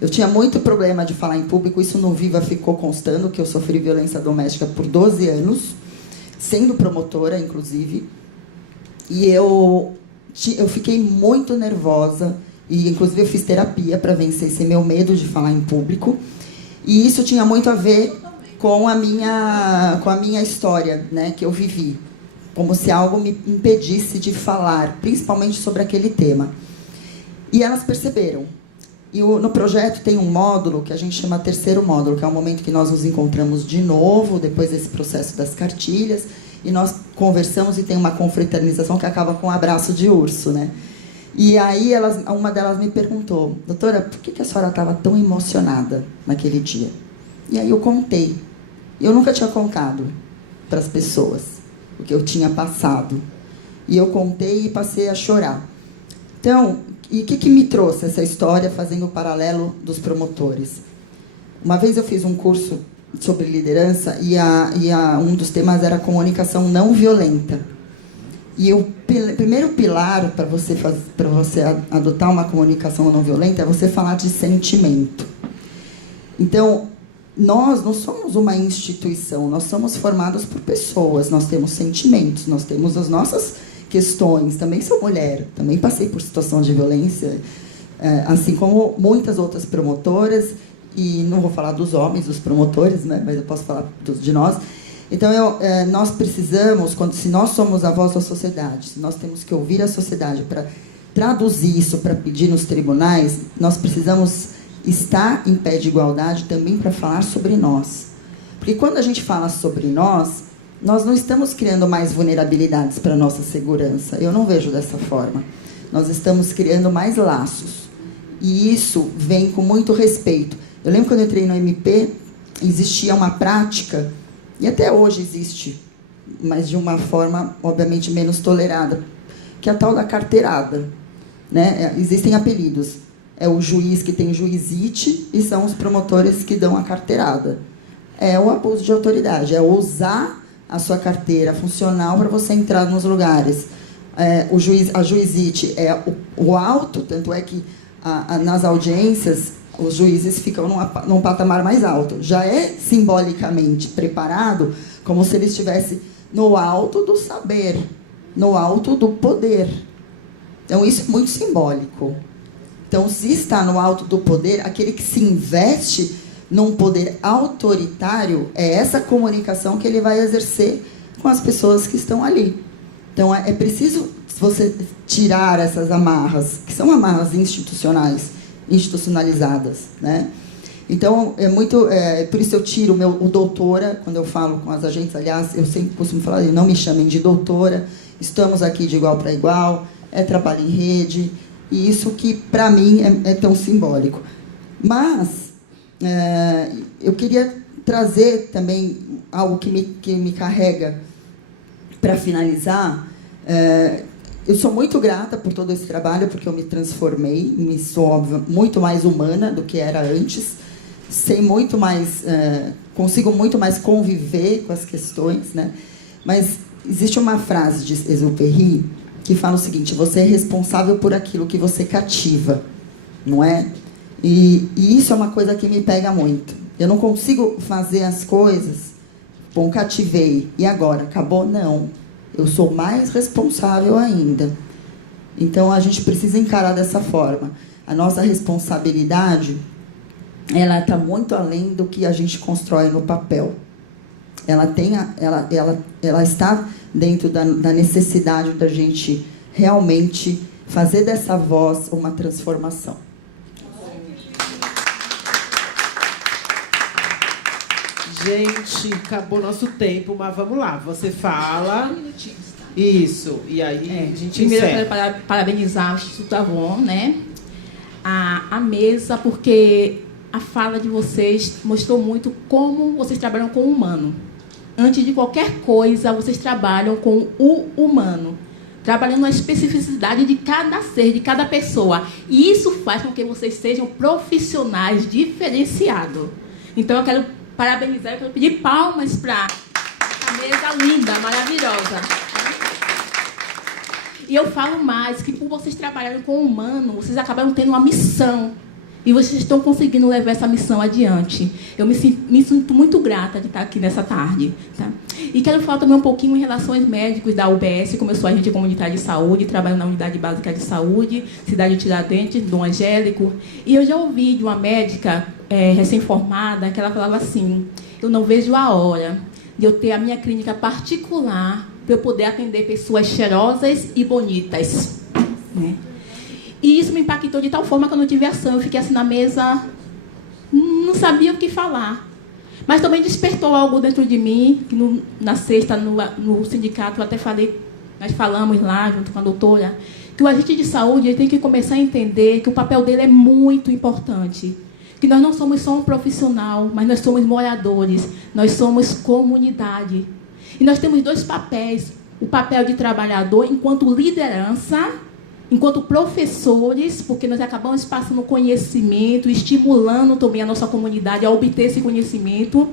Eu tinha muito problema de falar em público, isso no Viva ficou constando, que eu sofri violência doméstica por 12 anos, sendo promotora, inclusive. E eu fiquei muito nervosa, e inclusive eu fiz terapia para vencer esse meu medo de falar em público. E isso tinha muito a ver com a minha história, né, que eu vivi, como se algo me impedisse de falar, principalmente sobre aquele tema. E elas perceberam. E no projeto tem um módulo que a gente chama terceiro módulo, que é o momento que nós nos encontramos de novo, depois desse processo das cartilhas, e nós conversamos e tem uma confraternização que acaba com um abraço de urso, né? E aí uma delas me perguntou: doutora, por que a senhora estava tão emocionada naquele dia? E aí eu contei. Eu nunca tinha contado para as pessoas o que eu tinha passado. E eu contei e passei a chorar. Então, e o que me trouxe essa história, fazendo o paralelo dos promotores? Uma vez eu fiz um curso sobre liderança e um dos temas era comunicação não violenta. E o primeiro pilar para você adotar uma comunicação não violenta é você falar de sentimento. Então, nós não somos uma instituição, nós somos formados por pessoas, nós temos sentimentos, nós temos as nossas questões. Também sou mulher, também passei por situação de violência, assim como muitas outras promotoras, e não vou falar dos homens, dos promotores, né, mas eu posso falar de nós. Então, nós precisamos, se nós somos a voz da sociedade, se nós temos que ouvir a sociedade para traduzir isso, para pedir nos tribunais, nós precisamos estar em pé de igualdade também para falar sobre nós. Porque quando a gente fala sobre nós não estamos criando mais vulnerabilidades para a nossa segurança. Eu não vejo dessa forma. Nós estamos criando mais laços. E isso vem com muito respeito. Eu lembro quando eu entrei no MP, existia uma prática, e até hoje existe, mas de uma forma, obviamente, menos tolerada, que é a tal da carteirada, né? Existem apelidos. É o juiz que tem juizite e são os promotores que dão a carteirada. É o abuso de autoridade, é usar a sua carteira funcional para você entrar nos lugares. A juizite é o alto, tanto é que nas audiências, os juízes ficam num patamar mais alto. Já é simbolicamente preparado como se ele estivesse no alto do saber, no alto do poder. Então, isso é muito simbólico. Então, se está no alto do poder, aquele que se investe num poder autoritário, é essa comunicação que ele vai exercer com as pessoas que estão ali. Então, é preciso você tirar essas amarras, que são amarras institucionalizadas, né? Então, por isso eu tiro o doutora, quando eu falo com as agentes, aliás, eu sempre costumo falar, não me chamem de doutora, estamos aqui de igual para igual, é trabalho em rede, e isso que, para mim, é tão simbólico. Mas, eu queria trazer também algo que me carrega para finalizar. Eu sou muito grata por todo esse trabalho, porque eu me transformei, sou muito mais humana do que era antes, sei muito mais, consigo muito mais conviver com as questões, né? Mas existe uma frase de Exupéry que fala o seguinte: você é responsável por aquilo que você cativa, não é? E isso é uma coisa que me pega muito. Eu não consigo fazer as coisas, bom, cativei, e agora? Acabou? Não. Eu sou mais responsável ainda. Então, a gente precisa encarar dessa forma. A nossa responsabilidade, ela está muito além do que a gente constrói no papel. Ela está dentro da necessidade da gente realmente fazer dessa voz uma transformação. Gente, acabou nosso tempo, mas vamos lá. Você fala. Isso. E aí a gente primeiro encerra. eu quero parabenizar o Instituto Avon, né? A mesa, porque a fala de vocês mostrou muito como vocês trabalham com o humano. Antes de qualquer coisa, vocês trabalham com o humano, trabalhando na especificidade de cada ser, de cada pessoa. E isso faz com que vocês sejam profissionais diferenciados. Então, eu quero parabenizar, eu quero pedir palmas para a mesa linda, maravilhosa. E eu falo mais, que por vocês trabalharem com o humano, vocês acabaram tendo uma missão. E vocês estão conseguindo levar essa missão adiante. Eu me sinto muito grata de estar aqui nessa tarde. Tá? E quero falar também um pouquinho em relação aos médicos da UBS, como eu sou agente comunitária de saúde, trabalho na Unidade Básica de Saúde, Cidade de Tiradentes, Dom Angélico. E eu já ouvi de uma médica recém-formada que ela falava assim: eu não vejo a hora de eu ter a minha clínica particular para eu poder atender pessoas cheirosas e bonitas. Né? E isso me impactou de tal forma que eu não tive ação. Eu fiquei assim na mesa, não sabia o que falar. Mas também despertou algo dentro de mim, que na sexta, no sindicato, eu até falei, nós falamos lá, junto com a doutora, que o agente de saúde ele tem que começar a entender que o papel dele é muito importante. Que nós não somos só um profissional, mas nós somos moradores, nós somos comunidade. E nós temos dois papéis: o papel de trabalhador enquanto liderança, enquanto professores, porque nós acabamos passando conhecimento, estimulando também a nossa comunidade a obter esse conhecimento,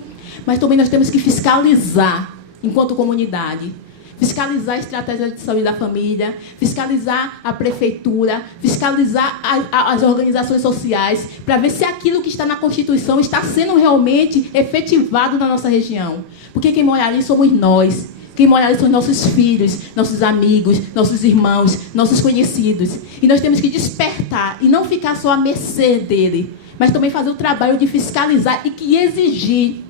mas também nós temos que fiscalizar enquanto comunidade. Fiscalizar a estratégia de saúde da família, fiscalizar a prefeitura, fiscalizar as organizações sociais, para ver se aquilo que está na Constituição está sendo realmente efetivado na nossa região. Porque quem mora ali somos nós. Quem mora ali são nossos filhos, nossos amigos, nossos irmãos, nossos conhecidos. E nós temos que despertar e não ficar só à mercê dele, mas também fazer o trabalho de fiscalizar e que exigir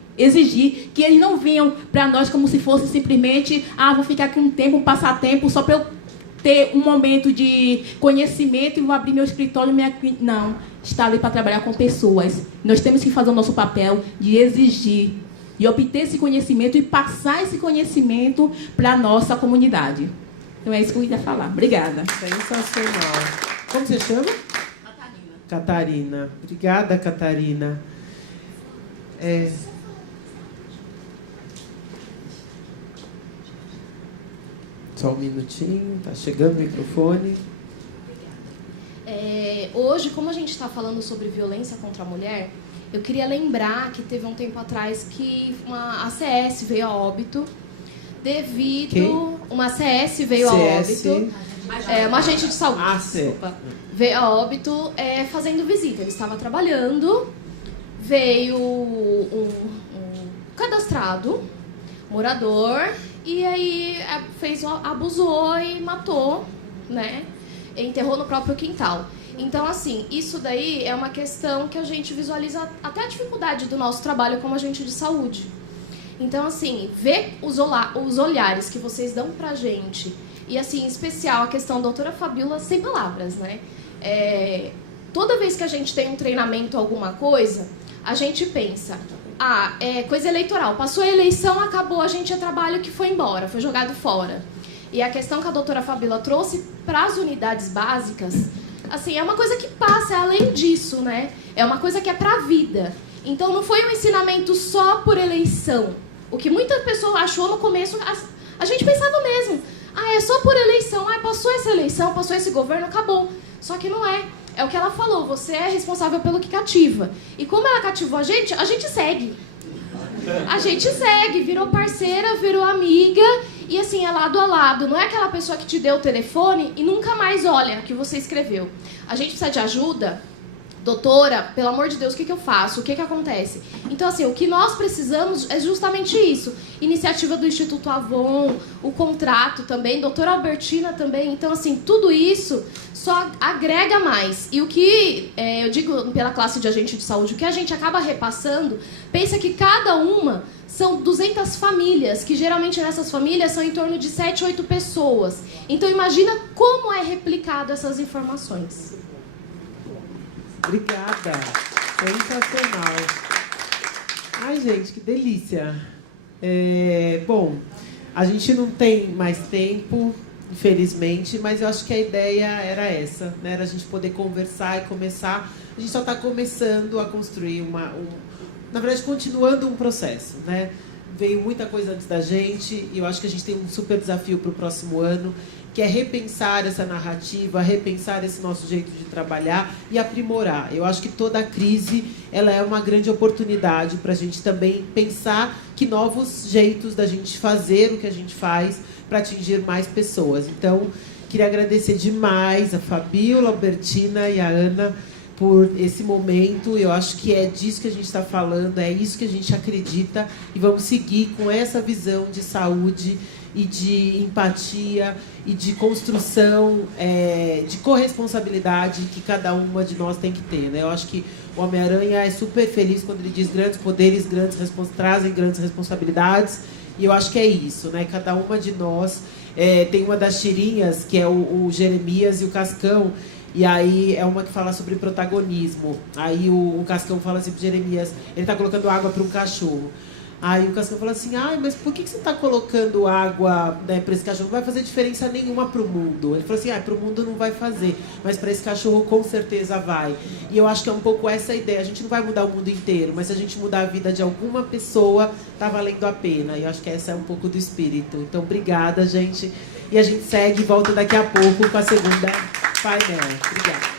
que eles não vinham para nós como se fosse simplesmente vou ficar aqui um tempo, um passatempo, só para eu ter um momento de conhecimento e vou abrir meu escritório. Não, está ali para trabalhar com pessoas. Nós temos que fazer o nosso papel de exigir e obter esse conhecimento e passar esse conhecimento para a nossa comunidade. Então é isso que eu ia falar. Obrigada. Sensacional. Como você chama? Catarina. Obrigada, Catarina. Só um minutinho, está chegando o microfone. Hoje, como a gente está falando sobre violência contra a mulher, eu queria lembrar que teve um tempo atrás que uma ACS veio a óbito devido... Uma ACS veio a óbito uma agente de saúde, certo. desculpa, veio a óbito fazendo visita. Ele estava trabalhando, veio um cadastrado, morador, e aí abusou e matou, né? Enterrou no próprio quintal. Então, assim, isso daí é uma questão que a gente visualiza até a dificuldade do nosso trabalho como agente de saúde. Então, assim, ver os olhares que vocês dão pra gente, e, assim, em especial a questão da doutora Fabíola, sem palavras, né? Toda vez que a gente tem um treinamento, alguma coisa, a gente pensa, coisa eleitoral, passou a eleição, acabou, a gente é trabalho que foi embora, foi jogado fora. E a questão que a doutora Fabíola trouxe para as unidades básicas, assim, é uma coisa que passa, é além disso, né? É uma coisa que é para a vida. Então, não foi um ensinamento só por eleição. O que muita pessoa achou no começo, a gente pensava mesmo, é só por eleição, passou essa eleição, passou esse governo, acabou. Só que não é. É o que ela falou, você é responsável pelo que cativa. E como ela cativou a gente segue. A gente segue, virou parceira, virou amiga, e assim, é lado a lado. Não é aquela pessoa que te deu o telefone e nunca mais olha o que você escreveu. A gente precisa de ajuda. Doutora, pelo amor de Deus, o que eu faço? O que acontece? Então, assim, o que nós precisamos é justamente isso. Iniciativa do Instituto Avon, o contrato também, doutora Albertina também. Então, assim, tudo isso só agrega mais. E o que, eu digo pela classe de agente de saúde, o que a gente acaba repassando, pensa que cada uma são 200 famílias, que geralmente nessas famílias são em torno de 7, 8 pessoas. Então, imagina como é replicado essas informações. Obrigada. Sensacional. Ai, gente, que delícia. Bom, a gente não tem mais tempo, infelizmente, mas eu acho que a ideia era essa, né? Era a gente poder conversar e começar. A gente só está começando a construir na verdade, continuando um processo, né? Veio muita coisa antes da gente e eu acho que a gente tem um super desafio para o próximo ano, que é repensar essa narrativa, repensar esse nosso jeito de trabalhar e aprimorar. Eu acho que toda a crise ela é uma grande oportunidade para a gente também pensar que novos jeitos da gente fazer o que a gente faz para atingir mais pessoas. Então, queria agradecer demais a Fabíola, a Albertina e a Ana por esse momento. Eu acho que é disso que a gente está falando, é isso que a gente acredita e vamos seguir com essa visão de saúde e de empatia e de construção, de corresponsabilidade que cada uma de nós tem que ter, né? Eu acho que o Homem-Aranha é super feliz quando ele diz grandes poderes, trazem grandes responsabilidades, e eu acho que é isso, né? Cada uma de nós tem uma das tirinhas, que é o Jeremias e o Cascão, e aí é uma que fala sobre protagonismo. Aí o Cascão fala assim pro Jeremias, ele está colocando água para um cachorro. Aí o Cascão fala assim, mas por que você está colocando água, né, para esse cachorro? Não vai fazer diferença nenhuma para o mundo. Ele falou assim, para o mundo não vai fazer, mas para esse cachorro com certeza vai. E eu acho que é um pouco essa a ideia. A gente não vai mudar o mundo inteiro, mas se a gente mudar a vida de alguma pessoa, tá valendo a pena. E eu acho que essa é um pouco do espírito. Então, obrigada, gente. E a gente segue e volta daqui a pouco com a segunda painel. Obrigada.